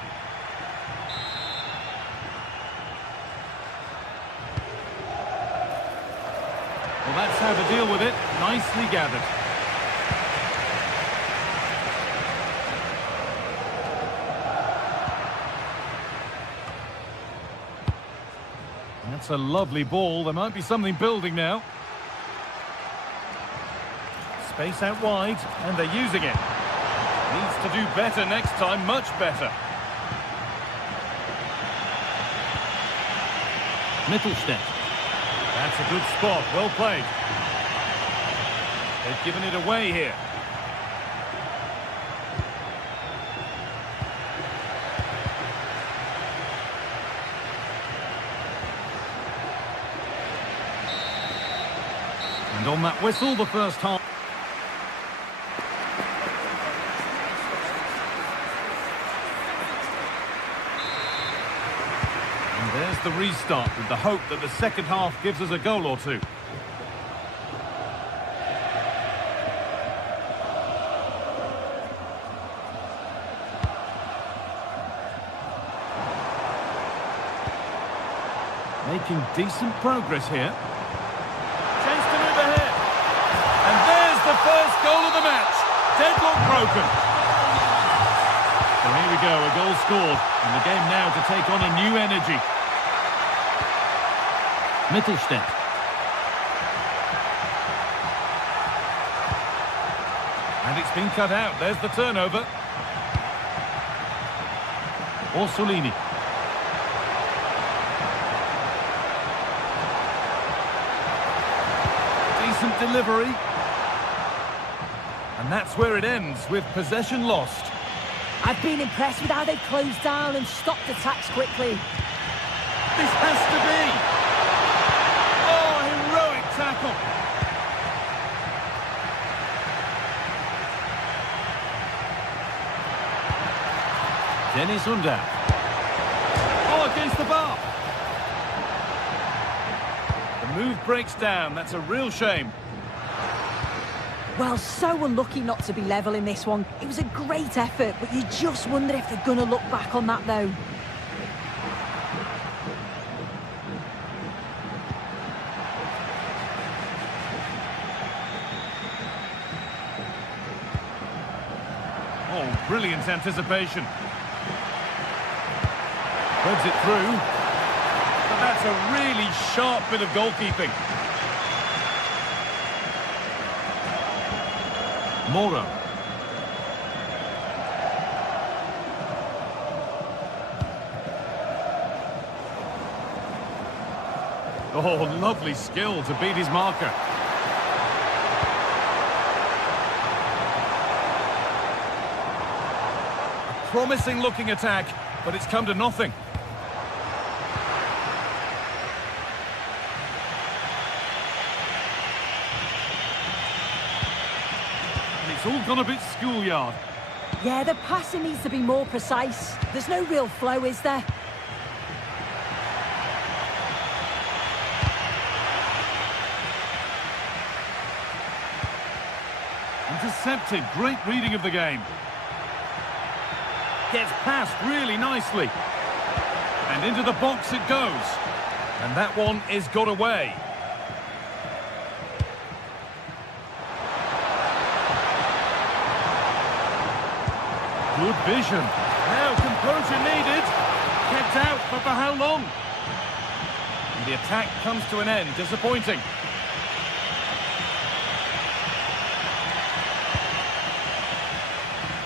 Well, that's how to deal with it. Nicely gathered. That's a lovely ball. There might be something building now. Space out wide, and they're using it. Needs to do better next time, much better. Mittelstädt. That's a good spot, well played. They've given it away here. And on that whistle, the first half. And there's the restart with the hope that the second half gives us a goal or two. Making decent progress here. Chance to move ahead. And there's the first goal of the match. Deadlock broken. So here we go, a goal scored. And the game now to take on a new energy. Mittelstädt. And it's been cut out. There's the turnover. Orsolini. Decent delivery. And that's where it ends, with possession lost. I've been impressed with how they've closed down and stopped attacks quickly. This has to be. Oh, heroic tackle. Dennis Under. Oh, against the bar. The move breaks down. That's a real shame. Well, so unlucky not to be level in this one. It was a great effort, but you just wonder if they're going to look back on that, though. Oh, brilliant anticipation. Threads it through. But that's a really sharp bit of goalkeeping. Moro. Oh, lovely skill to beat his marker. A promising looking attack, but it's come to nothing. It's all gone a bit schoolyard. Yeah, the passing needs to be more precise. There's no real flow, is there? Intercepted, great reading of the game. Gets past really nicely. And into the box it goes. And that one is got away. Good vision. Now composure needed. Kept out, but for how long? And the attack comes to an end. Disappointing.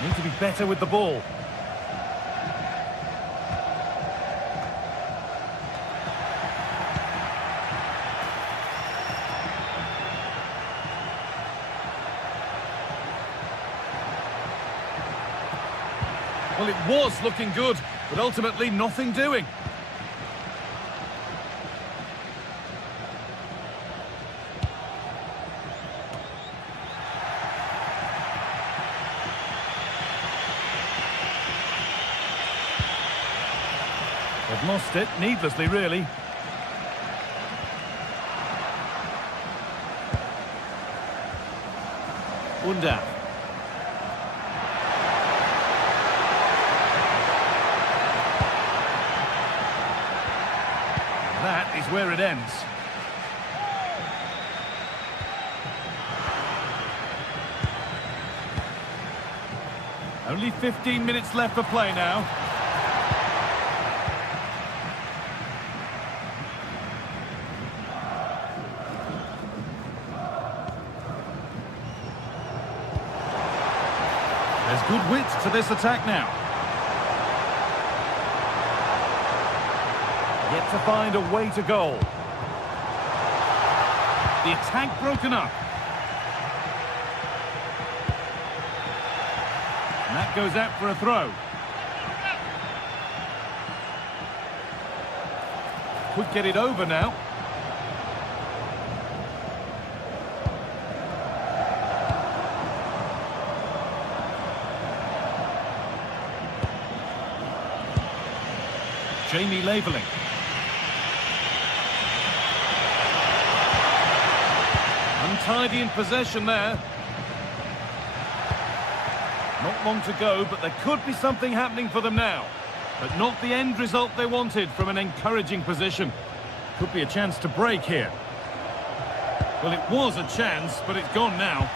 Need to be better with the ball. Well, it was looking good, but ultimately nothing doing. They've lost it, needlessly really. Unda. That is where it ends. Only 15 minutes left for play now. There's good width to this attack now. Yet to find a way to goal. The attack broken up. And that goes out for a throw. Could get it over now. Jamie labelling. Untidy in possession there. Not long to go, but there could be something happening for them now. But not the end result they wanted from an encouraging position. Could be a chance to break here. Well, it was a chance, but it's gone now.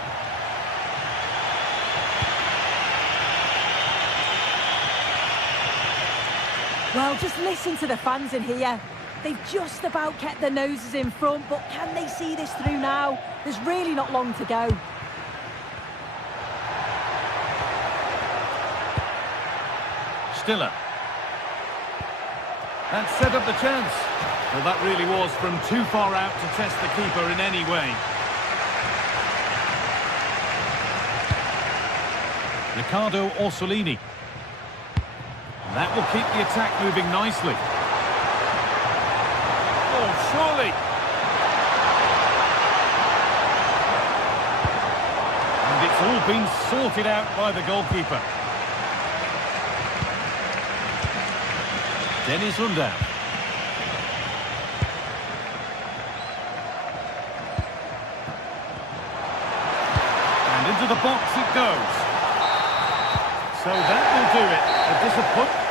Well, just listen to the fans in here. They've just about kept their noses in front, but can they see this through now? There's really not long to go. Stiller. That set up the chance. Well, that really was from too far out to test the keeper in any way. Riccardo Orsolini. That will keep the attack moving nicely. Oh, surely. And it's all been sorted out by the goalkeeper. Dennis Unda. And into the box it goes. So that will do it. A disappointment.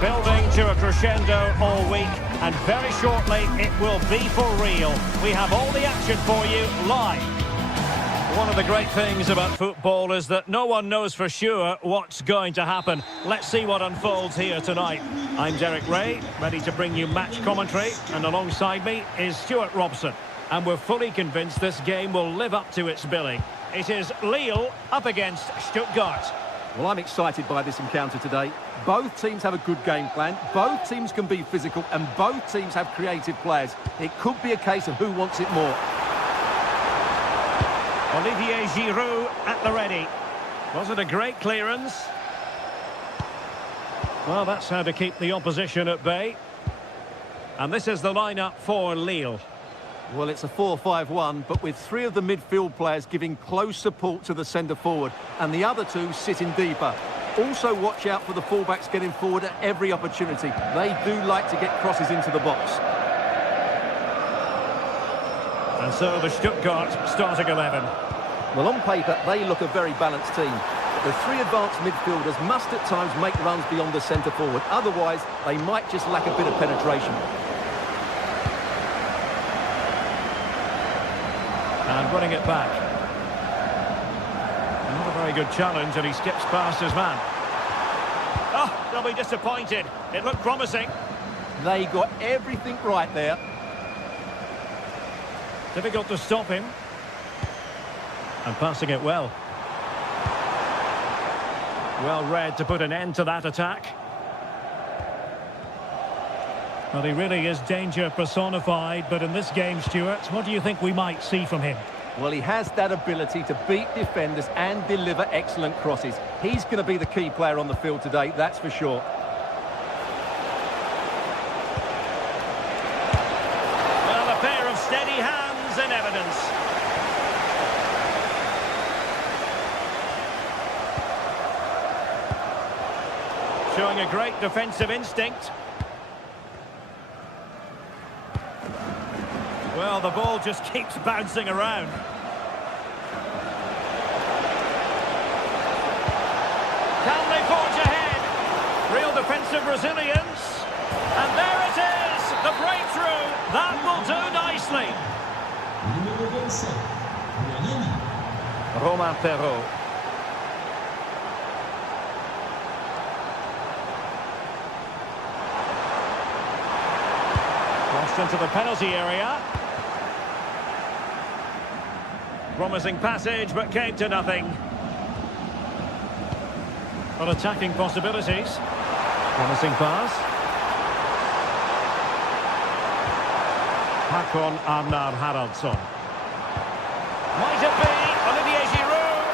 Building to a crescendo all week, and very shortly it will be for real. We have all the action for you live. One of the great things about football is that no one knows for sure what's going to happen. Let's see what unfolds here tonight. I'm Derek Ray, ready to bring you match commentary, and alongside me is Stuart Robson. And we're fully convinced this game will live up to its billing. It is Lille up against Stuttgart. Well, I'm excited by this encounter today. Both teams have a good game plan, both teams can be physical, and both teams have creative players. It could be a case of who wants it more. Olivier Giroud at the ready. Was it a great clearance? Well, that's how to keep the opposition at bay. And this is the lineup for Lille. Well, it's a 4-5-1, but with three of the midfield players giving close support to the centre-forward, and the other two sitting deeper. Also watch out for the fullbacks getting forward at every opportunity. They do like to get crosses into the box. And so the Stuttgart starting 11. Well, on paper, they look a very balanced team. The three advanced midfielders must at times make runs beyond the centre-forward. Otherwise, they might just lack a bit of penetration. And running it back. Not a very good challenge, and he skips past his man. Oh, they'll be disappointed. It looked promising. They got everything right there. Difficult to stop him. And passing it well. Well read to put an end to that attack. Well, he really is danger personified, but in this game, Stuart, what do you think we might see from him? Well, he has that ability to beat defenders and deliver excellent crosses. He's going to be the key player on the field today, that's for sure. Well, a pair of steady hands in evidence. Showing a great defensive instinct. Well, the ball just keeps bouncing around. Can they forge ahead? Real defensive resilience. And there it is, the breakthrough. That will do nicely. Numéro 27, Romain Perrault. Crossed into the penalty area. Promising passage, but came to nothing. But attacking possibilities. Promising pass. Hakon Arnar Haraldsson. Might it be Olivier Giroud?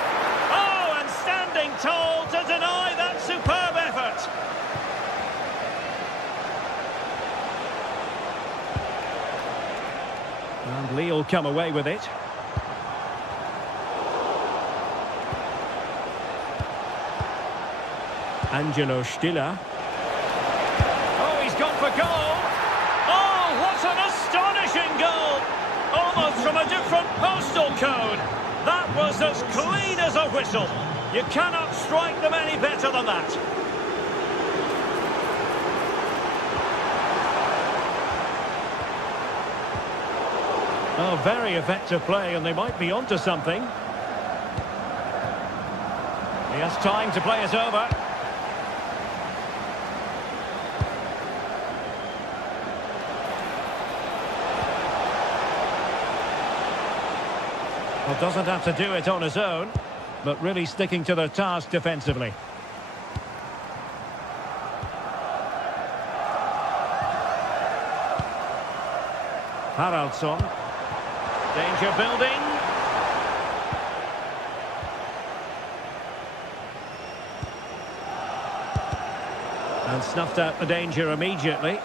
Oh, and standing tall to deny that superb effort. And Lille come away with it. Angelo Stiller. Oh, he's gone for goal. Oh, what an astonishing goal. Almost from a different postal code. That was as clean as a whistle. You cannot strike them any better than that. Oh, very effective play, and they might be onto something. He has time to play it over. Well, doesn't have to do it on his own, but really sticking to their task defensively. Haraldsson. Danger building. And snuffed out the danger immediately.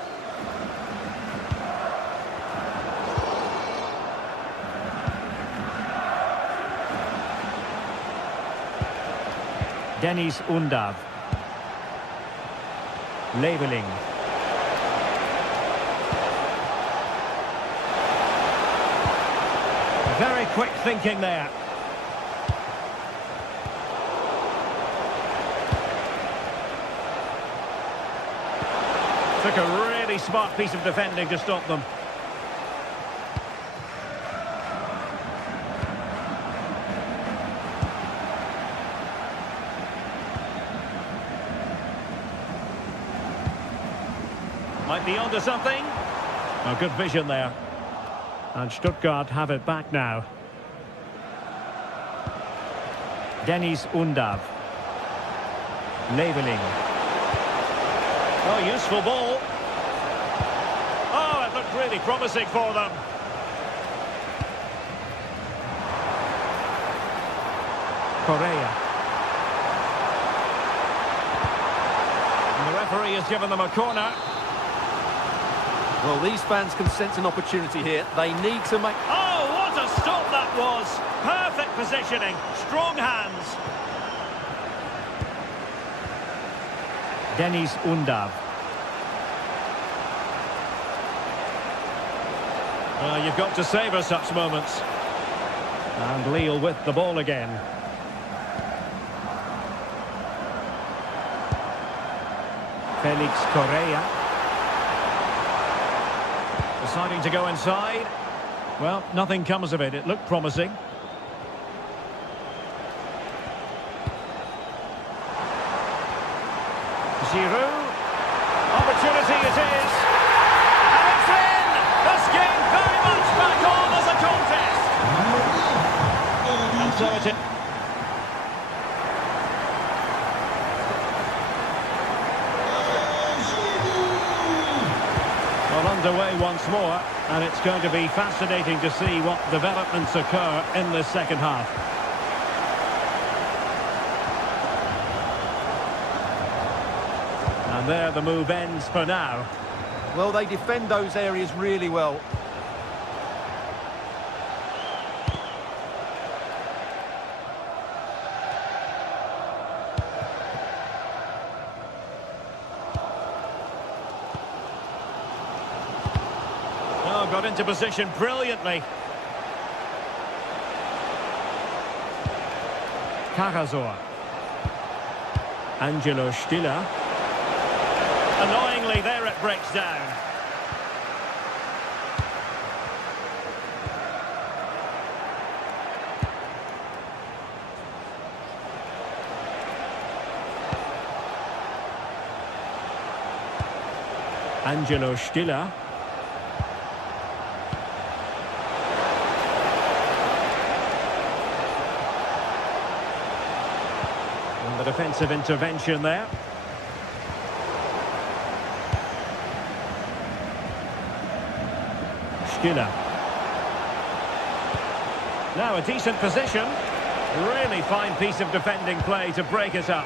Dennis Undav. Leveling. Very quick thinking there. Took a really smart piece of defending to stop them. Might be onto something. Oh, good vision there. And Stuttgart have it back now. Dennis Undav. Leveling. Oh, useful ball. Oh, it looked really promising for them. Correa. And the referee has given them a corner. Well, these fans can sense an opportunity here. They need to make... Oh, what a stop that was! Perfect positioning, strong hands. Denis Undav. Well, you've got to savour such moments. And Lille with the ball again. Felix Correa. Deciding to go inside. Well, nothing comes of it. It looked promising. Giroud. Opportunity it is. And it's in! This game very much back on as a contest. And so it is. Well, underway once more, and it's going to be fascinating to see what developments occur in this second half. And there the move ends for now. Well, they defend those areas really well. Oh, got into position brilliantly. Carazor. Angelo Stiller. Annoyingly, there it breaks down. Angelo Stiller. And the defensive intervention there. Stiller. Now a decent position. Really fine piece of defending play to break it up.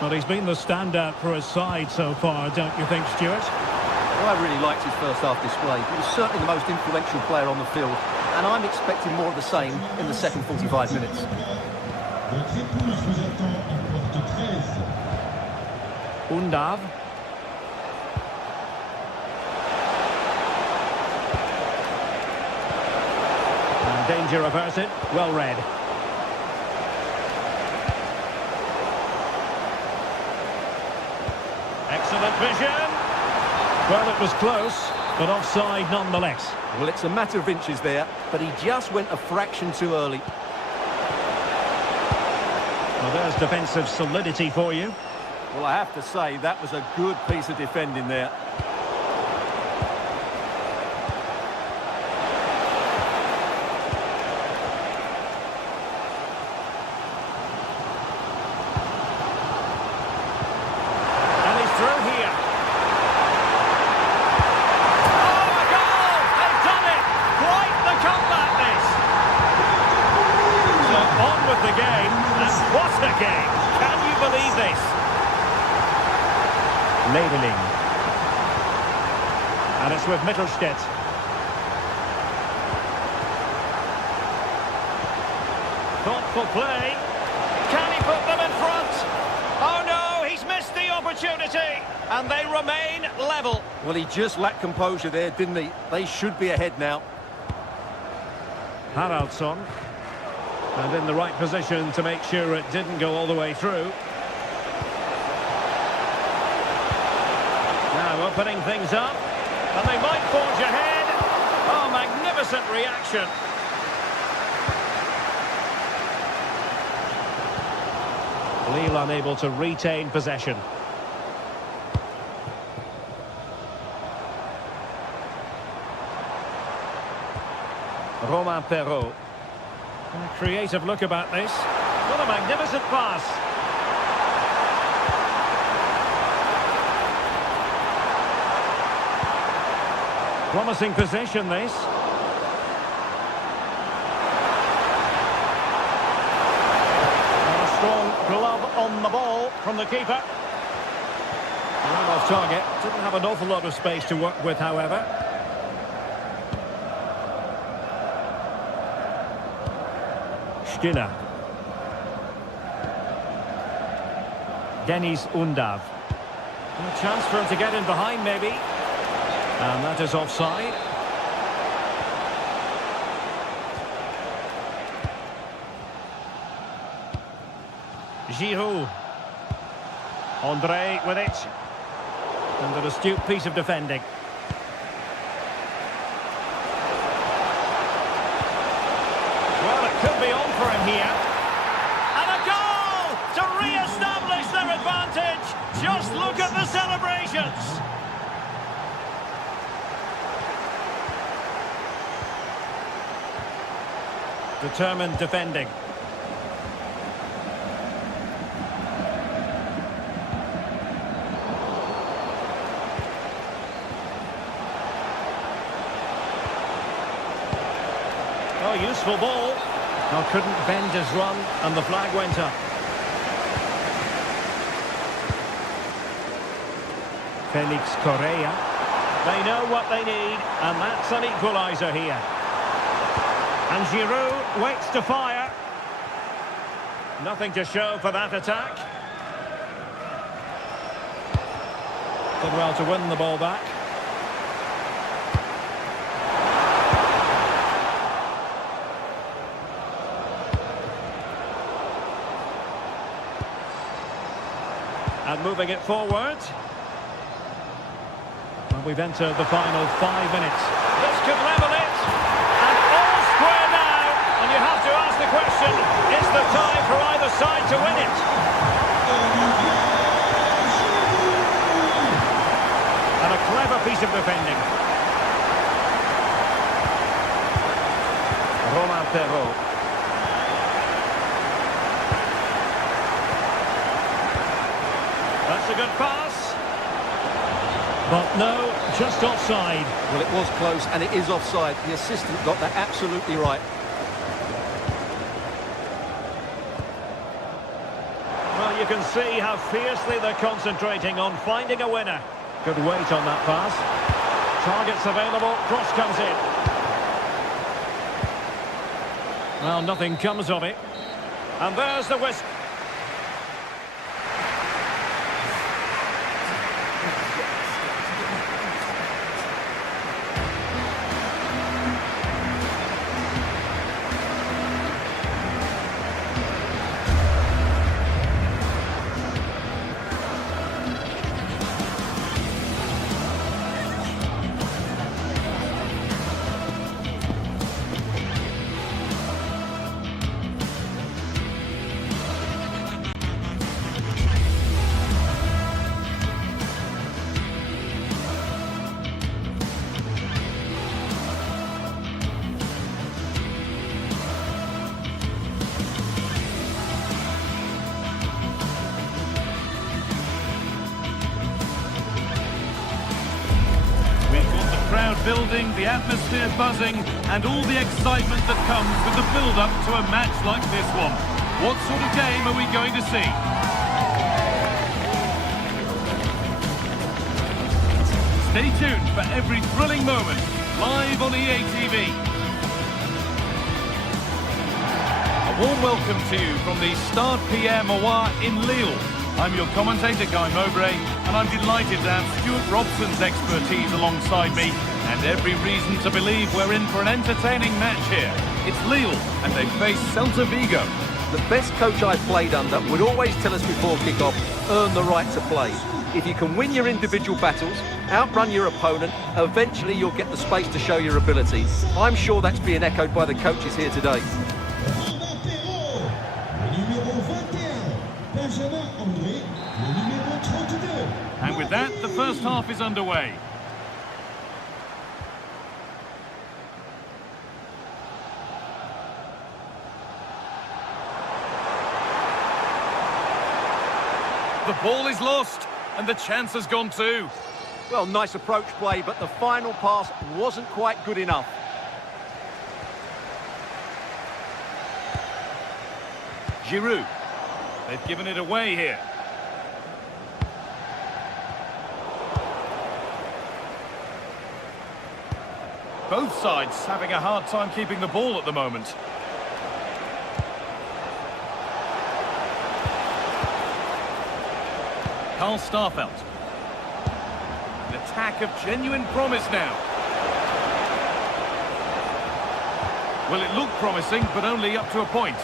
Well, he's been the standout for his side so far, don't you think, Stuart? Well, I really liked his first half display. He was certainly the most influential player on the field, and I'm expecting more of the same in the second 45 minutes. Undav. And danger averted. Well read. Excellent vision. Well, it was close, but offside nonetheless. Well, it's a matter of inches there, but he just went a fraction too early. Well, there's defensive solidity for you. Well, I have to say, that was a good piece of defending there. And he's through here. Oh, a goal! They've done it! Quite the comeback, this! So on with the game, and what a game! Can you believe this? Labeling. And it's with Mittelstädt. Thoughtful play. Can he put them in front? Oh no, he's missed the opportunity. And they remain level. Well, he just lacked composure there, didn't he? They should be ahead now. Haraldsson. And in the right position to make sure it didn't go all the way through. Now opening things up, and they might forge ahead. Oh, magnificent reaction. Lille unable to retain possession. Romain Perrault. And a creative look about this. What a magnificent pass. Promising possession, this. on the ball from the keeper. Well off target. Didn't have an awful lot of space to work with, however. Stiller. Denis Undav. A chance for him to get in behind, maybe. And that is offside. Giroud. André with it. And an astute piece of defending. Well, it could be on for him here. And a goal to re-establish their advantage. Just look at the celebrations. Determined defending. Oh, useful ball. Now couldn't bend his run, and the flag went up. Felix Correa. They know what they need, and that's an equaliser here. And Giroud waits to fire. Nothing to show for that attack. Did well to win the ball back. And moving it forward. Well, we've entered the final 5 minutes. This could level it. And all square now. And you have to ask the question, is the time for either side to win it? And a clever piece of defending. Romain Perrault. That's a good pass. But no, just offside. Well, it was close, and it is offside. The assistant got that absolutely right. Well, you can see how fiercely they're concentrating on finding a winner. Good weight on that pass. Targets available, cross comes in. Well, nothing comes of it. And there's the whistle. Building, the atmosphere buzzing, and all the excitement that comes with the build-up to a match like this one. What sort of game are we going to see? Stay tuned for every thrilling moment, live on EA TV. A warm welcome to you from the Stade Pierre Mauroy in Lille. I'm your commentator, Guy Mowbray, and I'm delighted to have Stuart Robson's expertise alongside me, and every reason to believe we're in for an entertaining match here. It's Lille, and they face Celta Vigo. The best coach I've played under would always tell us before kick-off, earn the right to play. If you can win your individual battles, outrun your opponent, eventually you'll get the space to show your ability. I'm sure that's being echoed by the coaches here today. And with that, the first half is underway. The ball is lost, and the chance has gone too. Well, nice approach play, but the final pass wasn't quite good enough. Giroud. They've given it away here. Both sides having a hard time keeping the ball at the moment. Carl Starfelt. An attack of genuine promise now. Well, it looked promising, but only up to a point.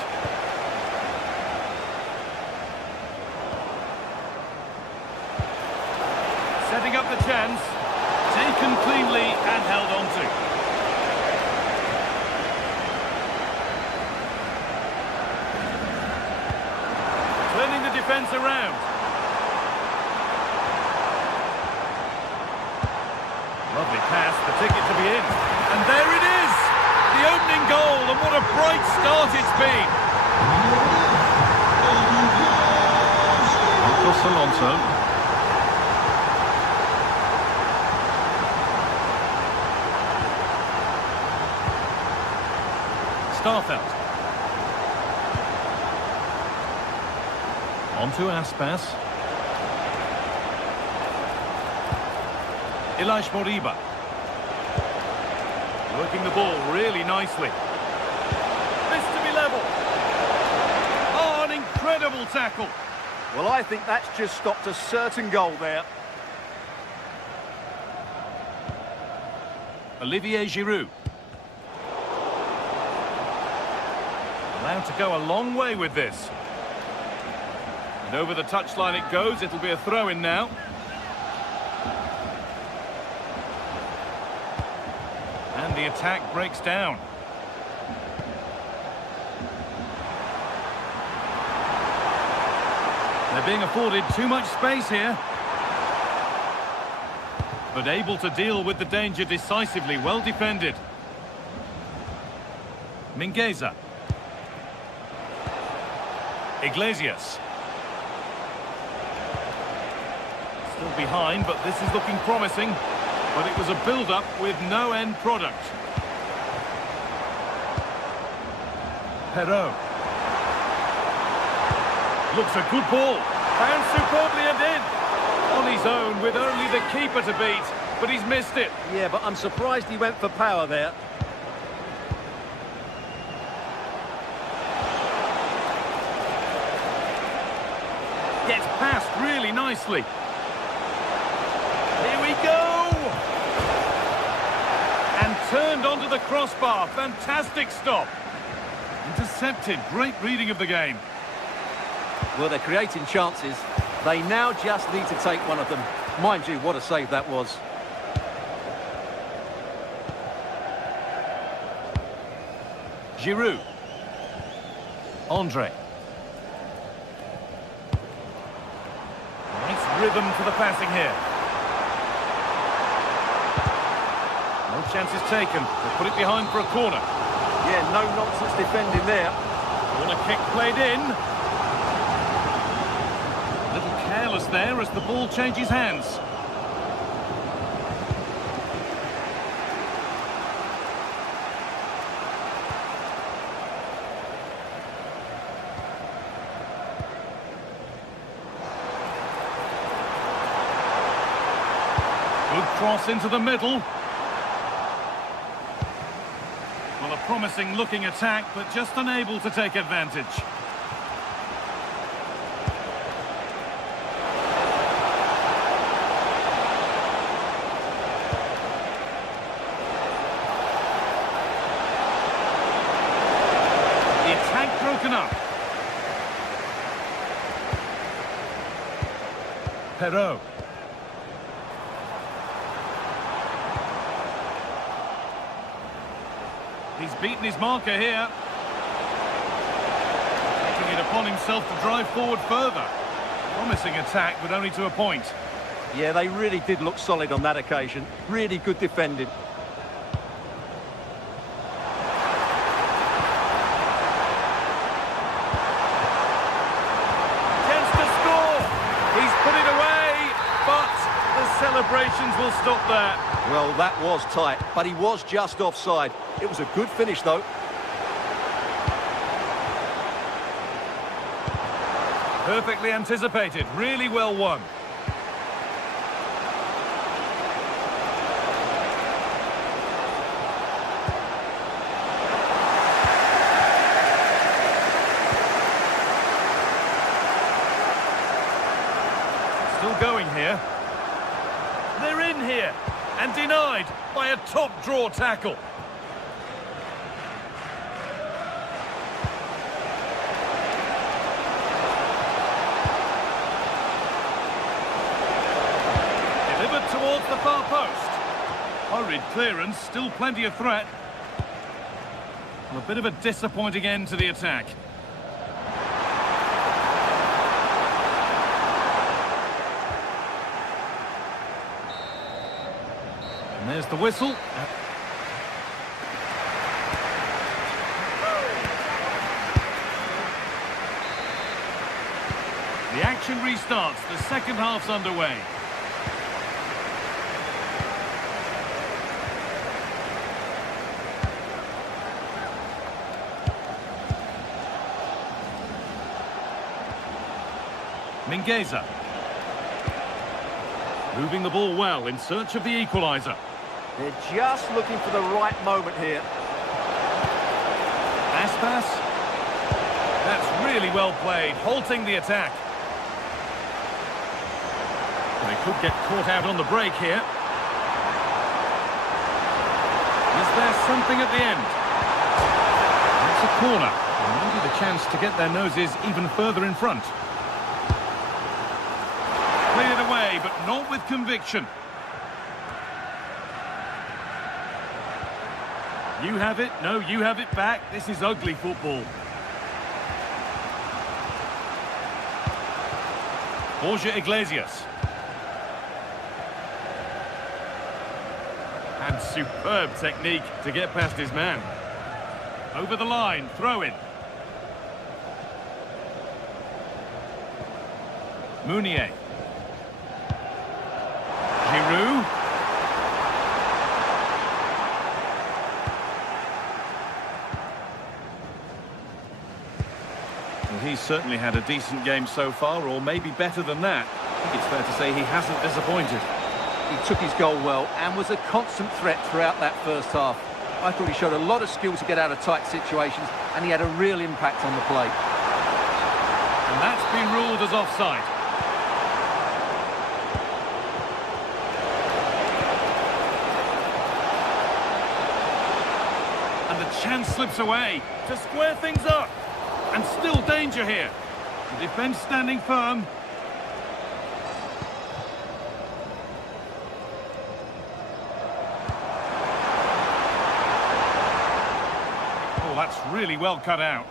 Setting up the chance. Taken cleanly and held on to. Turning the defence around. Lovely pass, the ticket to be in. And there it is! The opening goal, and what a bright start it's been. Marcos Alonso. Starfelt. On to Aspas. Ilaix Moriba. Working the ball really nicely. This to be level. Oh, an incredible tackle. Well, I think that's just stopped a certain goal there. Olivier Giroud. Allowed to go a long way with this. And over the touchline it goes. It'll be a throw-in now. And the attack breaks down. They're being afforded too much space here. But able to deal with the danger decisively. Well defended. Mingueza. Iglesias. Still behind, but this is looking promising. But it was a build-up with no end product. Perrault. Looks a good ball. Found superbly and in. On his own with only the keeper to beat. But he's missed it. Yeah, but I'm surprised he went for power there. Gets past really nicely. Here we go! And turned onto the crossbar. Fantastic stop. Intercepted. Great reading of the game. Well, they're creating chances. They now just need to take one of them. Mind you, what a save that was. Giroud. Andre. Nice rhythm to the passing here. No chances taken. They'll put it behind for a corner. Yeah, no nonsense defending there. Corner kick played in. A little careless there as the ball changes hands. Good cross into the middle. Well, a promising looking attack, but just unable to take advantage. The attack broken up. Perrault. He's beaten his marker here. Taking it upon himself to drive forward further. Promising attack, but only to a point. Yeah, they really did look solid on that occasion. Really good defending. Chance to score. He's put it away, but the celebrations will stop there. Well, that was tight, but he was just offside. It was a good finish, though. Perfectly anticipated, really well won. Still going here. They're in here and denied by a top draw tackle. Delivered towards the far post. Hurried clearance, still plenty of threat. A bit of a disappointing end to the attack. And there's the whistle. The action restarts. The second half's underway. Mingueza. Moving the ball well in search of the equaliser. They're just looking for the right moment here. Aspas. That's really well played, halting the attack. They could get caught out on the break here. Is there something at the end? That's a corner. And maybe the chance to get their noses even further in front. Cleared away, but not with conviction. You have it, no, you have it back. This is ugly football. Borja Iglesias. And superb technique to get past his man. Over the line, throw in. Mounier. Giroud. Well, he's certainly had a decent game so far, or maybe better than that. I think it's fair to say he hasn't disappointed. He took his goal well and was a constant threat throughout that first half. I thought he showed a lot of skill to get out of tight situations, and he had a real impact on the play. And that's been ruled as offside. And the chance slips away to square things up. And still danger here. The defence standing firm. Oh, that's really well cut out.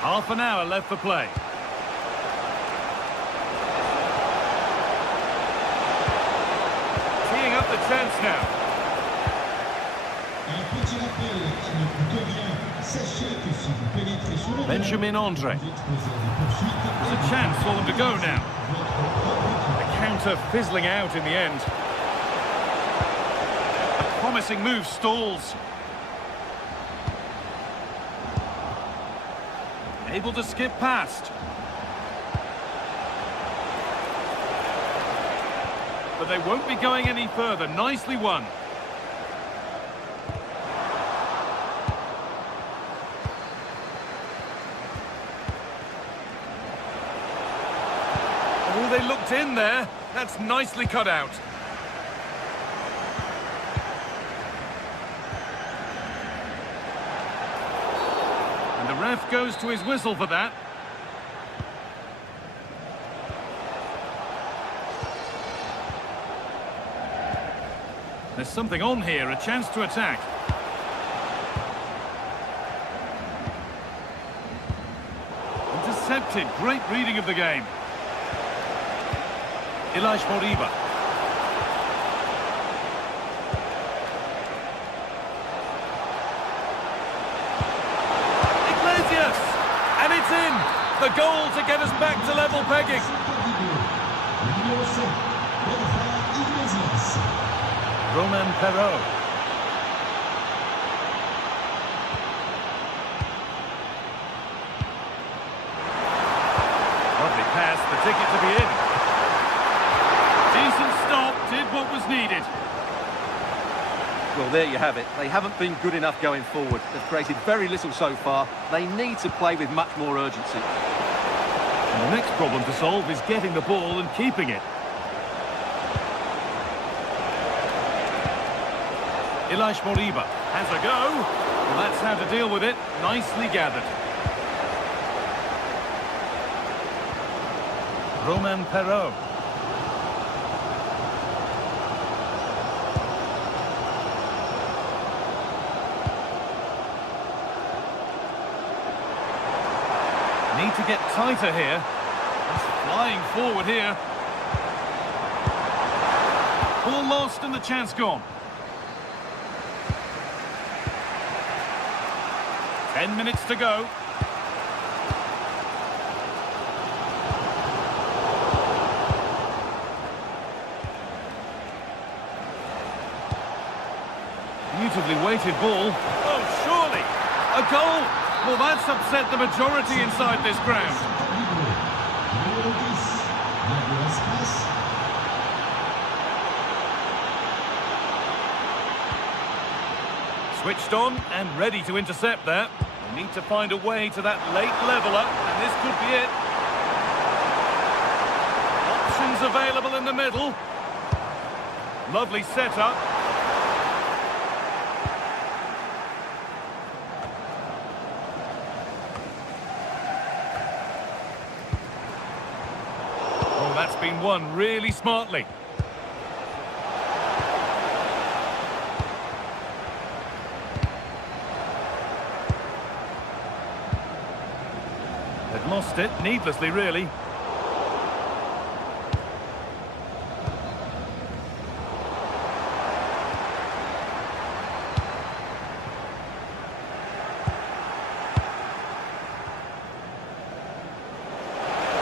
Half an hour left for play. Teeing up the chance now. Benjamin Andre. There's a chance for them to go now. The counter fizzling out in the end. A promising move stalls. Able to skip past. But they won't be going any further. Nicely won. Oh, they looked in there. That's nicely cut out. And the ref goes to his whistle for that. There's something on here, a chance to attack. Intercepted, great reading of the game. Ilaix Moriba. Iglesias! And it's in! The goal to get us back to level pegging. Romain Perraud. Well, there you have it. They haven't been good enough going forward. They've created very little so far. They need to play with much more urgency. And the next problem to solve is getting the ball and keeping it. Ilaix Moriba has a go. Well, that's how to deal with it. Nicely gathered. Romain Perraud. Need to get tighter here. He's flying forward here. Ball lost and the chance gone. 10 minutes to go. Beautifully weighted ball. Oh, surely! A goal! Well, that's upset the majority inside this ground. Switched on and ready to intercept that. They need to find a way to that late leveller, and this could be it. Options available in the middle. Lovely setup. Oh, that's been won really smartly. They've lost it, needlessly, really.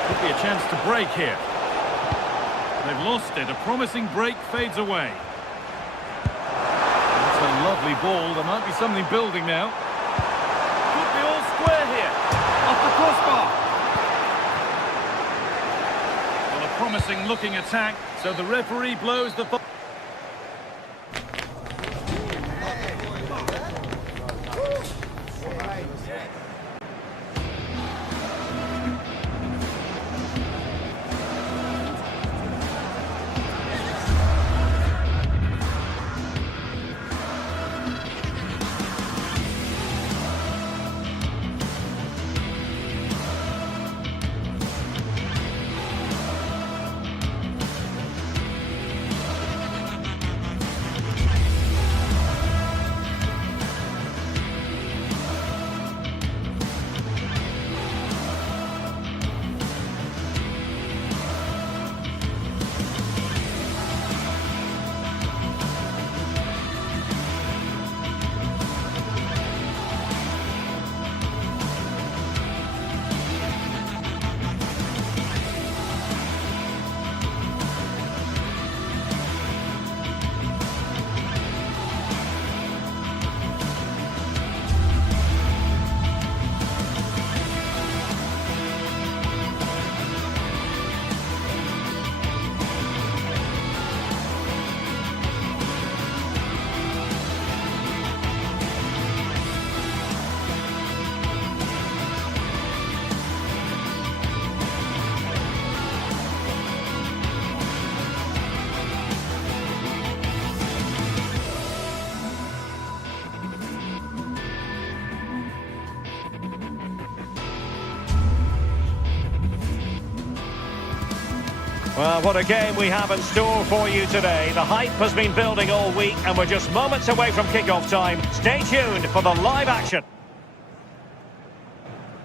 Could be a chance to break here. They've lost it. A promising break fades away. That's a lovely ball. There might be something building now. Could be all square here. Off the crossbar. Well, a promising looking attack, so the referee blows the... Well, what a game we have in store for you today. The hype has been building all week and we're just moments away from kickoff time. Stay tuned for the live action.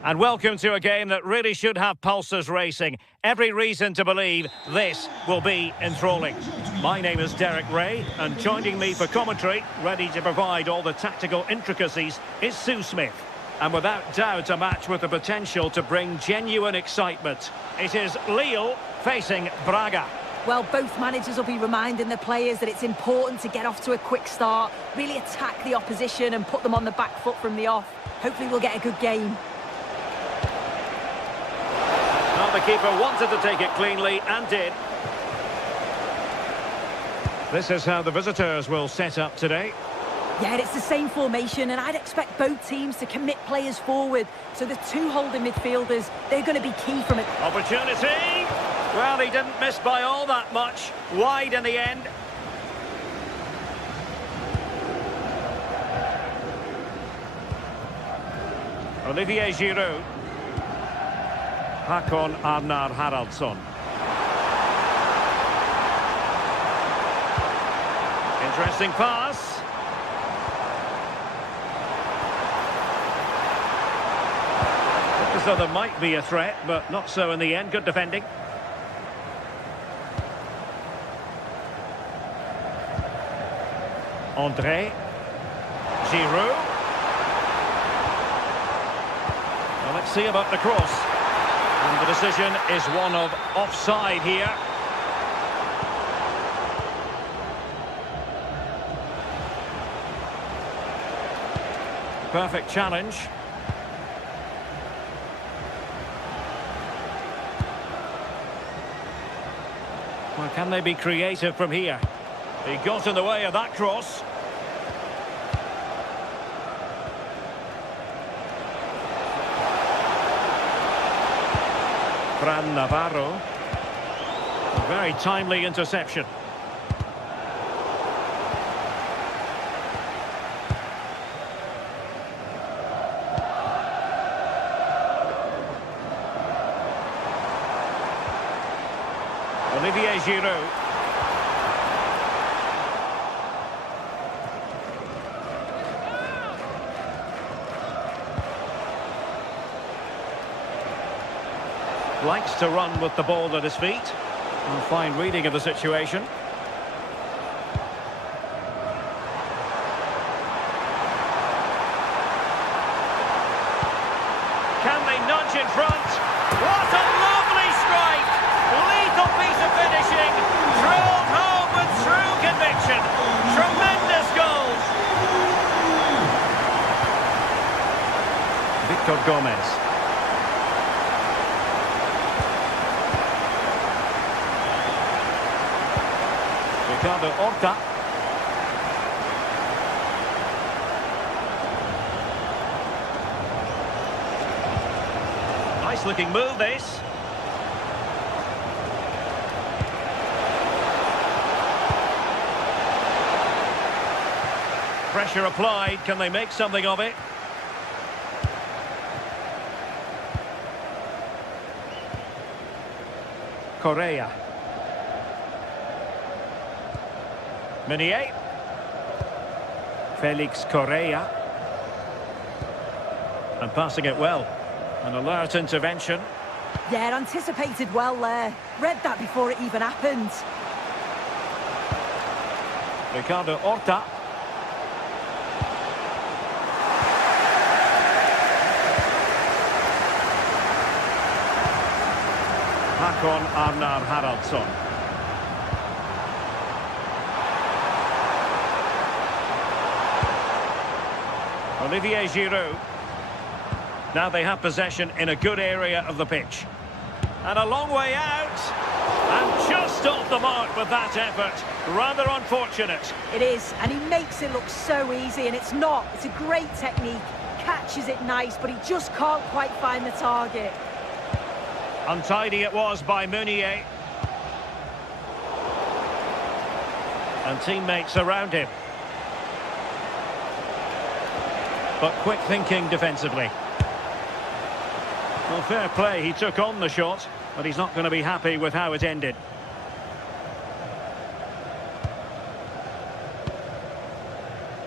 And welcome to a game that really should have pulses racing. Every reason to believe this will be enthralling. My name is Derek Ray, and joining me for commentary, ready to provide all the tactical intricacies, is Sue Smith. And without doubt, a match with the potential to bring genuine excitement. It is Lille facing Braga. Well, both managers will be reminding the players that it's important to get off to a quick start, really attack the opposition and put them on the back foot from the off. Hopefully we'll get a good game. Well, the keeper wanted to take it cleanly and did. This is how the visitors will set up today. Yeah, it's the same formation, and I'd expect both teams to commit players forward. So the two holding midfielders, they're going to be key from it. Opportunity! Well, he didn't miss by all that much. Wide in the end. Olivier Giroud. Hakon Arnar Haraldsson. Interesting pass. As though there might be a threat, but not so in the end. Good defending. André. Giroud. Well, let's see about the cross. And the decision is one of offside here. Perfect challenge. Well, can they be creative from here? He got in the way of that cross. Fran Navarro. A very timely interception. Olivier Giroud. Likes to run with the ball at his feet. A fine reading of the situation. Can they nudge in front? What a lovely strike! Lethal piece of finishing. Drilled home with true conviction. Tremendous goals. Victor Gomez. Ricardo Horta. Nice looking move this. Pressure applied. Can they make something of it? Correa. Meunier. Felix Correa. And passing it well. An alert intervention. Yeah, anticipated well there. Read that before it even happened. Ricardo Horta. Hakon Arnar Haraldsson. Olivier Giroud. Now they have possession in a good area of the pitch. And a long way out. And just off the mark with that effort. Rather unfortunate. It is, and he makes it look so easy, and it's not. It's a great technique. Catches it nice, but he just can't quite find the target. Untidy it was by Meunier. And teammates around him. But quick thinking defensively. Well, fair play, he took on the shot, but he's not going to be happy with how it ended.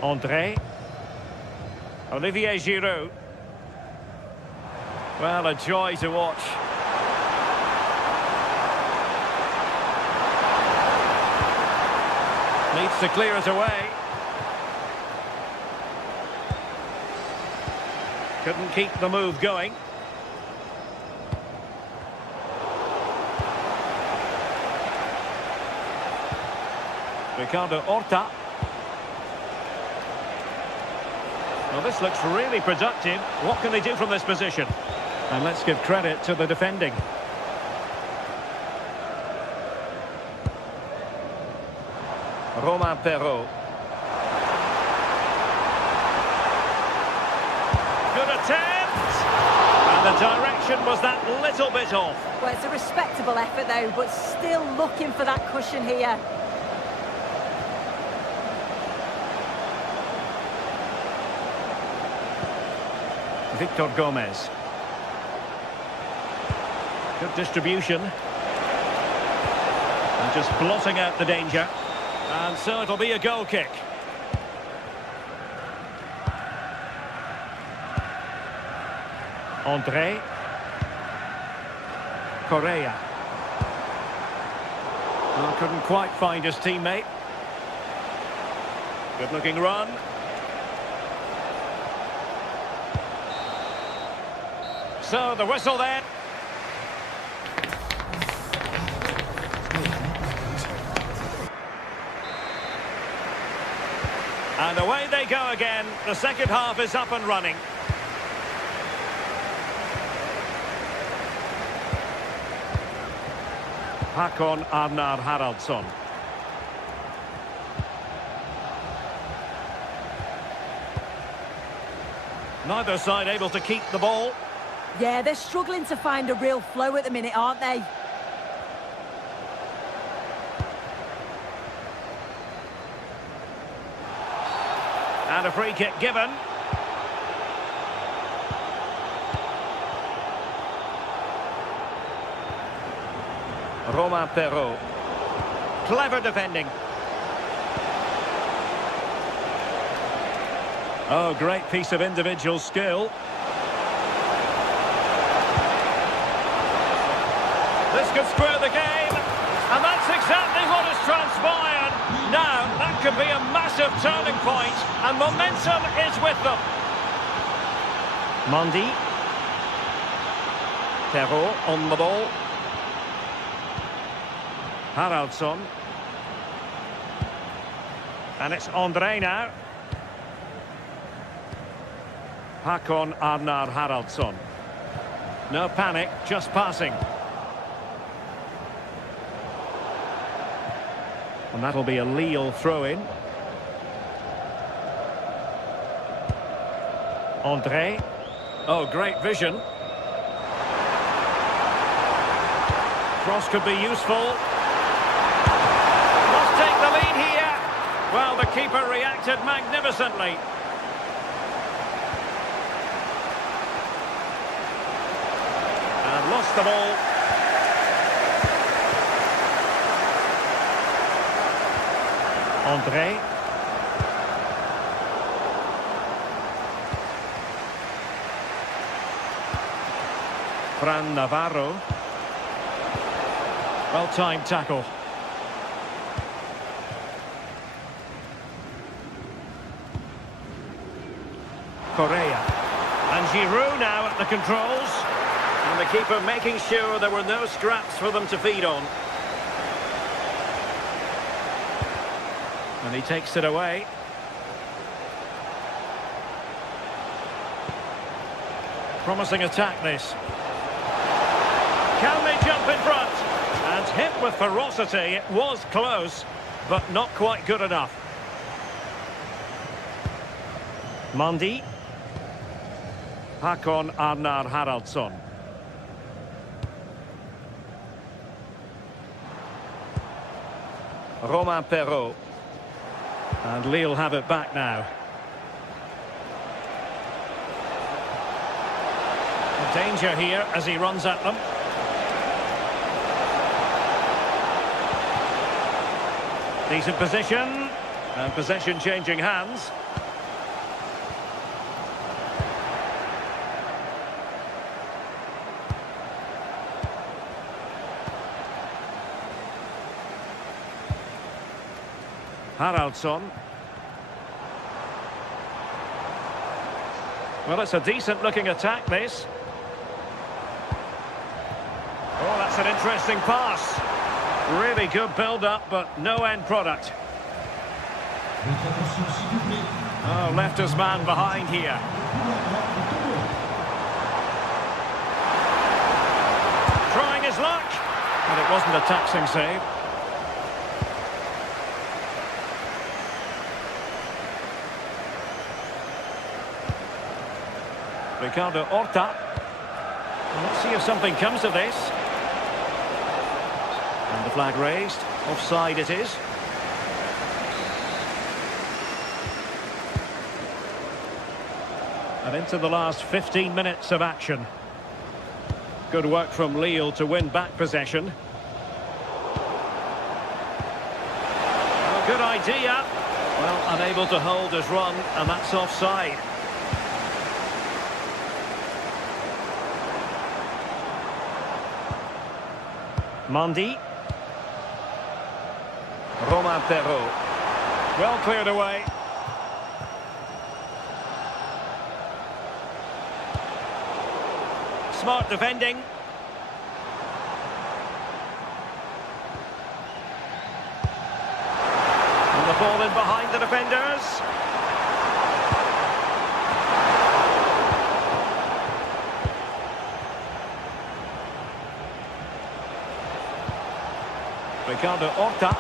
André. Olivier Giroud. Well, a joy to watch. Needs to clear it away. Couldn't keep the move going. Ricardo Horta. Well, this looks really productive. What can they do from this position? And let's give credit to the defending. Romain Perrault. good attempt. And the direction was that little bit off. Well, it's a respectable effort, though, but still looking for that cushion here. Victor Gomez. Good distribution. And just blotting out the danger. And so it'll be a goal kick. Andre. Correa. Well, couldn't quite find his teammate. Good looking run. So the whistle then. And away they go again. The second half is up and running. Håkon Arnar Haraldsson. Neither side able to keep the ball. Yeah, they're struggling to find a real flow at the minute, aren't they? And a free kick given. Romain Perrault. Clever defending. Oh, great piece of individual skill. This could square the game. And that's exactly what has transpired. Now, that could be a massive turning point, and momentum is with them. Mondi. Perrault on the ball. Haraldsson. And it's Andre now. Håkon Arnar Haraldsson. No panic, just passing. And that'll be a Lille throw-in. Andre. Oh, great vision. Cross could be useful. Must take the lead here. Well, the keeper reacted magnificently. And lost the ball. Andre. Fran Navarro. Well-timed tackle. Correa. And Giroud now at the controls. And the keeper making sure there were no scraps for them to feed on. And he takes it away. Promising attack, this. Can they jump in front? And hit with ferocity. It was close, but not quite good enough. Mondi. Håkon Arnar Haraldsson. Romain Perrault. And Lille have it back now. Danger here as he runs at them. Decent position. And possession changing hands. Haraldsson. Well, it's a decent-looking attack, this. Oh, that's an interesting pass. Really good build-up, but no end product. Oh, left his man behind here. Trying his luck. And it wasn't a taxing save. Ricardo Horta. Let's see if something comes of this. And the flag raised. Offside it is. And into the last 15 minutes of action. Good work from Lille to win back possession. Oh, good idea. Well, unable to hold his run, and that's offside. Mendy. Romain Perrault. Well cleared away. Smart defending. And the ball in behind the defenders. Ricardo Horta.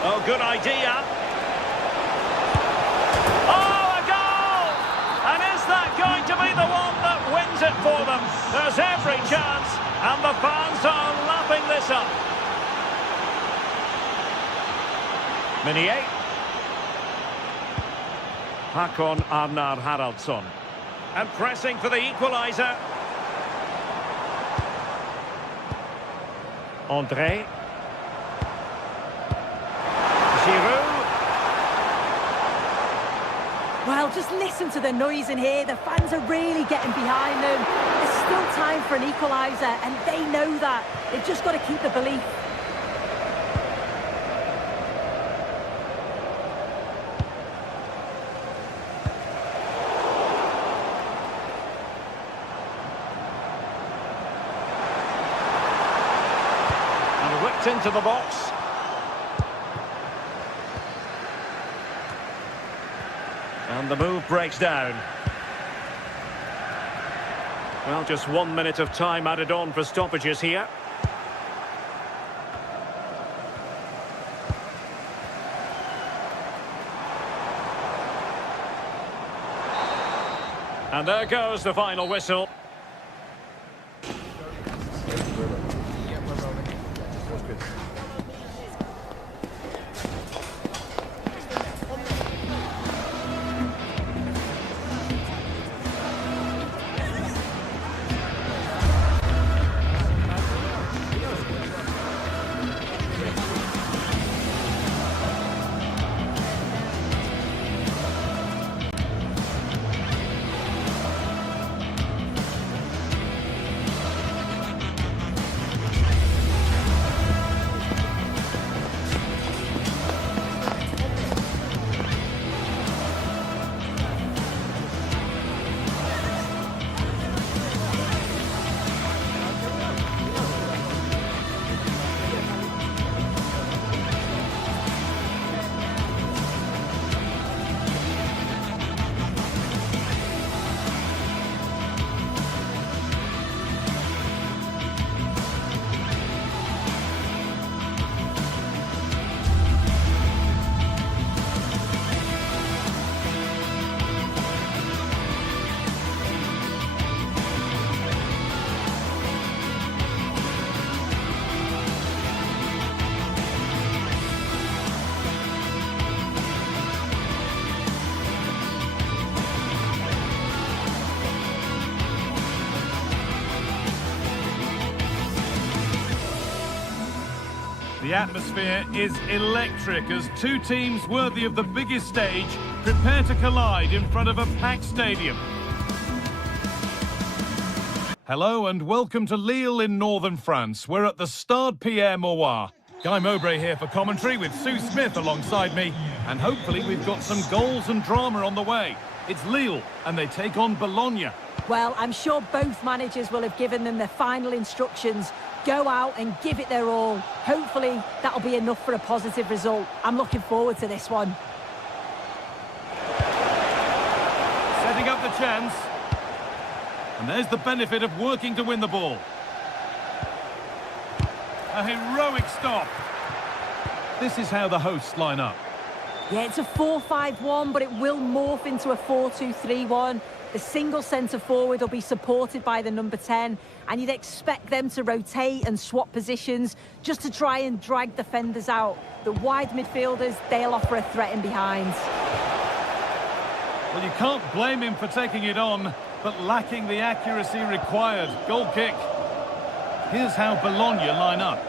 Oh, good idea. Oh, a goal! And is that going to be the one that wins it for them? There's every chance, and the fans are lapping this up. Meunier. Hakon Arnar Haraldsson. And pressing for the equaliser. André. Well, just listen to the noise in here. The fans are really getting behind them. There's still time for an equaliser, and they know that. They've just got to keep the belief. And whipped into the box. And the move breaks down. Well, just 1 minute of time added on for stoppages here. And there goes the final whistle. The atmosphere is electric as two teams worthy of the biggest stage prepare to collide in front of a packed stadium. Hello and welcome to Lille in northern France. We're at the Stade Pierre Mauroy. Guy Mowbray here for commentary with Sue Smith alongside me, and hopefully we've got some goals and drama on the way. It's Lille and they take on Bologna. Well, I'm sure both managers will have given them their final instructions. Go out and give it their all. Hopefully, that'll be enough for a positive result. I'm looking forward to this one. Setting up the chance. And there's the benefit of working to win the ball. A heroic stop. This is how the hosts line up. Yeah, it's a 4-5-1, but it will morph into a 4-2-3-1. The single centre-forward will be supported by the number 10, and you'd expect them to rotate and swap positions just to try and drag defenders out. The wide midfielders, they'll offer a threat in behind. Well, you can't blame him for taking it on, but lacking the accuracy required. Goal kick. Here's how Bologna line up.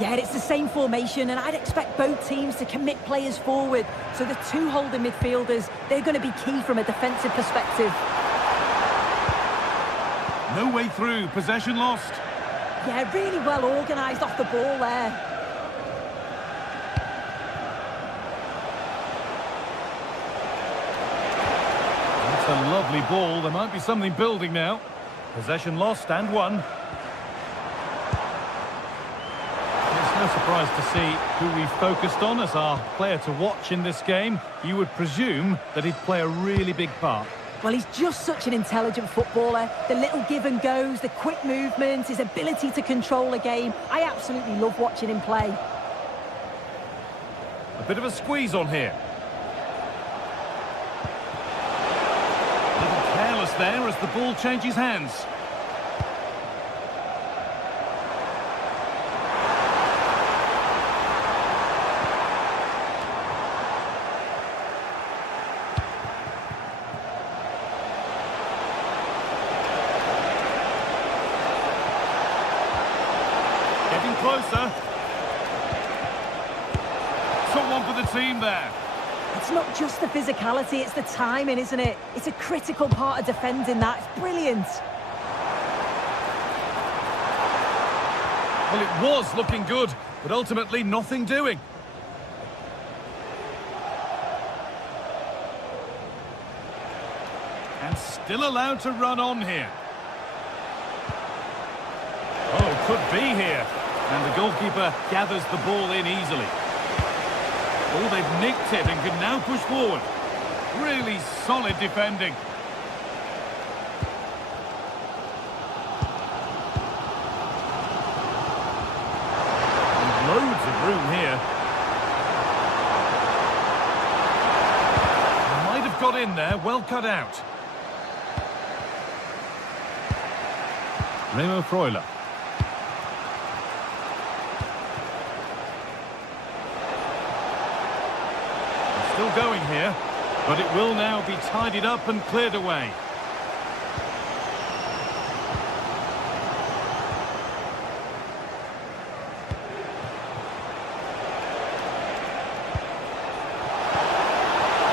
Yeah, it's the same formation, and I'd expect both teams to commit players forward. So the two holding midfielders, they're going to be key from a defensive perspective. No way through, possession lost. Yeah, really well organised off the ball there. That's a lovely ball, there might be something building now. Possession lost and won. No surprise to see who we focused on as our player to watch in this game. You would presume that he'd play a really big part. Well, he's just such an intelligent footballer. The little give and goes, the quick movements, his ability to control a game. I absolutely love watching him play. A bit of a squeeze on here. A little careless there as the ball changes hands. Getting closer. Took one for the team there. It's not just the physicality, it's the timing, isn't it? It's a critical part of defending that. It's brilliant. Well, it was looking good, but ultimately nothing doing. And still allowed to run on here. Oh, could be here. And the goalkeeper gathers the ball in easily. Oh, they've nicked it and can now push forward. Really solid defending. And loads of room here. Might have got in there, well cut out. Remo Freuler. Still going here, but it will now be tidied up and cleared away.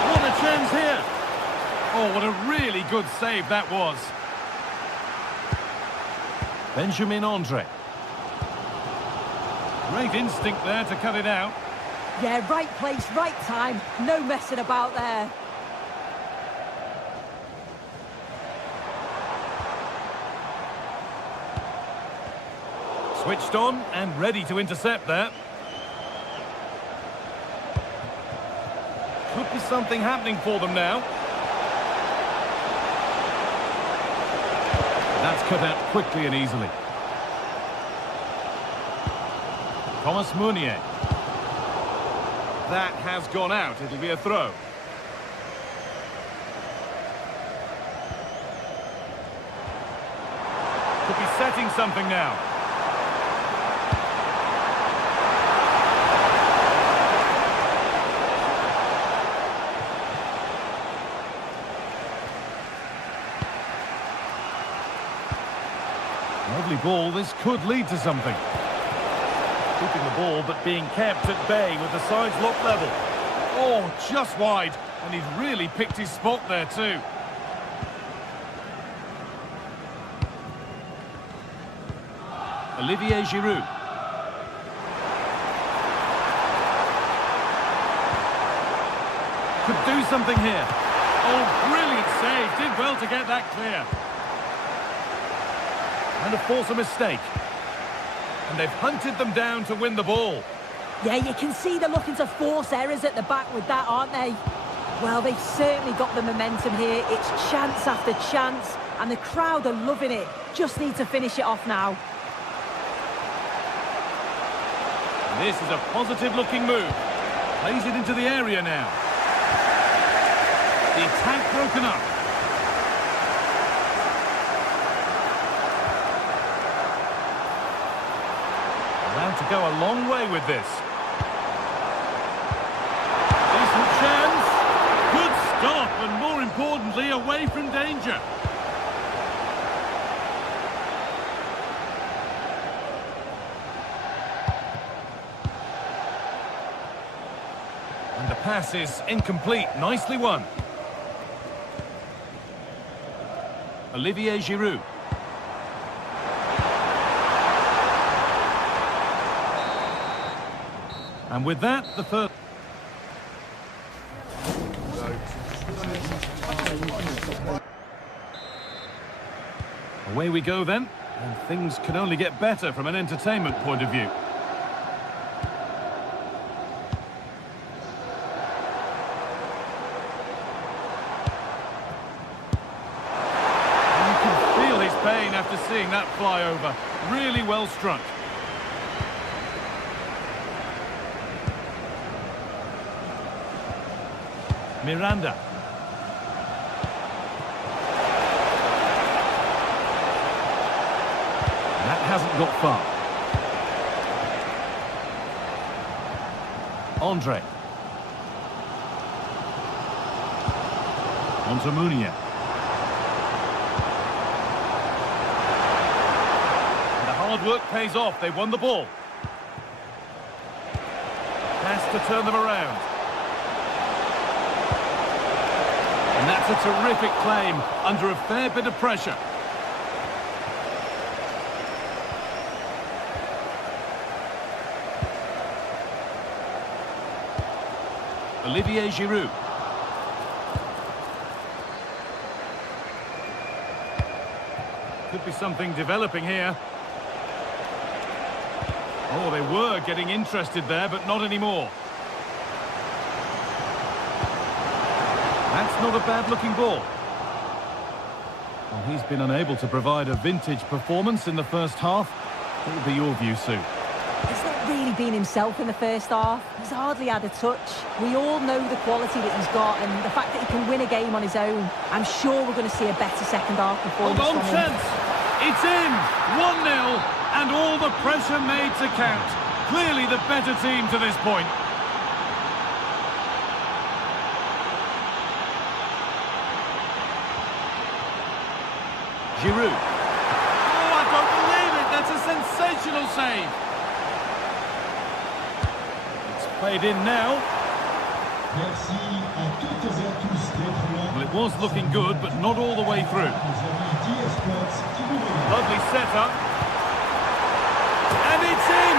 What a chance here! Oh, what a really good save that was. Benjamin Andre. Great instinct there to cut it out. Yeah, right place, right time. No messing about there. Switched on and ready to intercept there. Could be something happening for them now. That's cut out quickly and easily. Thomas Meunier. That has gone out. It'll be a throw. Could be setting something now. Lovely ball. This could lead to something. Keeping the ball, but being kept at bay with the sides locked level. Oh, just wide. And he's really picked his spot there too. Olivier Giroud. Could do something here. Oh, brilliant save. Did well to get that clear. And to force a mistake. And they've hunted them down to win the ball. Yeah, you can see they're looking to force errors at the back with that, aren't they? Well, they've certainly got the momentum here. It's chance after chance, and the crowd are loving it. Just need to finish it off now. And this is a positive-looking move. Plays it into the area now. The attack broken up. Allowed to go a long way with this. Decent chance. Good stop, and more importantly, away from danger. And the pass is incomplete. Nicely won. Olivier Giroud. And with that, the first... Away we go then, and things can only get better from an entertainment point of view. You can feel his pain after seeing that fly over. Really well struck. Miranda. That hasn't got far. Andre. Montemunia. And the hard work pays off. They won the ball. Has to turn them around. And that's a terrific claim under a fair bit of pressure. Olivier Giroud. Could be something developing here. Oh, they were getting interested there, but not anymore. That's not a bad-looking ball. Well, he's been unable to provide a vintage performance in the first half. What will be your view, Sue? He's not really been himself in the first half. He's hardly had a touch. We all know the quality that he's got and the fact that he can win a game on his own. I'm sure we're going to see a better second half performance Hold on, from him. chance! It's in! 1-0, and all the pressure made to count. Clearly the better team to this point. Giroud. Oh, I don't believe it! That's a sensational save! It's played in now. Merci à toutes et à tous d'être là. Well, it was looking good, but not all the way through. GTSports TV3. Lovely setup. And it's in!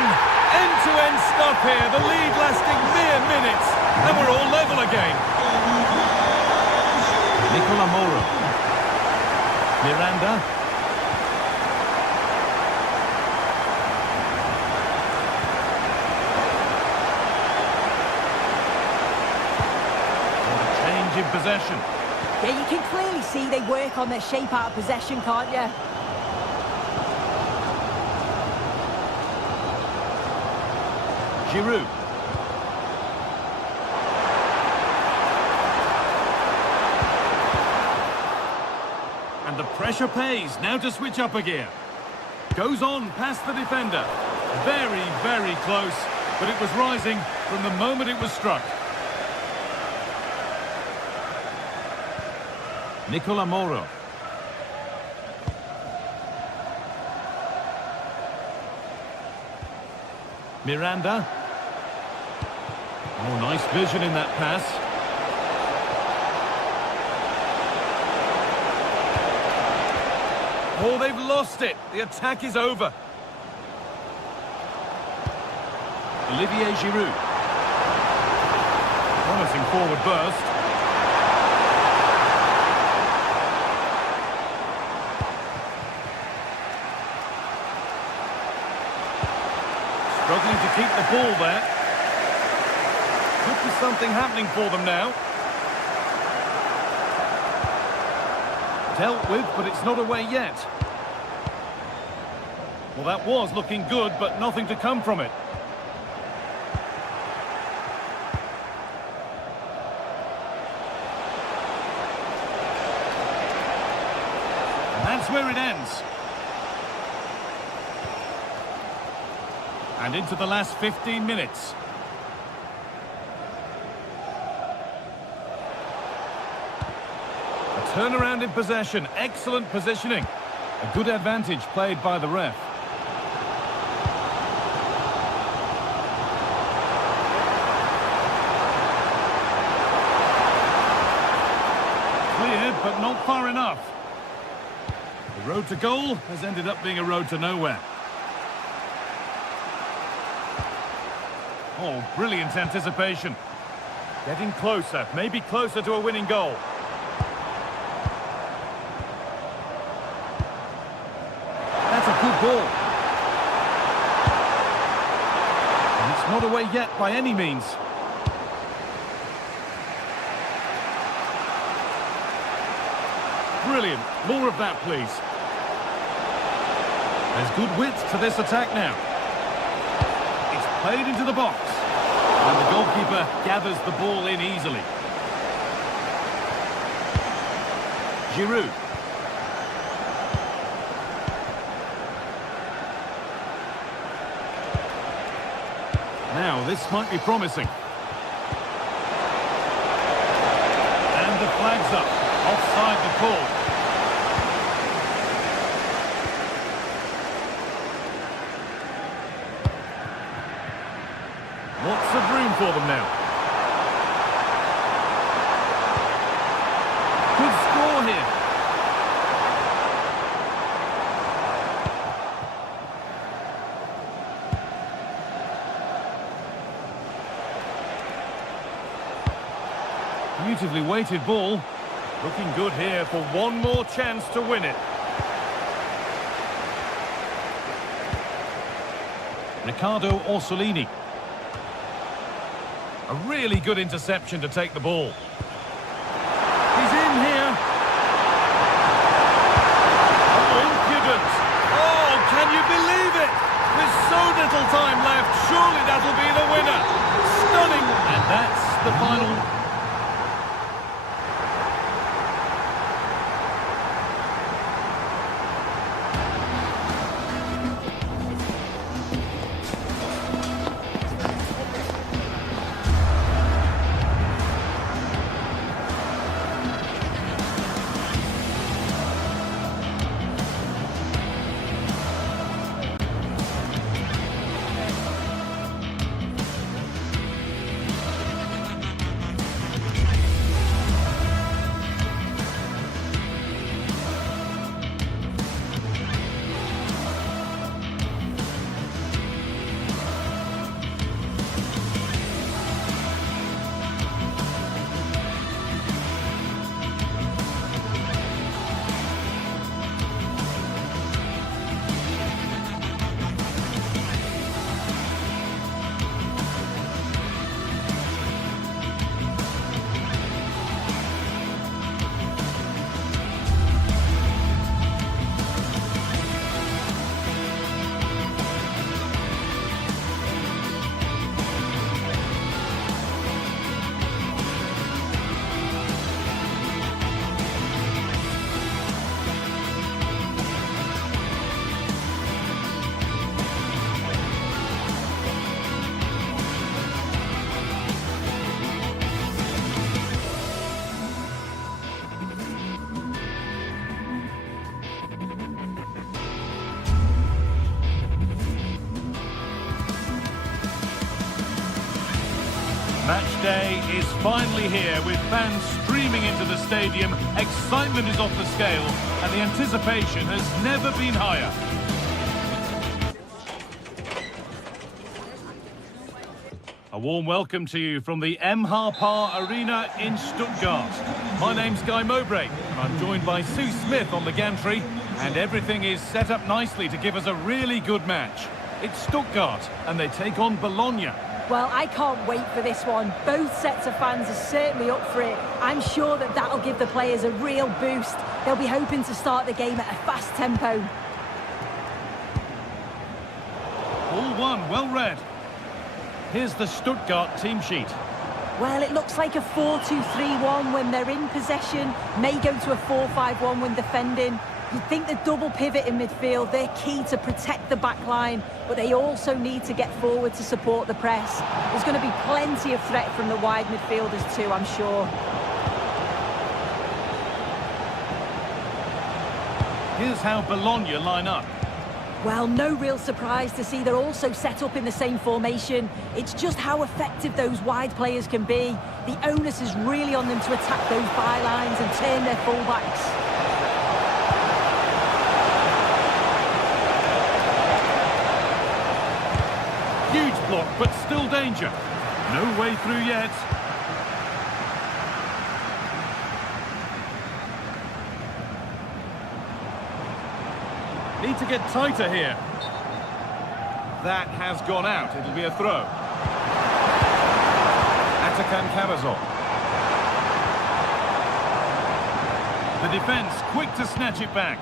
End-to-end stuff here. The lead lasting mere minutes. And we're all level again. Nicola Moro. Miranda. What a change in possession. Yeah, you can clearly see they work on their shape out of possession, can't you? Giroud. And the pressure pays. Now to switch up a gear. Goes on past the defender. Very, very close. But it was rising from the moment it was struck. Nicola Moro. Miranda. Oh, nice vision in that pass. Oh, they've lost it. The attack is over. Olivier Giroud. Promising forward burst. Struggling to keep the ball there. Could be something happening for them now. Dealt with, but it's not away yet. Well, that was looking good, but nothing to come from it. That's where it ends. And into the last 15 minutes. A turnaround in possession. Excellent positioning. A good advantage played by the ref. Cleared, but not far enough. The road to goal has ended up being a road to nowhere. Oh, brilliant anticipation. Getting closer, maybe closer to a winning goal. That's a good ball. And it's not away yet by any means. Brilliant. More of that, please. There's good width to this attack now. It's played into the box. And the goalkeeper gathers the ball in easily. Giroud. Now, this might be promising. And the flag's up. Offside the call. Lots of room for them now. Good score here. Beautifully weighted ball. Looking good here for one more chance to win it. Riccardo Orsolini. A really good interception to take the ball. He's in here. Oh, impudent. Oh, can you believe it? With so little time left, surely that'll be the winner. Stunning. And that's the final. Match day is finally here with fans streaming into the stadium. Excitement is off the scale and the anticipation has never been higher. A warm welcome to you from the MHP Arena in Stuttgart. My name's Guy Mowbray and I'm joined by Sue Smith on the gantry, and everything is set up nicely to give us a really good match. It's Stuttgart and they take on Bologna. Well, I can't wait for this one. Both sets of fans are certainly up for it. I'm sure that that'll give the players a real boost. They'll be hoping to start the game at a fast tempo. All one, well read. Here's the Stuttgart team sheet. Well, it looks like a 4-2-3-1 when they're in possession. May go to a 4-5-1 when defending. You'd think the double pivot in midfield, they're key to protect the back line, but they also need to get forward to support the press. There's going to be plenty of threat from the wide midfielders too, I'm sure. Here's how Bologna line up. Well, no real surprise to see they're also set up in the same formation. It's just how effective those wide players can be. The onus is really on them to attack those bylines and turn their fullbacks. Huge block, but still danger. No way through yet. Need to get tighter here. That has gone out. It'll be a throw. Atakan Karazor. The defence quick to snatch it back.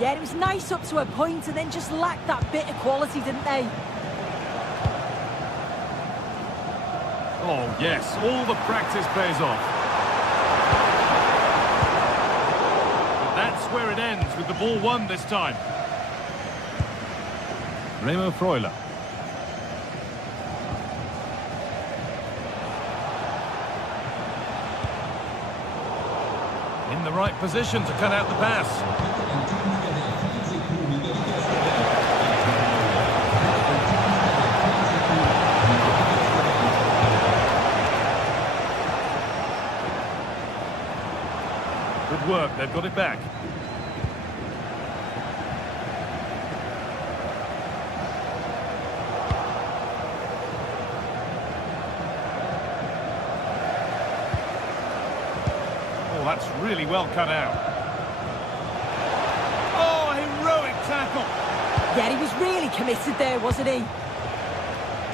Yeah, it was nice up to a point and then just lacked that bit of quality, didn't they? Oh, yes. All the practice pays off. But that's where it ends, with the ball won this time. Remo Freuler. In the right position to cut out the pass. Good work, they've got it back. That's really well cut out. Oh, heroic tackle. Yeah, he was really committed there, wasn't he?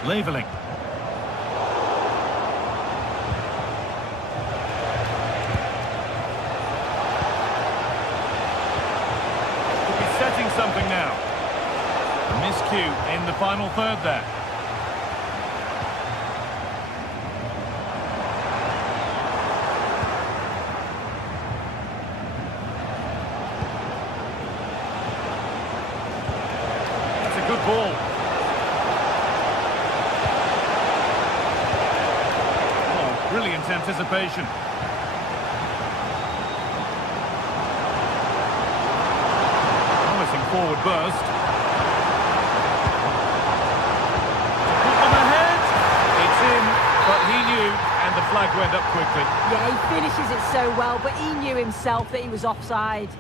Leveling. Could be setting something now. A miscue in the final third there. Good ball. Oh, brilliant anticipation. Promising forward burst. Put them ahead. It's in, but he knew, and the flag went up quickly. Yeah, he finishes it so well, but he knew himself that he was offside.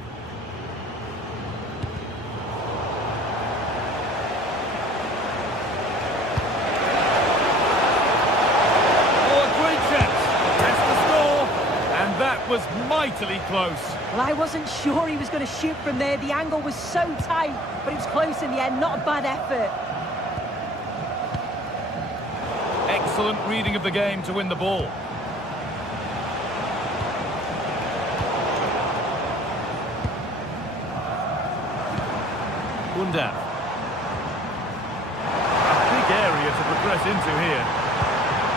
Was mightily close. Well, I wasn't sure he was going to shoot from there. The angle was so tight, but it was close in the end. Not a bad effort. Excellent reading of the game to win the ball. Gunda. A big area to progress into here.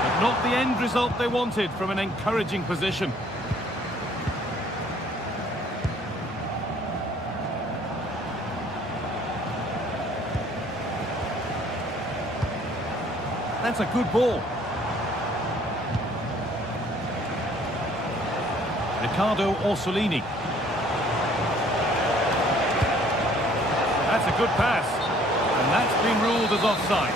But not the end result they wanted from an encouraging position. That's a good ball. Riccardo Orsolini. That's a good pass. And that's been ruled as offside.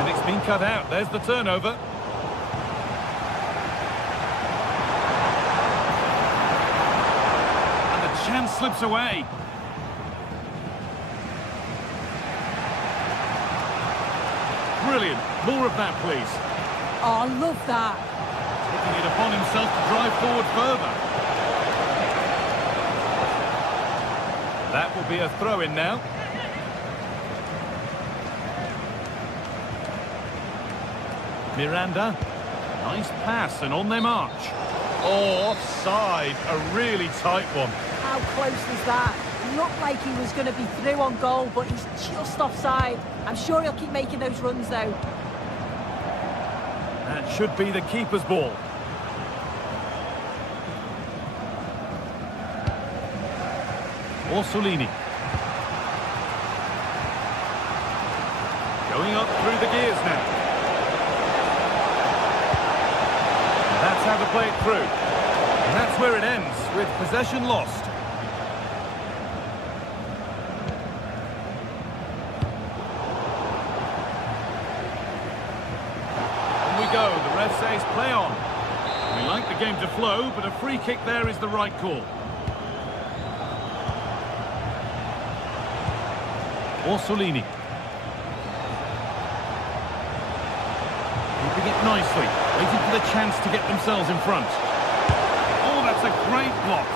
And it's been cut out. There's the turnover. And the chance slips away. Brilliant. More of that, please. Oh, I love that. Taking it upon himself to drive forward further. That will be a throw-in now. Miranda. Nice pass, and on they march. Oh, offside. A really tight one. How close was that? Looked like he was going to be through on goal, but he's just offside. I'm sure he'll keep making those runs, though. That should be the keeper's ball. Orsolini. Going up through the gears now. And that's how to play it through. And that's where it ends, with possession lost. On we go, the ref says play on. We like the game to flow, but a free kick there is the right call. Orsolini. Keeping it nicely, waiting for the chance to get themselves in front. Oh, that's a great block.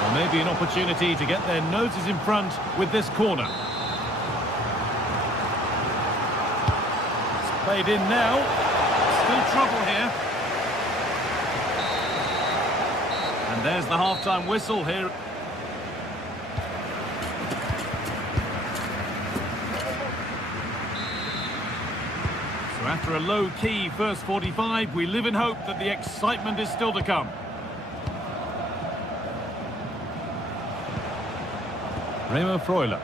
Well, maybe an opportunity to get their noses in front with this corner. It's played in now. Still trouble here. And there's the half-time whistle here. So after a low-key first 45, we live in hope that the excitement is still to come. Remo Freuler.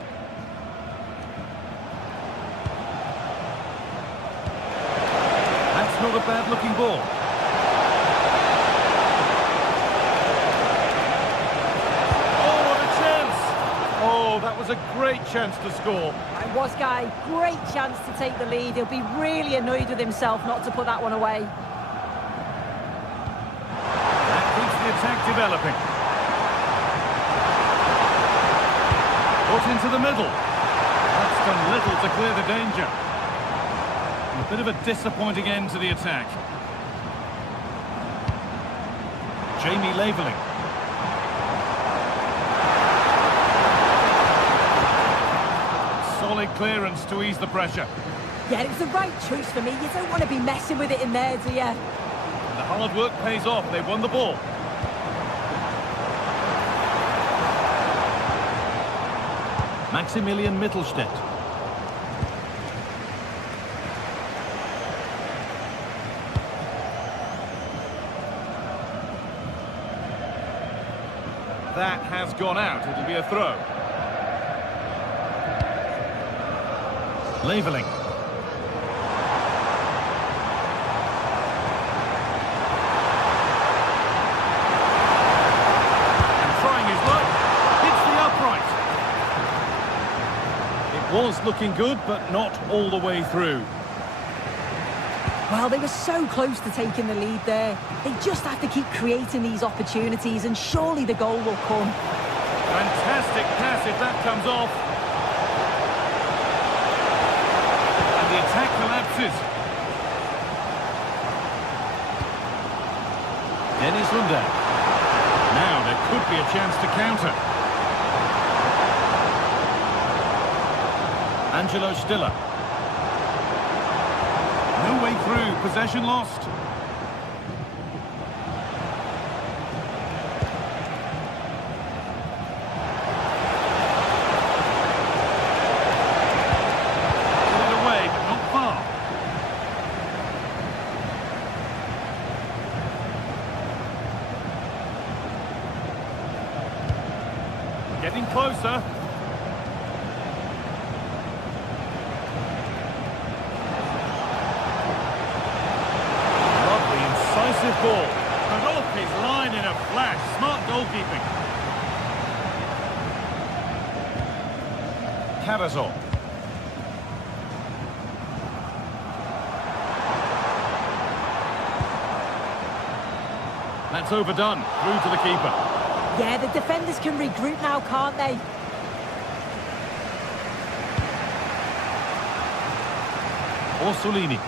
That's not a bad-looking ball. Oh, what a chance! Oh, that was a great chance to score. It was, Guy. Great chance to take the lead. He'll be really annoyed with himself not to put that one away. That keeps the attack developing. Put into the middle. That's done little to clear the danger. A bit of a disappointing end to the attack. Jamie Laveling. Solid clearance to ease the pressure. Yeah, it was the right choice for me. You don't want to be messing with it in there, do you? And the hard work pays off. They've won the ball. Maximilian Mittelstädt. That has gone out. It'll be a throw. Laveling. And trying his luck. Hits the upright. It was looking good, but not all the way through. Well, they were so close to taking the lead there. They just have to keep creating these opportunities, and surely the goal will come. Fantastic pass if that comes off. And the attack collapses. Dennis Lundell. Now there could be a chance to counter. Angelo Stiller. No way through, possession lost. Put it away, but not far. Getting closer. Ball, but off his line in a flash. Smart goalkeeping. Karazor. That's overdone. Through to the keeper. Yeah, the defenders can regroup now, can't they? Orsolini.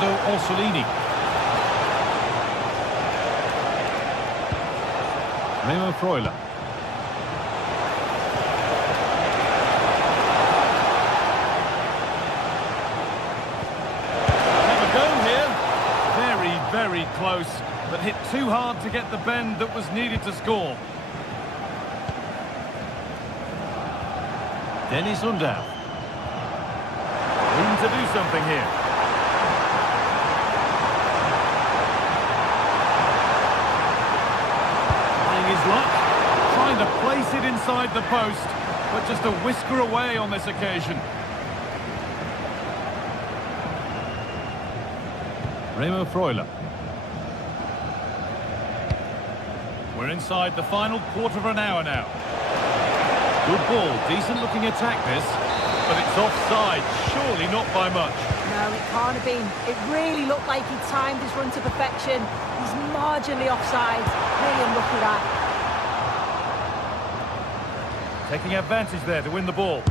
Orsolini. Remo Freuler. Have a go here. Very, very close, but hit too hard to get the bend that was needed to score. Dennis Lundell. Room to do something here. inside the post, but just a whisker away on this occasion. Remo Freuler. We're inside the final quarter of an hour now. Good ball, decent looking attack this, but it's offside, surely not by much. No, it can't have been. It really looked like he timed his run to perfection. He's marginally offside. Really unlucky that. Taking advantage there to win the ball.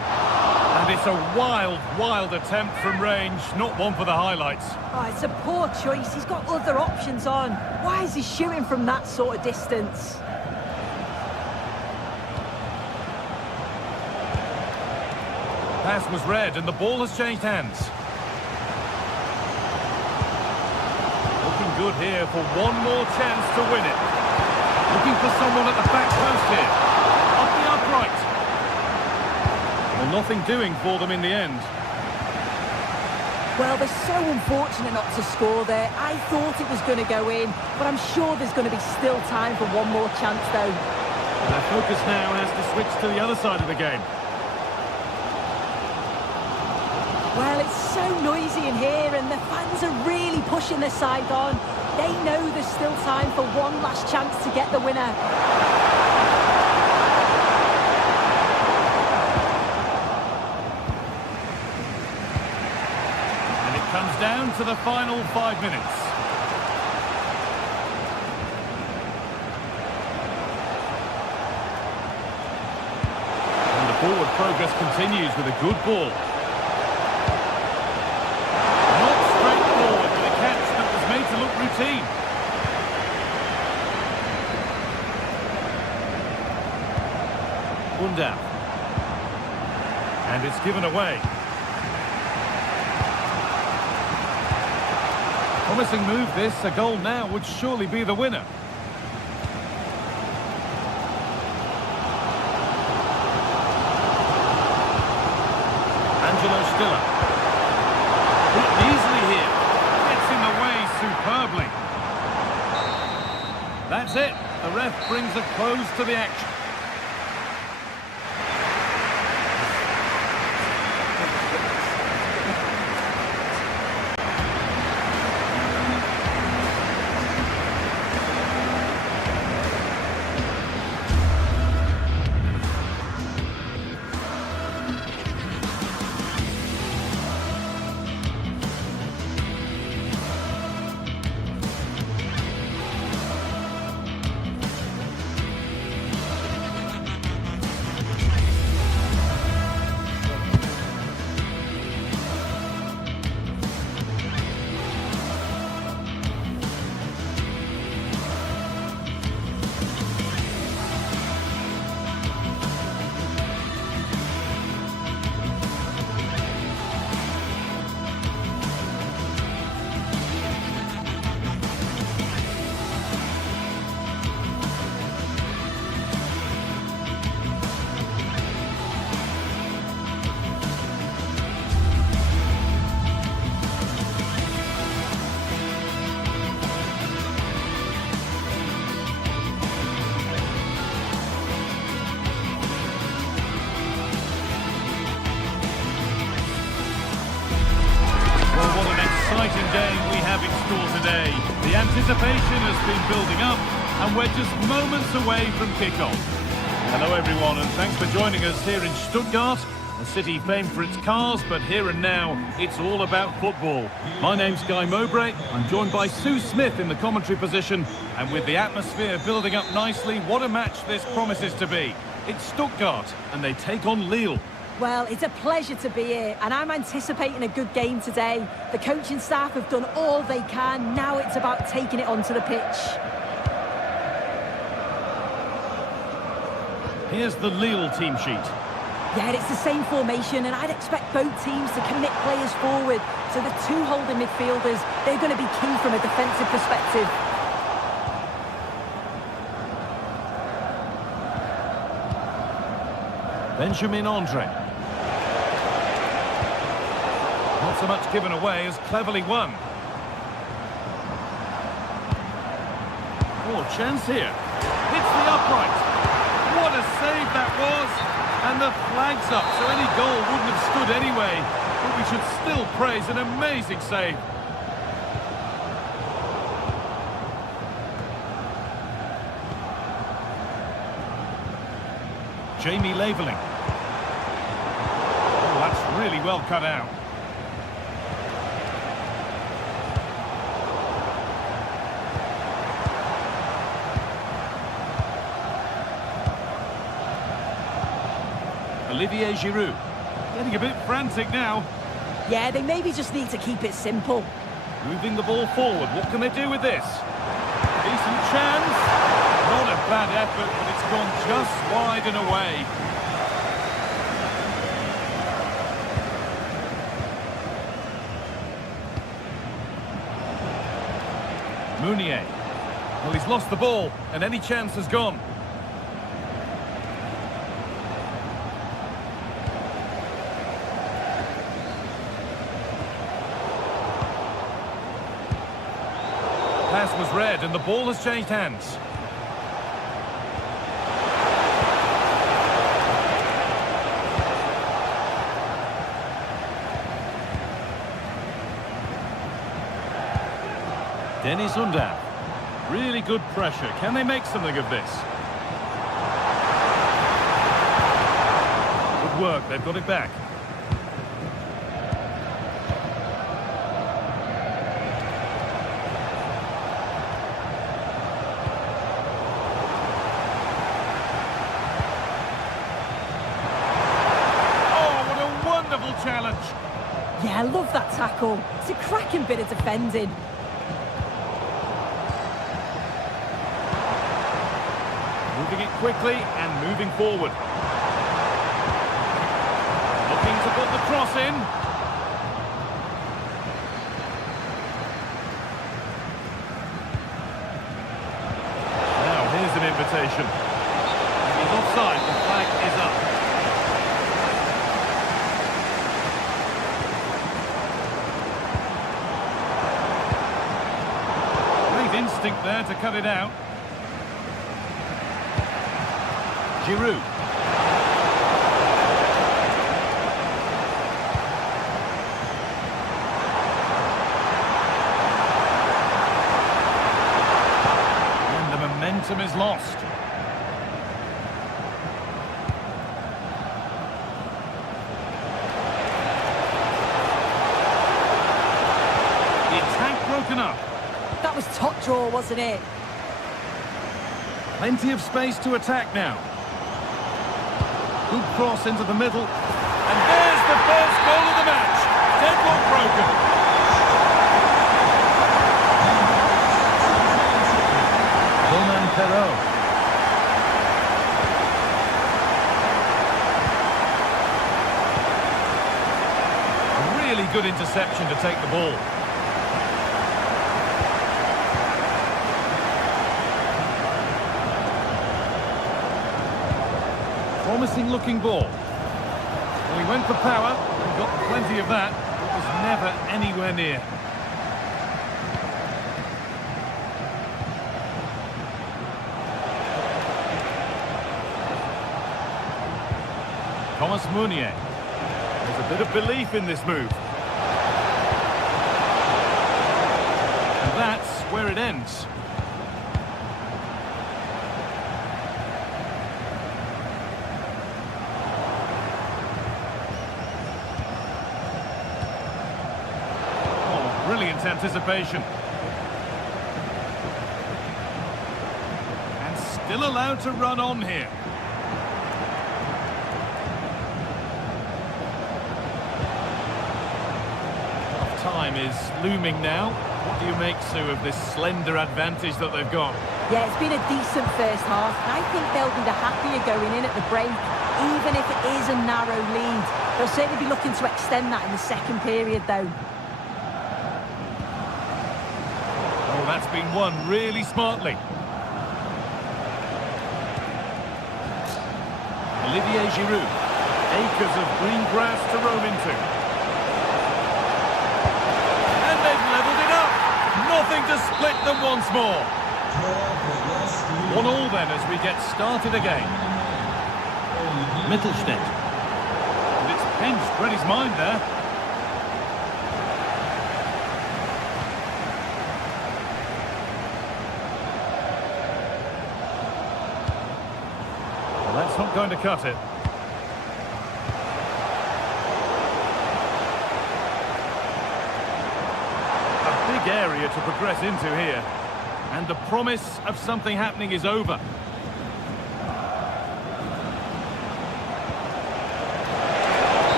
And it's a wild, wild attempt from range, not one for the highlights. Oh, it's a poor choice. He's got other options on. Why is he shooting from that sort of distance? Pass was read and the ball has changed hands. Looking good here for one more chance to win it. Looking for someone at the back post here. Off the upright. Well, nothing doing for them in the end. Well, they're so unfortunate not to score there. I thought it was going to go in, but I'm sure there's going to be still time for one more chance, though. Their focus now has to switch to the other side of the game. Well, it's so noisy in here, and the fans are really pushing their side on. They know there's still time for one last chance to get the winner. Comes down to the final 5 minutes. And the forward progress continues with a good ball. Not straightforward, but a catch that was made to look routine. Undaf. And it's given away. Promising move this, a goal now would surely be the winner. Angelo Stiller. Hit easily here. Gets in the way superbly. That's it. The ref brings a close to the action. Exciting game we have in store today. The anticipation has been building up and we're just moments away from kickoff. Hello everyone and thanks for joining us here in Stuttgart, a city famed for its cars, but here and now it's all about football. My name's Guy Mowbray, I'm joined by Sue Smith in the commentary position, and with the atmosphere building up nicely, what a match this promises to be. It's Stuttgart and they take on Lille. Well, it's a pleasure to be here, and I'm anticipating a good game today. The coaching staff have done all they can. Now it's about taking it onto the pitch. Here's the Lille team sheet. Yeah, it's the same formation, and I'd expect both teams to commit players forward. So the two holding midfielders, they're going to be key from a defensive perspective. Benjamin Andre. Not so much given away as cleverly won. Oh, chance here. Hits the upright. What a And the flag's up, so any goal wouldn't have stood anyway. But we should still praise an amazing save. Jamie Laveling. Oh, that's really well cut out. Olivier Giroud. Getting a bit frantic now. Yeah, they maybe just need to keep it simple. Moving the ball forward. What can they do with this? Decent chance. Not a bad effort, but it's gone just wide and away. Meunier. Well, he's lost the ball, and any chance has gone. Pass was read, and the ball has changed hands. Dennis Undav. Really good pressure. Can they make something of this? Good work. They've got it back. Challenge. Yeah, I love that tackle. It's a cracking bit of defending. Moving it quickly and moving forward. Looking to put the cross in. Now here's an invitation. He's offside. The flag is up. Instinct there to cut it out. Giroud. And the momentum is lost. The attack broken up. That was top draw, wasn't it? Plenty of space to attack now. Good cross into the middle. And there's the first goal of the match. Deadlock broken. Romain Perrault. Really good interception to take the ball. Promising looking ball. Well, he went for power, and got plenty of that, but was never anywhere near. Thomas Meunier. There's a bit of belief in this move. And that's where it ends. Brilliant anticipation. And still allowed to run on here. Half-time is looming now. What do you make, Sue, of this slender advantage that they've got? Yeah, it's been a decent first half. I think they'll be the happier going in at the break, even if it is a narrow lead. They'll certainly be looking to extend that in the second period, though. That's been won really smartly. Olivier Giroud. Acres of green grass to roam into. And they've levelled it up. Nothing to split them once more. 1-1 then as we get started again. Mittelstädt. And it's pinched, read his mind there. Well, that's not going to cut it. A big area to progress into here. And the promise of something happening is over.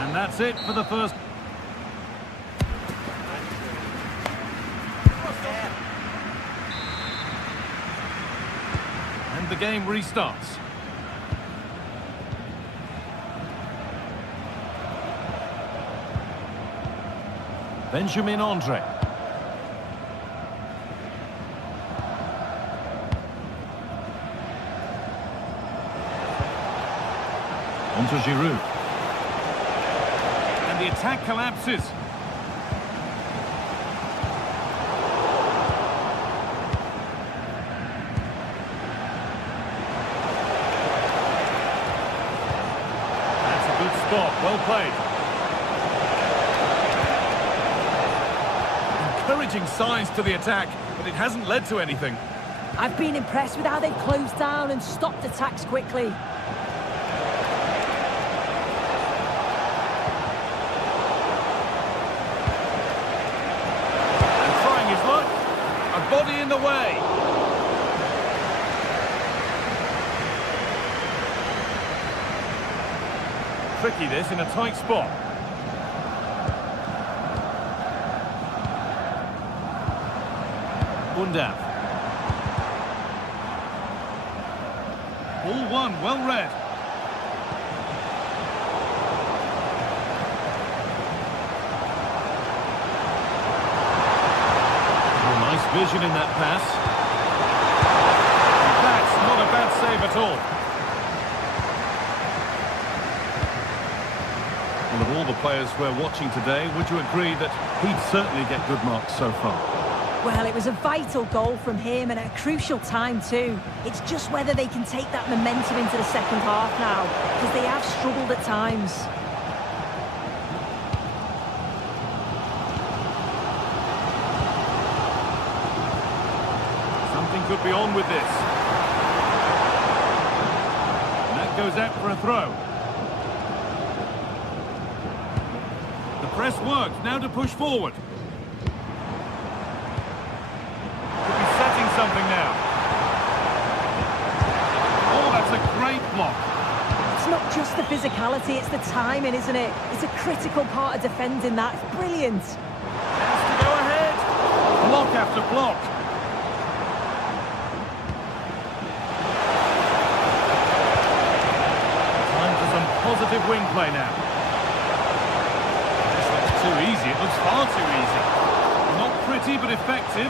And that's it for the first. And the game restarts. Benjamin Andre. Onto Giroud. And the attack collapses. That's a good spot, well played. Encouraging signs to the attack, but it hasn't led to anything. I've been impressed with how they've closed down and stopped attacks quickly. Body in the way. Tricky this in a tight spot. Undav. Ball one, well read. Vision in that pass. That's not a bad save at all. Well, of all the players we're watching today, would you agree that he'd certainly get good marks so far? Well, it was a vital goal from him and at a crucial time too. It's just whether they can take that momentum into the second half now, because they have struggled at times. Could be on with this. And that goes out for a throw. The press works, now to push forward. Could be setting something now. Oh, that's a great block. It's not just the physicality, it's the timing, isn't it? It's a critical part of defending that. It's brilliant. Chance to go ahead. Block after block. Positive wing play now. This looks too easy. It looks far too easy. Not pretty, but effective.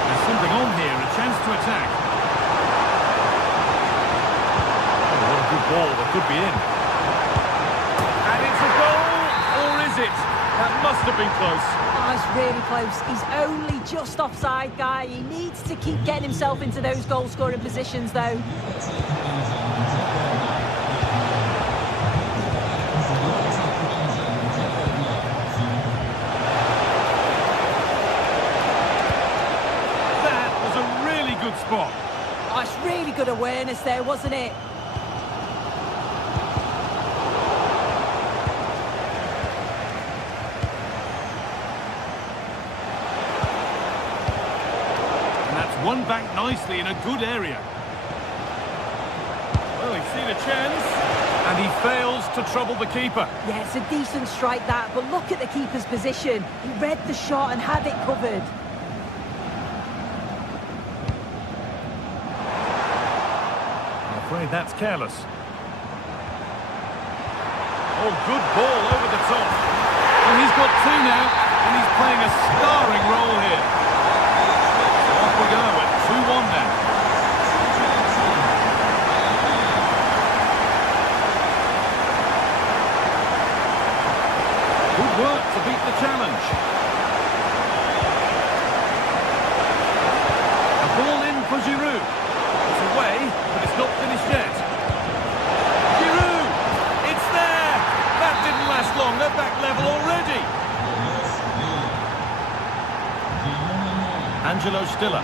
There's something on here. A chance to attack. Oh, what a good ball. That could be in. And it's a goal, or is it? That must have been close. Oh, it's really close. He's only just offside, guy. He needs to keep getting himself into those goal-scoring positions, though. That was a really good spot. Oh, it's really good awareness there, wasn't it? Won back nicely in a good area. Well, he's seen a chance, and he fails to trouble the keeper. Yeah, it's a decent strike that, but look at the keeper's position. He read the shot and had it covered. I'm afraid that's careless. Oh, good ball over the top. Well, he's got two now, and he's playing a starring role here. Off we go at 2-1 now. Good work to beat the challenge. Stiller.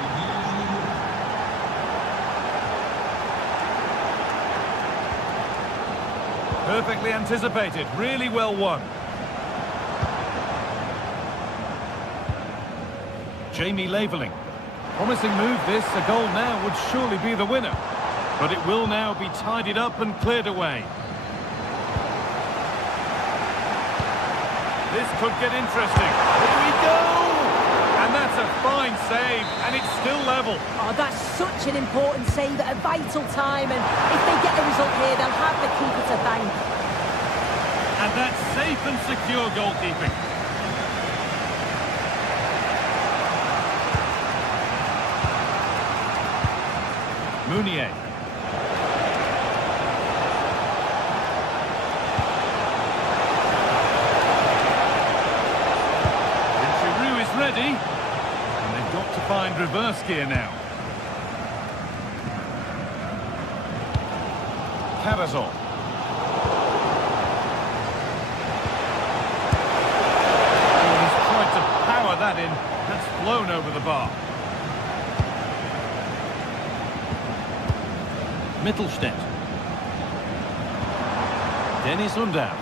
Perfectly anticipated, really well won. Jamie Laveling. Promising move this, a goal now would surely be the winner. But it will now be tidied up and cleared away. This could get interesting. Here we go! And that's a fine save, and it's still level. Oh, that's such an important save at a vital time, and if they get the result here, they'll have the keeper to thank. And that's safe and secure goalkeeping. Mounier. Ready, and they've got to find reverse gear now. Carazol. Oh, he's tried to power that in. That's flown over the bar. Mittelstädt. Dennis Undav.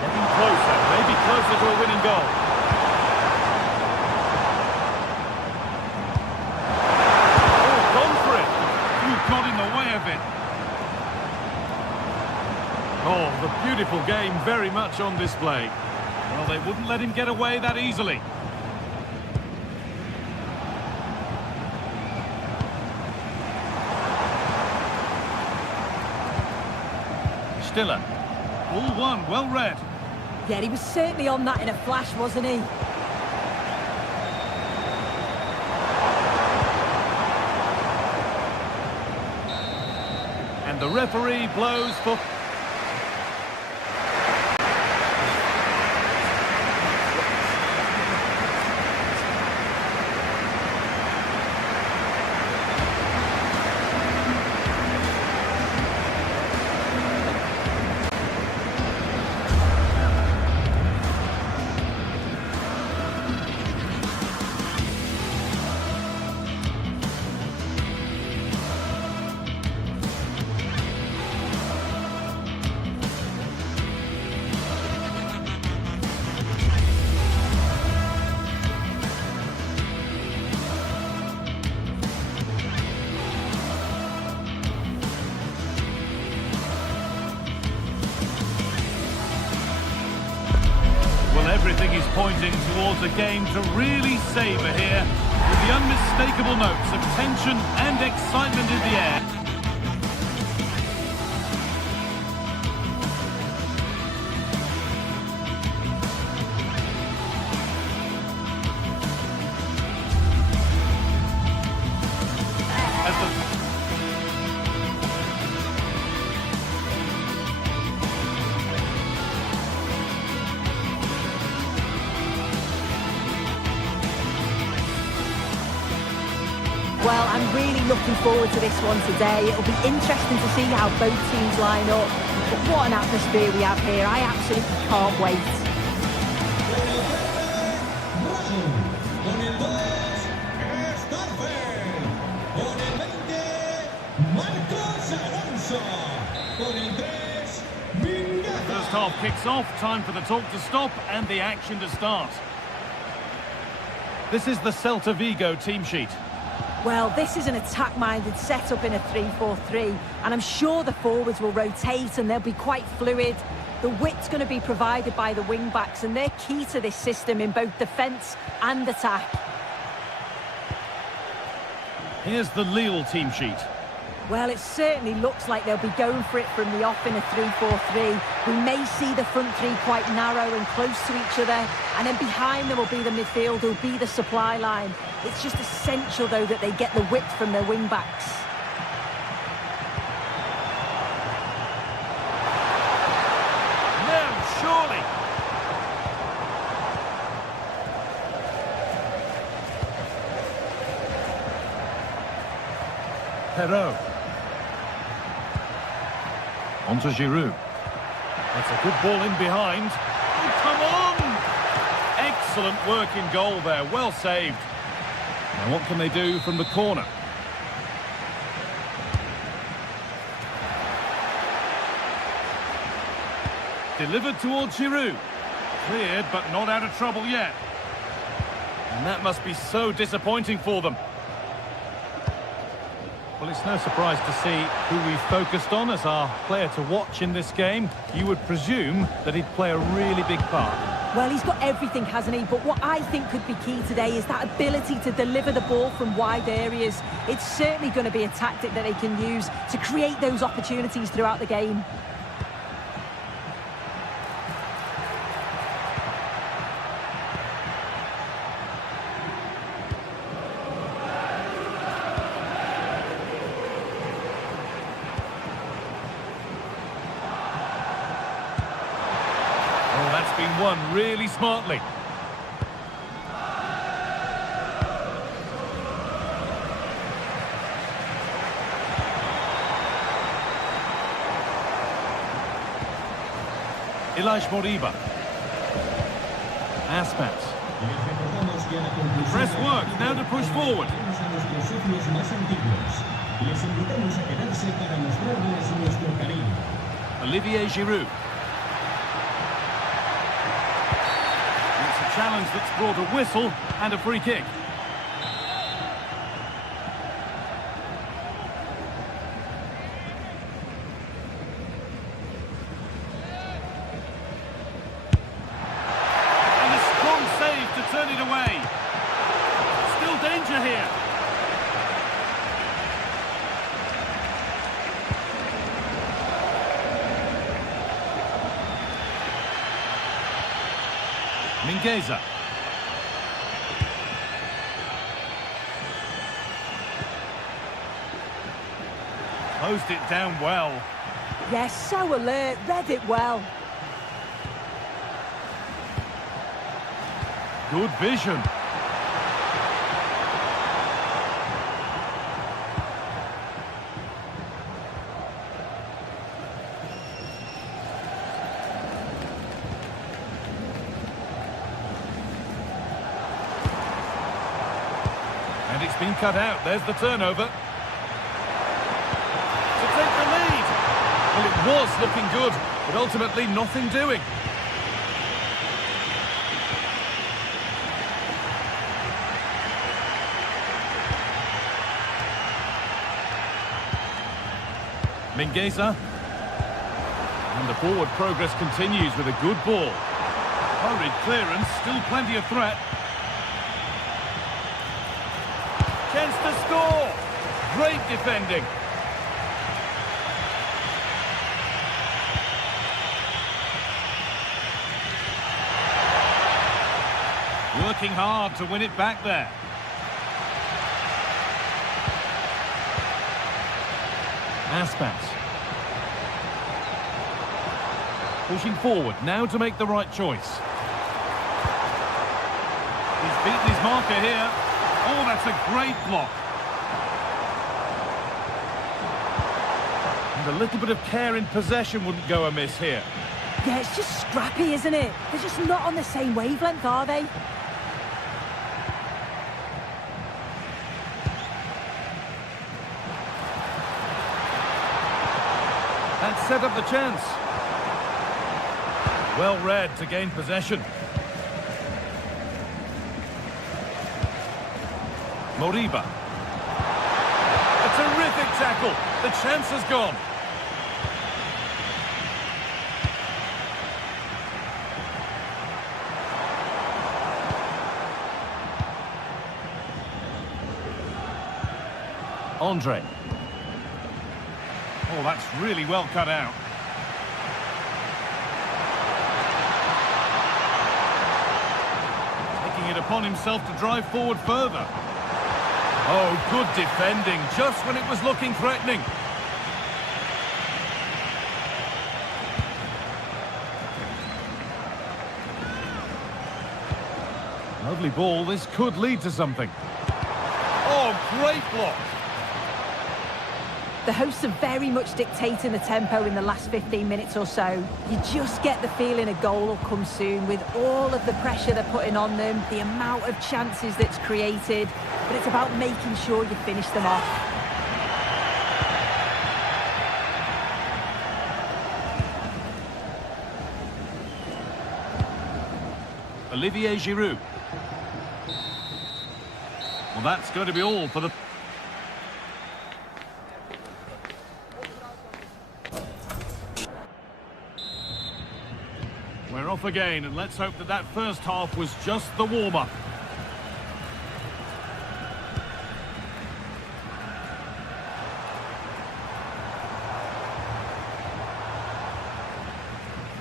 Getting closer, maybe closer to a winning goal. Got in the way of it. Oh, the beautiful game very much on display. Well, they wouldn't let him get away that easily. Stiller. All one, well read. Yeah, he was certainly on that in a flash, wasn't he? And the referee blows for... Everything is pointing towards a game to really savour here, with the unmistakable notes of tension and excitement in the air. Well, I'm really looking forward to this one today. It'll be interesting to see how both teams line up. But what an atmosphere we have here. I absolutely can't wait. First half kicks off, time for the talk to stop and the action to start. This is the Celta Vigo team sheet. Well, this is an attack-minded setup in a 3-4-3, and I'm sure the forwards will rotate and they'll be quite fluid. The width's going to be provided by the wing-backs, and they're key to this system in both defence and attack. Here's the Lille team sheet. Well, it certainly looks like they'll be going for it from the off in a 3-4-3. We may see the front three quite narrow and close to each other, and then behind them will be the midfield, will be the supply line. It's just essential, though, that they get the width from their wing-backs. No, surely! Perrault. On to Giroud. That's a good ball in behind. Oh, come on! Excellent work in goal there, well saved. Now what can they do from the corner? Delivered towards Giroud. Cleared, but not out of trouble yet. And that must be so disappointing for them. Well, it's no surprise to see who we've focused on as our player to watch in this game. You would presume that he'd play a really big part. Well, he's got everything, hasn't he? But what I think could be key today is that ability to deliver the ball from wide areas. It's certainly going to be a tactic that they can use to create those opportunities throughout the game. Been won really smartly. Moriba. Aspas. Press work, now to push forward. Olivier Giroud. Challenge that's brought a whistle and a free kick. And a strong save to turn it away. Still danger here. Mingueza. Closed it down well. Yes, so alert, read it well. Good vision. And it's been cut out. There's the turnover. To take the lead. Well, it was looking good, but ultimately nothing doing. Mingueza. And the forward progress continues with a good ball. Hurried clearance, still plenty of threat. Chance to score! Great defending. Working hard to win it back there. Aspas. Pushing forward, now to make the right choice. He's beaten his marker here. Oh, that's a great block. And a little bit of care in possession wouldn't go amiss here. Yeah, it's just scrappy, isn't it? They're just not on the same wavelength, are they? That set up the chance. Well read to gain possession. Moriba. A terrific tackle. The chance has gone. Andre. Oh, that's really well cut out. Taking it upon himself to drive forward further. Oh, good defending, just when it was looking threatening. Lovely ball, this could lead to something. Oh, great block. The hosts are very much dictating the tempo in the last 15 minutes or so. You just get the feeling a goal will come soon with all of the pressure they're putting on them, the amount of chances that's created, but it's about making sure you finish them off. Olivier Giroud. Well, that's going to be all for the... We're off again, and let's hope that first half was just the warm-up.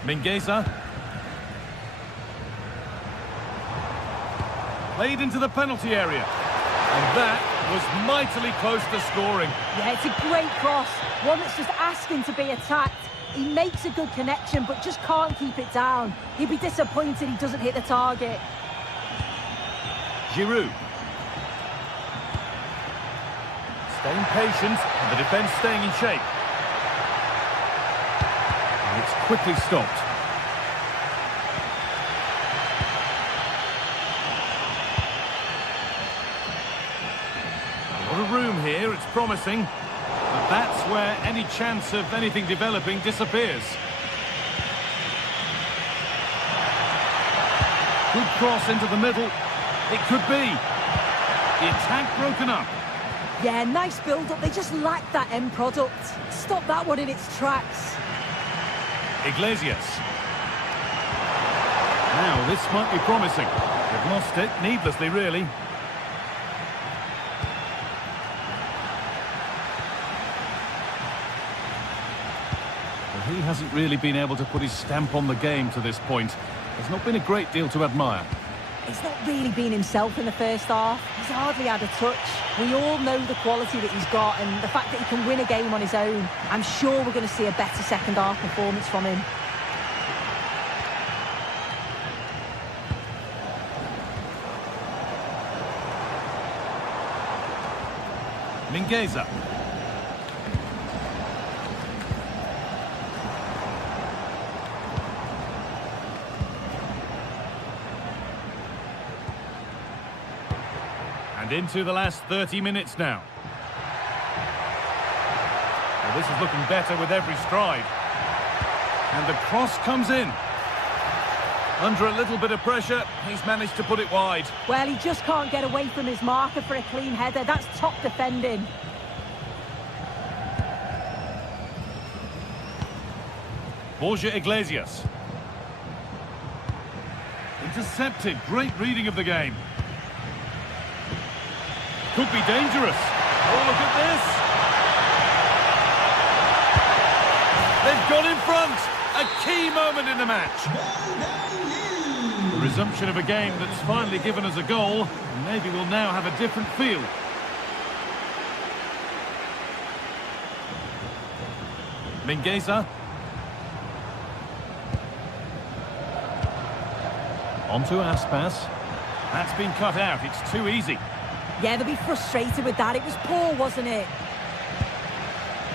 Mingueza. Played into the penalty area. And that was mightily close to scoring. Yeah, it's a great cross. One that's just asking to be attacked. He makes a good connection, but just can't keep it down. He'd be disappointed he doesn't hit the target. Giroud. Staying patient, and the defence staying in shape. And it's quickly stopped. A lot of room here, it's promising. But that's where any chance of anything developing disappears. Good cross into the middle. It could be. The attack broken up. Yeah, nice build-up. They just lack that end product. Stop that one in its tracks. Iglesias. Now, this might be promising. They've lost it, needlessly, really. He hasn't really been able to put his stamp on the game to this point. There's not been a great deal to admire. He's not really been himself in the first half. He's hardly had a touch. We all know the quality that he's got and the fact that he can win a game on his own. I'm sure we're going to see a better second half performance from him. Mingueza. And into the last 30 minutes now. Well, this is looking better with every stride. And the cross comes in. Under a little bit of pressure, he's managed to put it wide. Well, he just can't get away from his marker for a clean header. That's top defending. Borja Iglesias. Intercepted. Great reading of the game. Could be dangerous. Oh, look at this. They've got in front. A key moment in the match. The resumption of a game that's finally given us a goal. And maybe we'll now have a different feel. Mingueza. On to Aspas. That's been cut out. It's too easy. Yeah, they'll be frustrated with that. It was poor, wasn't it?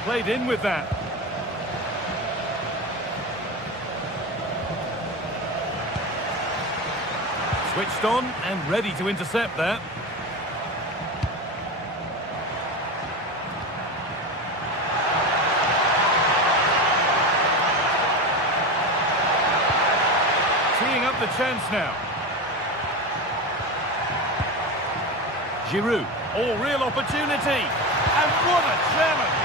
Played in with that. Switched on and ready to intercept that. Teeing up the chance now. Giroud. Oh, real opportunity. And what a challenge.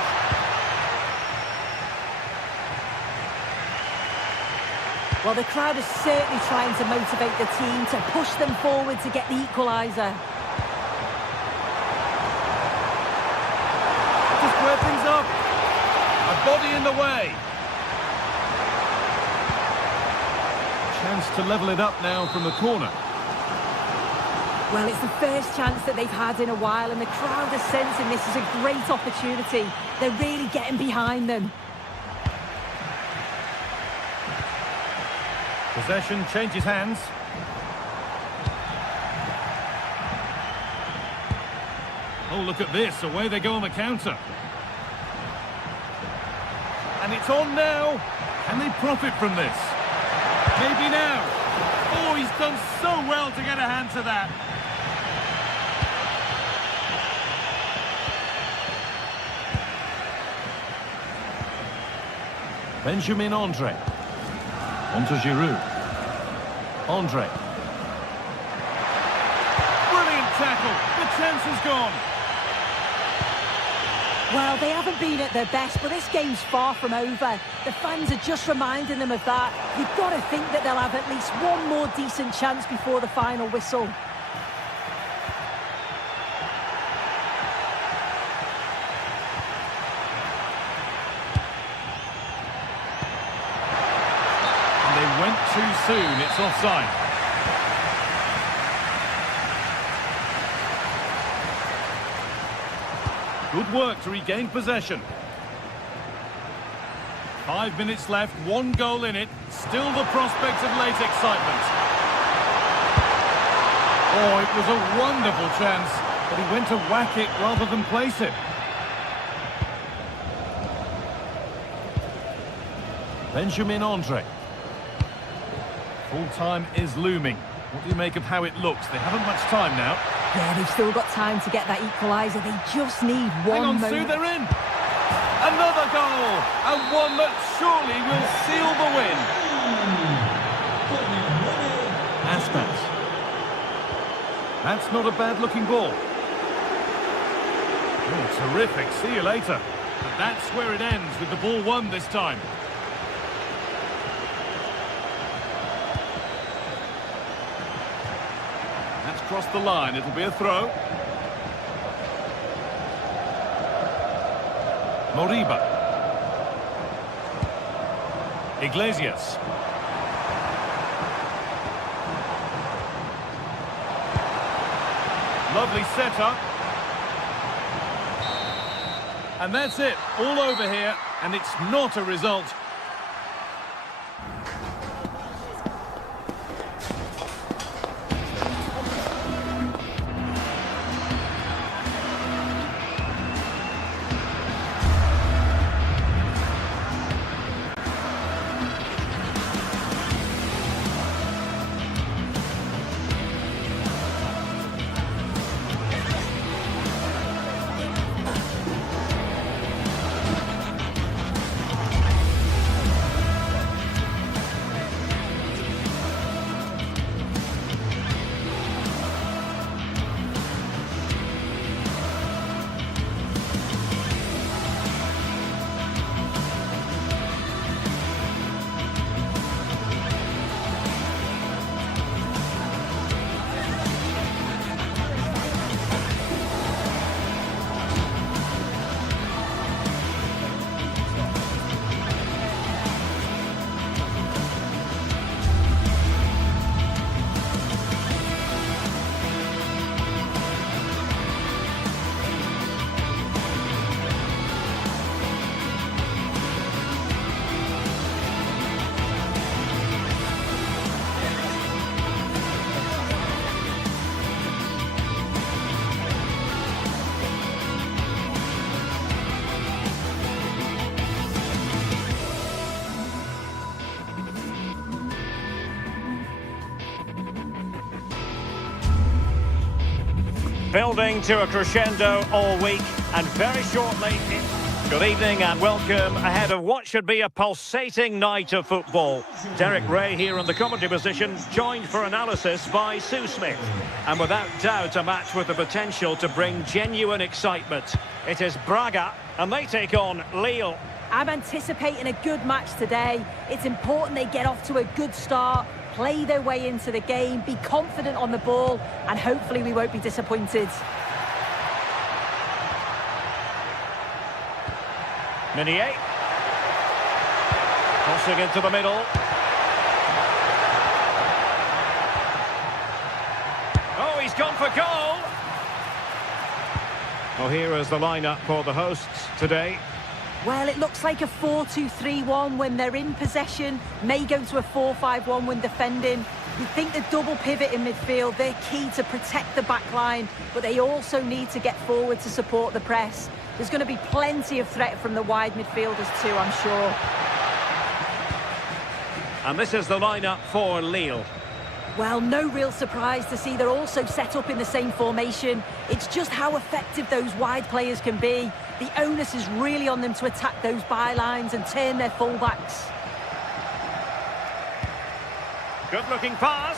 Well, the crowd is certainly trying to motivate the team to push them forward to get the equaliser. Just square things up. A body in the way. Chance to level it up now from the corner. Well, it's the first chance that they've had in a while, and the crowd are sensing this is a great opportunity. They're really getting behind them. Possession changes hands. Oh, look at this. Away they go on the counter. and it's on now. Can they profit from this? Maybe now. Oh, he's done so well to get a hand to that. Benjamin Andre. On to Giroud. Andre. Brilliant tackle. The chance is gone. Well, they haven't been at their best, but this game's far from over. The fans are just reminding them of that. You've got to think that they'll have at least one more decent chance before the final whistle. And they went too soon. It's offside. Good work to regain possession. 5 minutes left, 1 goal in it. Still the prospect of late excitement. Oh, it was a wonderful chance, but he went to whack it rather than place it. Benjamin Andre. Full time is looming. What do you make of how it looks? They haven't much time now. Yeah, they've still got time to get that equaliser. They just need one Hang on, moment. Sue, they're in. Another goal, and one that surely will seal the win. Aspas. That's not a bad-looking ball. Oh, terrific. See you later. But that's where it ends, with the ball won this time. That's crossed the line. It'll be a throw. Moriba. Iglesias. Lovely setup. And that's it. All over here. And it's not a result. Building to a crescendo all week, and very shortly... Good evening and welcome ahead of what should be a pulsating night of football. Derek Ray here in the commentary position, joined for analysis by Sue Smith. And without doubt, a match with the potential to bring genuine excitement. It is Braga, and they take on Lille. I'm anticipating a good match today. It's important they get off to a good start, play their way into the game, be confident on the ball, and hopefully we won't be disappointed. Minier. Crossing into the middle. Oh, he's gone for goal! Well, here is the lineup for the hosts today. Well, it looks like a 4-2-3-1 when they're in possession, may go to a 4-5-1 when defending. You think the double pivot in midfield, they're key to protect the back line, but they also need to get forward to support the press. There's going to be plenty of threat from the wide midfielders too, I'm sure. And this is the lineup for Lille. Well, no real surprise to see they're also set up in the same formation. It's just how effective those wide players can be. The onus is really on them to attack those bylines and turn their fullbacks. Good-looking pass.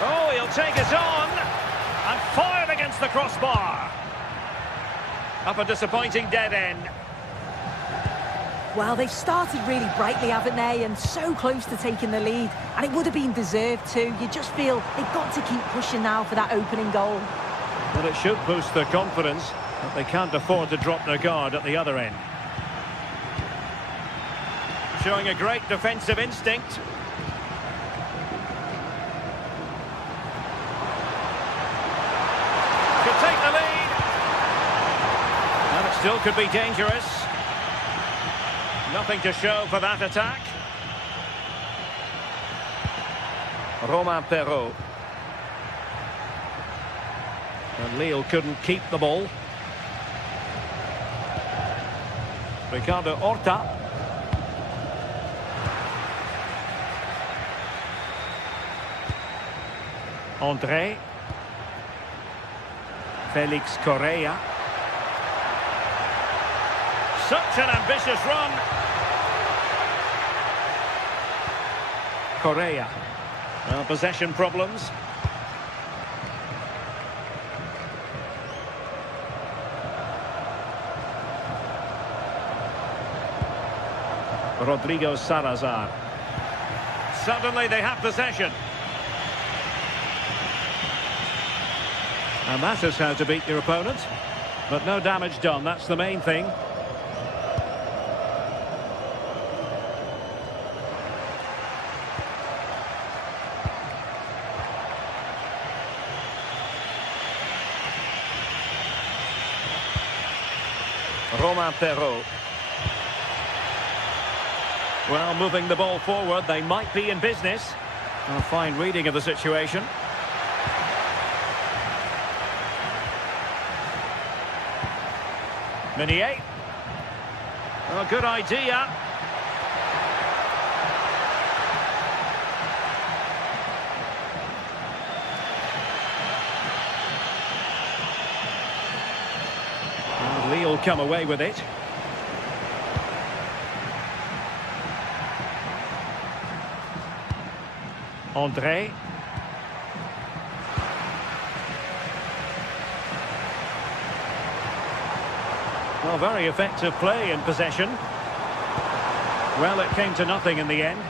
Oh, he'll take it on. And fired against the crossbar. Up a disappointing dead end. Well, they've started really brightly, haven't they? And so close to taking the lead. And it would have been deserved too. You just feel they've got to keep pushing now for that opening goal. Well, it should boost their confidence, but they can't afford to drop their guard at the other end. Showing a great defensive instinct. Could take the lead. And it still could be dangerous. Nothing to show for that attack. Romain Perrault. And Lille couldn't keep the ball. Ricardo Horta. André. Felix Correa. Such an ambitious run. Correa. Well, possession problems. Rodrigo Salazar. Suddenly they have possession. And that is how to beat your opponent. But no damage done, that's the main thing. Romain Perrault. Well, moving the ball forward, they might be in business. A fine reading of the situation. Meunier. Oh, good idea. And Lille come away with it. André. Well, very effective play in possession. Well, it came to nothing in the end.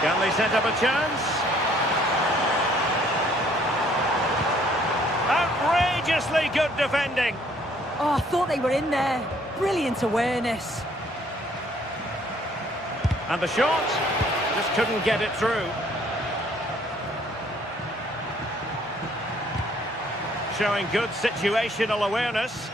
Can they set up a chance? Outrageously good defending. Oh, I thought they were in there. Brilliant awareness. And the shot just couldn't get it through. Showing good situational awareness.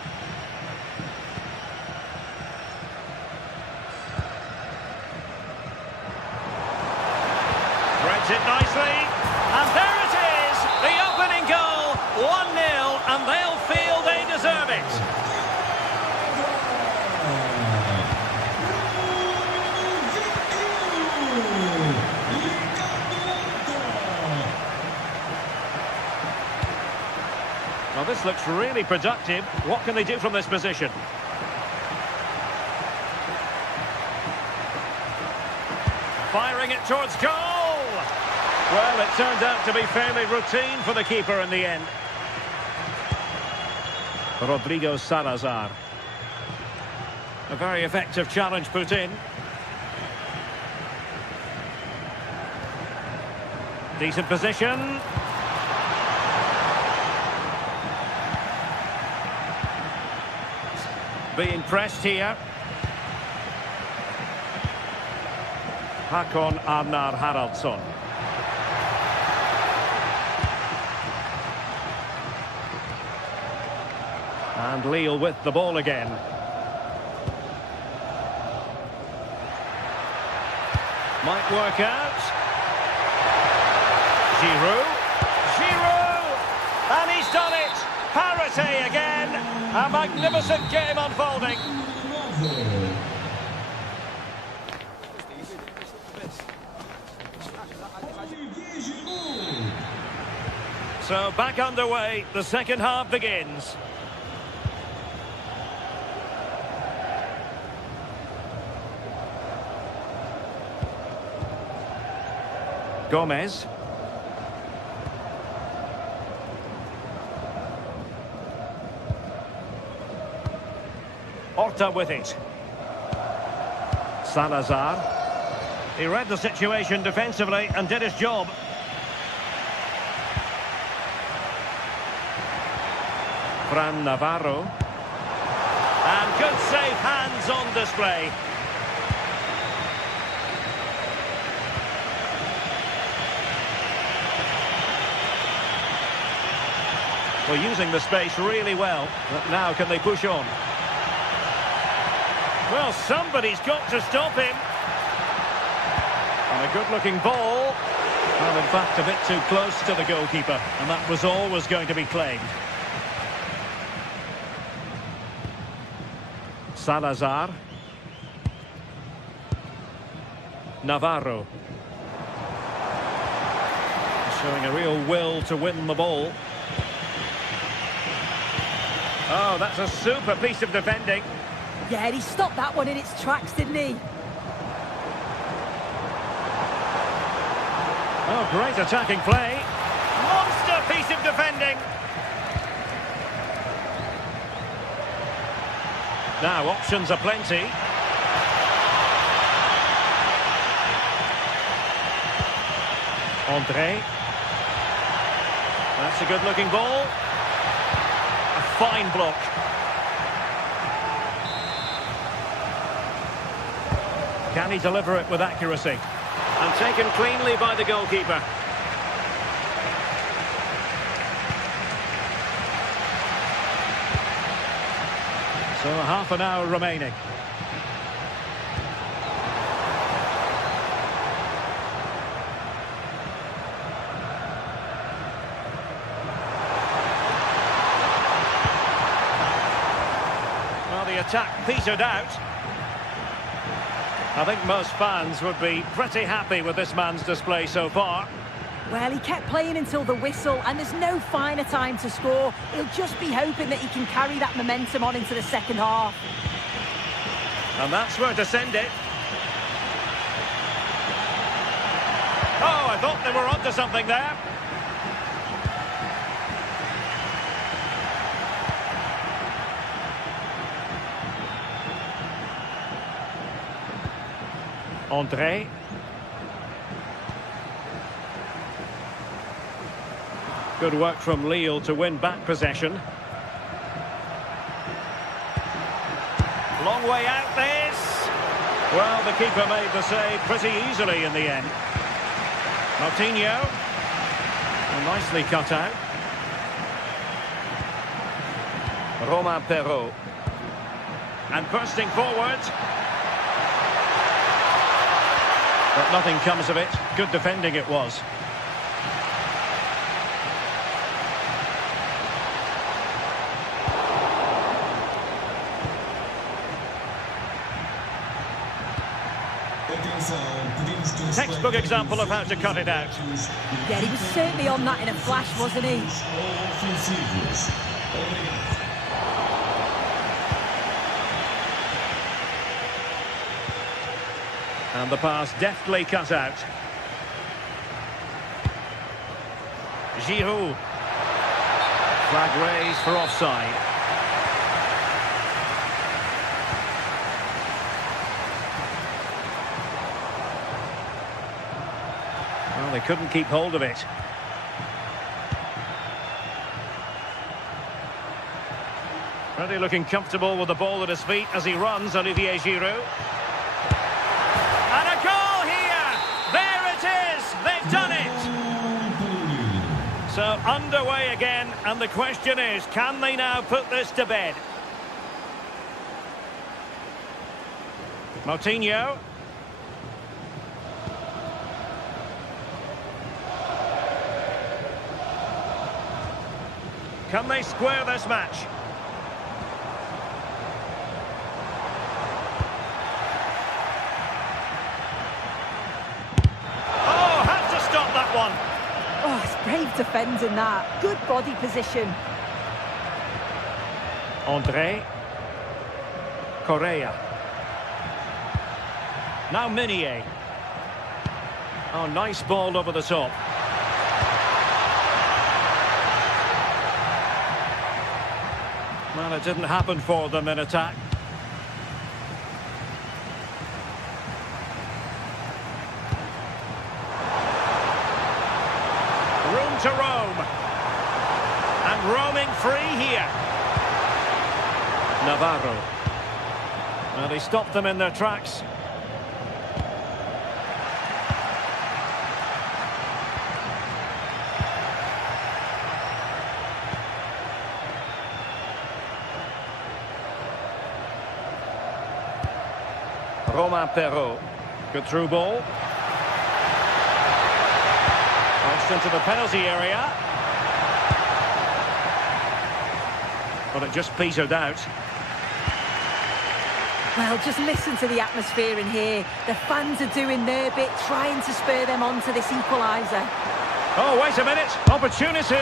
Threads it nicely. And there it is! The opening goal. 1-0, and they'll feel they deserve it. Well, this looks really productive. What can they do from this position? Firing it towards goal! Well, it turned out to be fairly routine for the keeper in the end. Rodrigo Salazar. A very effective challenge put in. Decent position. Being pressed here. Håkon Arnar Haraldsson. And Lille with the ball again. Might work out. Giroud. Giroud! And he's done it! Parity again! A magnificent game unfolding. So back underway, the second half begins. Gomez. Horta with it. Salazar. He read the situation defensively and did his job. Fran Navarro. And good safe hands on display. Well, using the space really well, but now can they push on? Well, somebody's got to stop him. And a good-looking ball. Well, in fact, a bit too close to the goalkeeper, and that was always going to be claimed. Salazar. Navarro. Showing a real will to win the ball. Oh, that's a super piece of defending. Yeah, he stopped that one in its tracks, didn't he? Oh, great attacking play. Monster piece of defending. Now, options are plenty. André. That's a good-looking ball. A fine block. Can he deliver it with accuracy? And taken cleanly by the goalkeeper. So half an hour remaining. Well, the attack petered out. I think most fans would be pretty happy with this man's display so far. Well, he kept playing until the whistle, and there's no finer time to score. He'll just be hoping that he can carry that momentum on into the second half. And that's where to send it. Oh, I thought they were onto something there. André. Good work from Lille to win back possession. Long way out this. Well, the keeper made the save pretty easily in the end. Martinho. Nicely cut out. Romain Perrault. And bursting forward. But nothing comes of it. Good defending it was. Textbook example of how to cut it out. Yeah, he was certainly on that in a flash, wasn't he? And the pass deftly cut out. Giroud. Flag raised for offside. Well, they couldn't keep hold of it. Really looking comfortable with the ball at his feet as he runs, Olivier Giroud. And a goal here! There it is! They've done it! So underway again, and And the question is, can they now put this to bed? Moutinho. Can they square this match? Oh, had to stop that one. Oh, it's brave defending that. Good body position. André. Correa. Now Meunier. Oh, nice ball over the top. Well, it didn't happen for them in attack. Room to roam. And roaming free here. Navarro. Well, he stopped them in their tracks. Romain Perrault. Good through ball. Bounced into the penalty area. But it just petered out. Well, just listen to the atmosphere in here. The fans are doing their bit, trying to spur them on to this equaliser. Oh, wait a minute. Opportunity.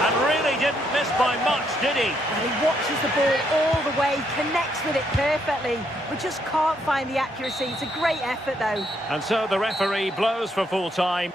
And really didn't miss by much, did he? Well, he watches the ball all the way, connects with it perfectly, but just can't find the accuracy. It's a great effort, though. And so the referee blows for full time.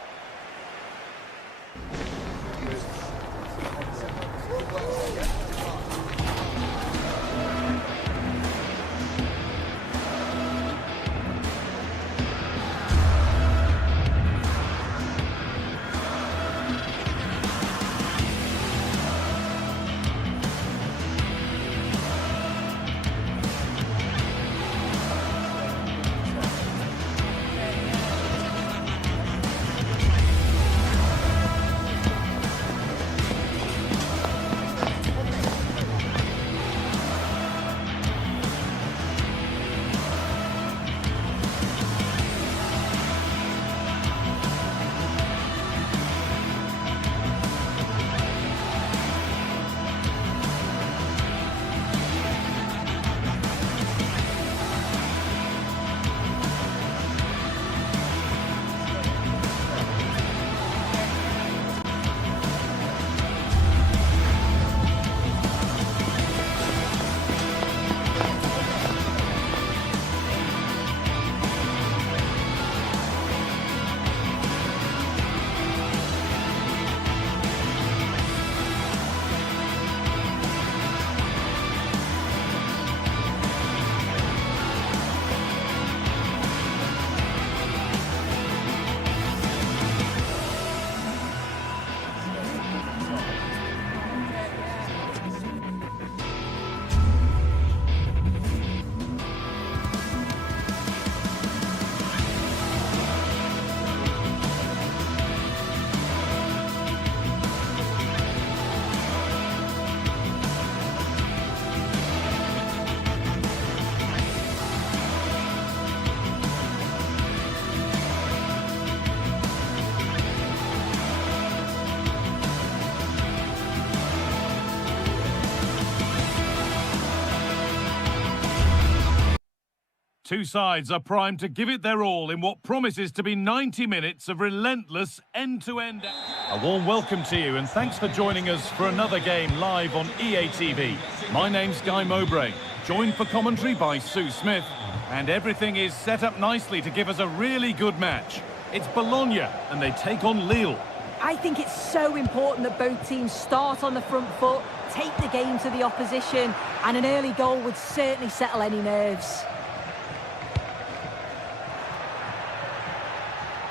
Two sides are primed to give it their all in what promises to be 90 minutes of relentless end-to-end. A warm welcome to you and thanks for joining us for another game live on EA TV. My name's Guy Mowbray, joined for commentary by Sue Smith, and everything is set up nicely to give us a really good match. It's Bologna and they take on Lille. I think it's so important that both teams start on the front foot, take the game to the opposition, and an early goal would certainly settle any nerves.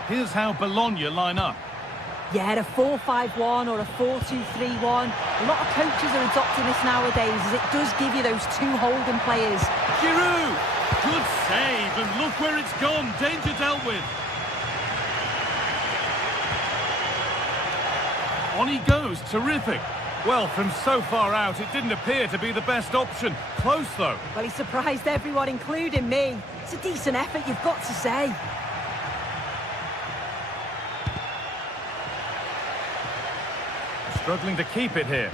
Here's how Bologna line up. Yeah, a 4-5-1 or a 4-2-3-1. A lot of coaches are adopting this nowadays as it does give you those two holding players. Giroud! Good save, and look where it's gone. Danger dealt with. On he goes, terrific. Well, from so far out, it didn't appear to be the best option. Close, though. Well, he surprised everyone, including me. It's a decent effort, you've got to say. Struggling to keep it here.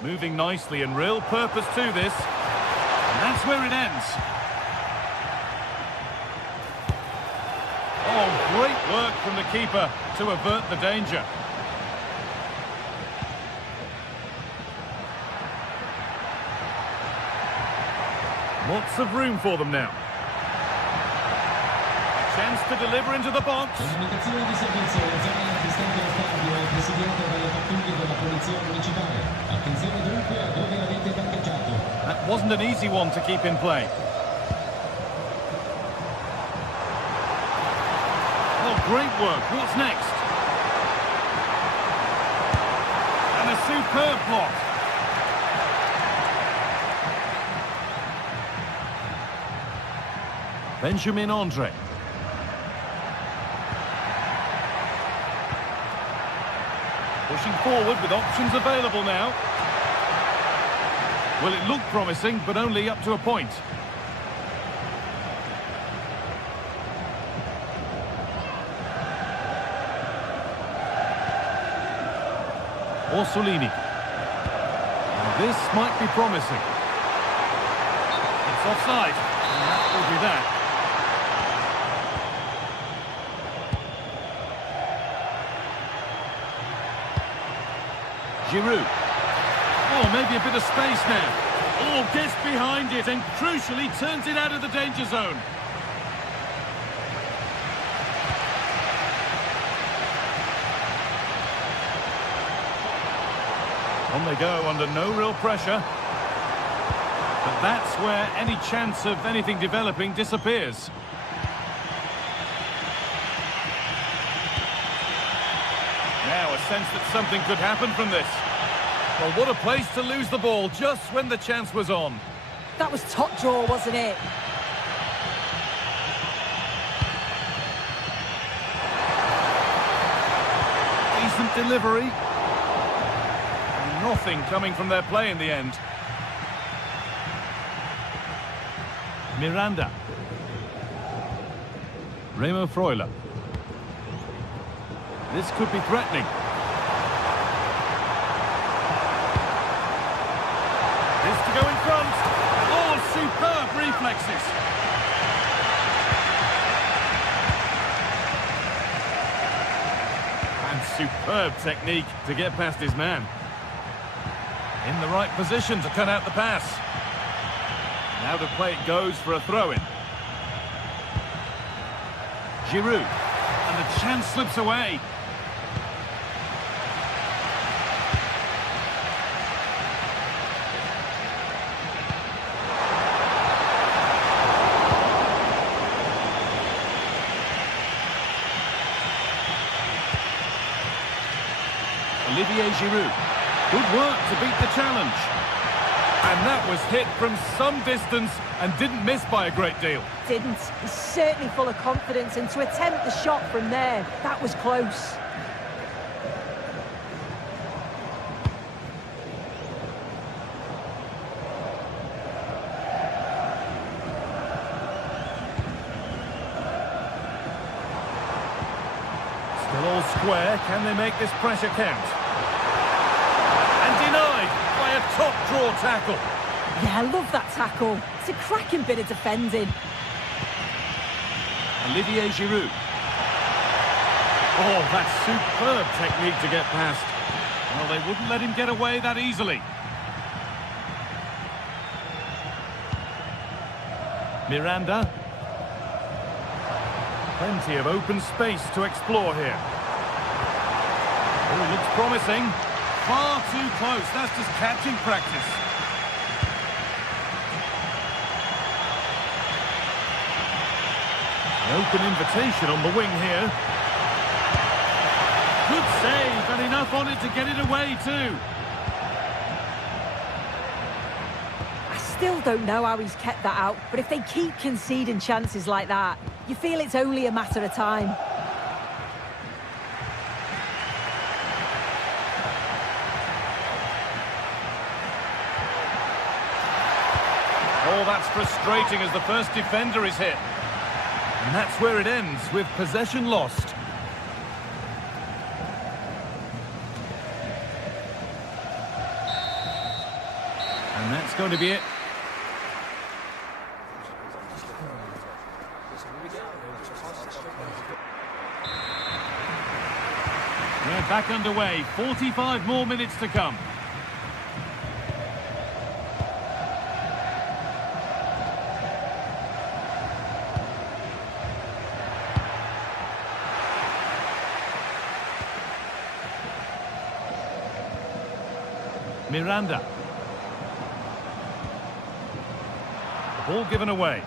Moving nicely and real purpose to this. And that's where it ends. Oh, great work from the keeper to avert the danger. Lots of room for them now. Chance to deliver into the box. Comunicazione di servizio, la zona antistante al stadio è presidiata dalle pattuglie della polizia municipale. Attenzione dunque a dove avete parcheggiato. That wasn't an easy one to keep in play. Oh, great work. What's next? And a superb block. Benjamin Andre. Pushing forward with options available now. Well, it looked promising, but only up to a point. Orsolini. Now this might be promising. It's offside. And that will be that. Giroud. Oh, maybe a bit of space now. Oh, gets behind it and crucially turns it out of the danger zone. On they go under no real pressure. But that's where any chance of anything developing disappears. Now a sense that something could happen from this. Well, what a place to lose the ball just when the chance was on. That was top draw, wasn't it? Decent delivery. And nothing coming from their play in the end. Miranda. Remo Freuler. This could be threatening. This to go in front. Oh, superb reflexes. And superb technique to get past his man. In the right position to cut out the pass. Now the play it goes for a throw-in. Giroud. And the chance slips away. Olivier Giroud. Good work to beat the challenge. And that was hit from some distance and didn't miss by a great deal. Didn't. He's certainly full of confidence, and to attempt the shot from there, that was close. Still all square. Can they make this pressure count? And denied by a top draw tackle. Yeah, I love that tackle. It's a cracking bit of defending. Olivier Giroud. Oh, that's superb technique to get past. Well, they wouldn't let him get away that easily. Miranda. Plenty of open space to explore here. Oh, looks promising. Far too close. That's just catching practice. An open invitation on the wing here. Good save, and enough on it to get it away too. still don't know how he's kept that out, but if they keep conceding chances like that, you feel it's only a matter of time. Oh, that's frustrating as the first defender is hit. And that's where it ends, with possession lost. And that's going to be it. We're back underway, 45 more minutes to come. Miranda. Ball given away.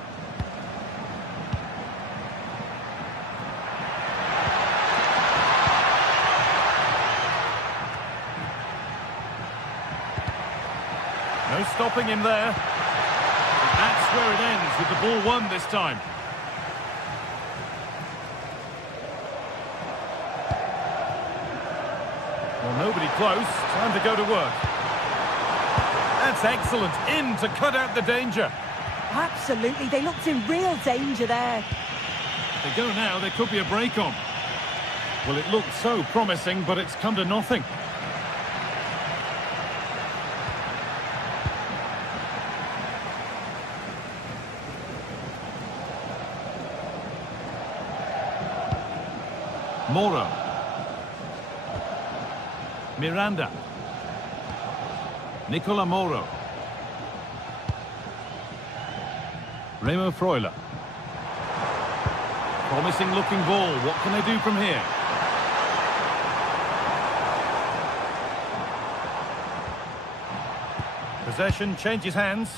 No stopping him there. And that's where it ends, with the ball won this time. Well, nobody close. Time to go to work. That's excellent. In to cut out the danger. Absolutely, they looked in real danger there. If they go now, there could be a break on. Well, it looked so promising, but it's come to nothing. Moro. Miranda. Nicola Moro. Remo Freuler. Promising looking ball. What can they do from here? Possession changes hands.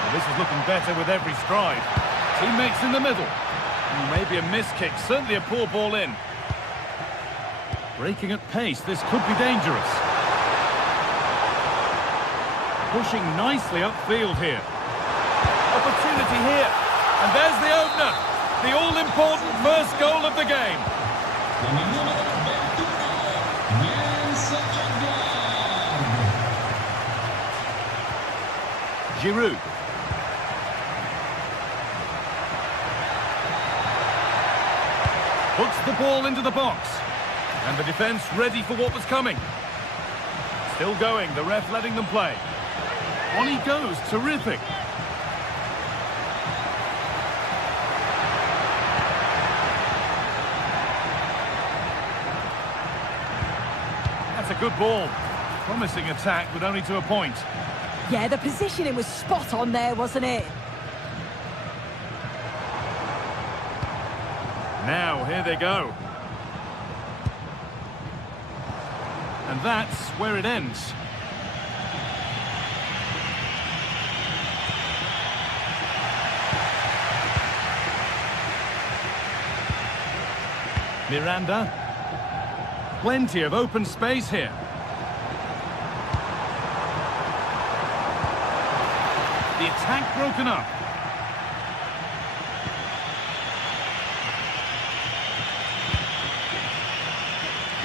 Well, this is looking better with every stride. Teammates in the middle. Maybe a miss kick. Certainly a poor ball in. Breaking at pace. This could be dangerous. Pushing nicely upfield here. Opportunity here. And there's the opener. The all-important first goal of the game. Giroud. Puts the ball into the box. And the defence ready for what was coming. Still going, the ref letting them play. On he goes, terrific. That's a good ball. Promising attack, but only to a point. Yeah, the positioning was spot on there, wasn't it? Now, here they go. And that's where it ends. Miranda. Plenty of open space here. The attack broken up.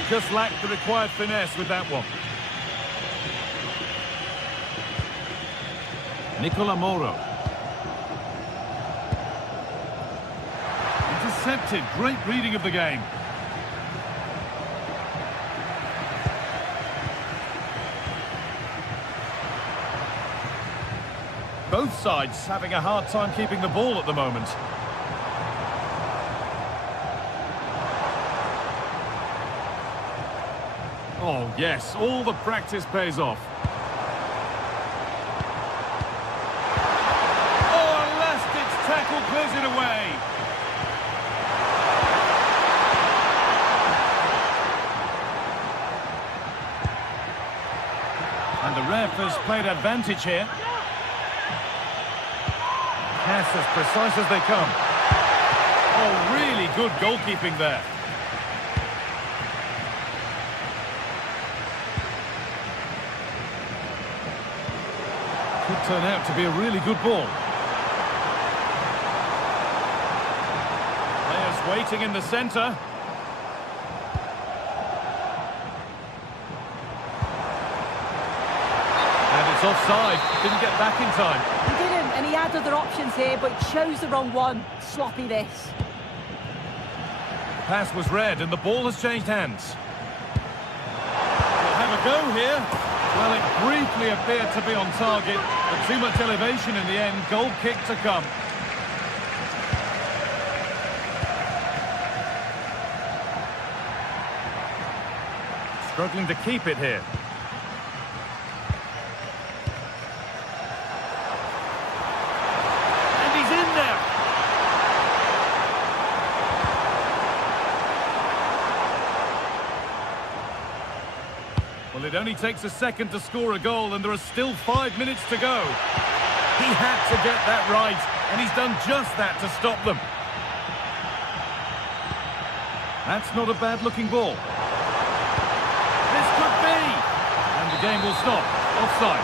Just lacked the required finesse with that one. Nicola Moro. Intercepted. Great reading of the game. Both sides having a hard time keeping the ball at the moment. Oh, yes, all the practice pays off. Oh, a last-ditch tackle clears it away. And the ref has played advantage here. Pass as precise as they come. Oh, really good goalkeeping there. Could turn out to be a really good ball. Players waiting in the centre. And it's offside. Didn't get back in time. He didn't, and he had other options here, but he chose the wrong one. Sloppy this. Pass was read and the ball has changed hands. We'll have a go here. Well, it briefly appeared to be on target, but too much elevation in the end. Goal kick to come. Struggling to keep it here. And he's in there. Well, it only takes a second to score a goal, and there are still 5 minutes to go. He had to get that right, and he's done just that to stop them. That's not a bad-looking ball. This could be! And the game will stop. Offside.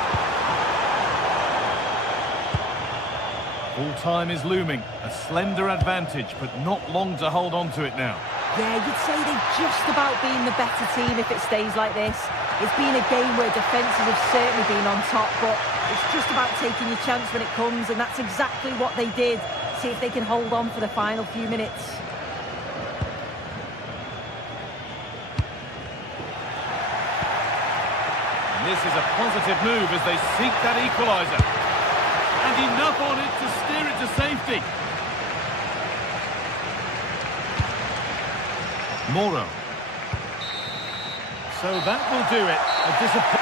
Full time is looming. A slender advantage, but not long to hold on to it now. Yeah, you'd say they've just about been the better team if it stays like this. It's been a game where defences have certainly been on top, but it's just about taking your chance when it comes, and that's exactly what they did. See if they can hold on for the final few minutes. And this is a positive move as they seek that equaliser. And enough on it to steer it to safety. Moro. So that will do it. A disappointment.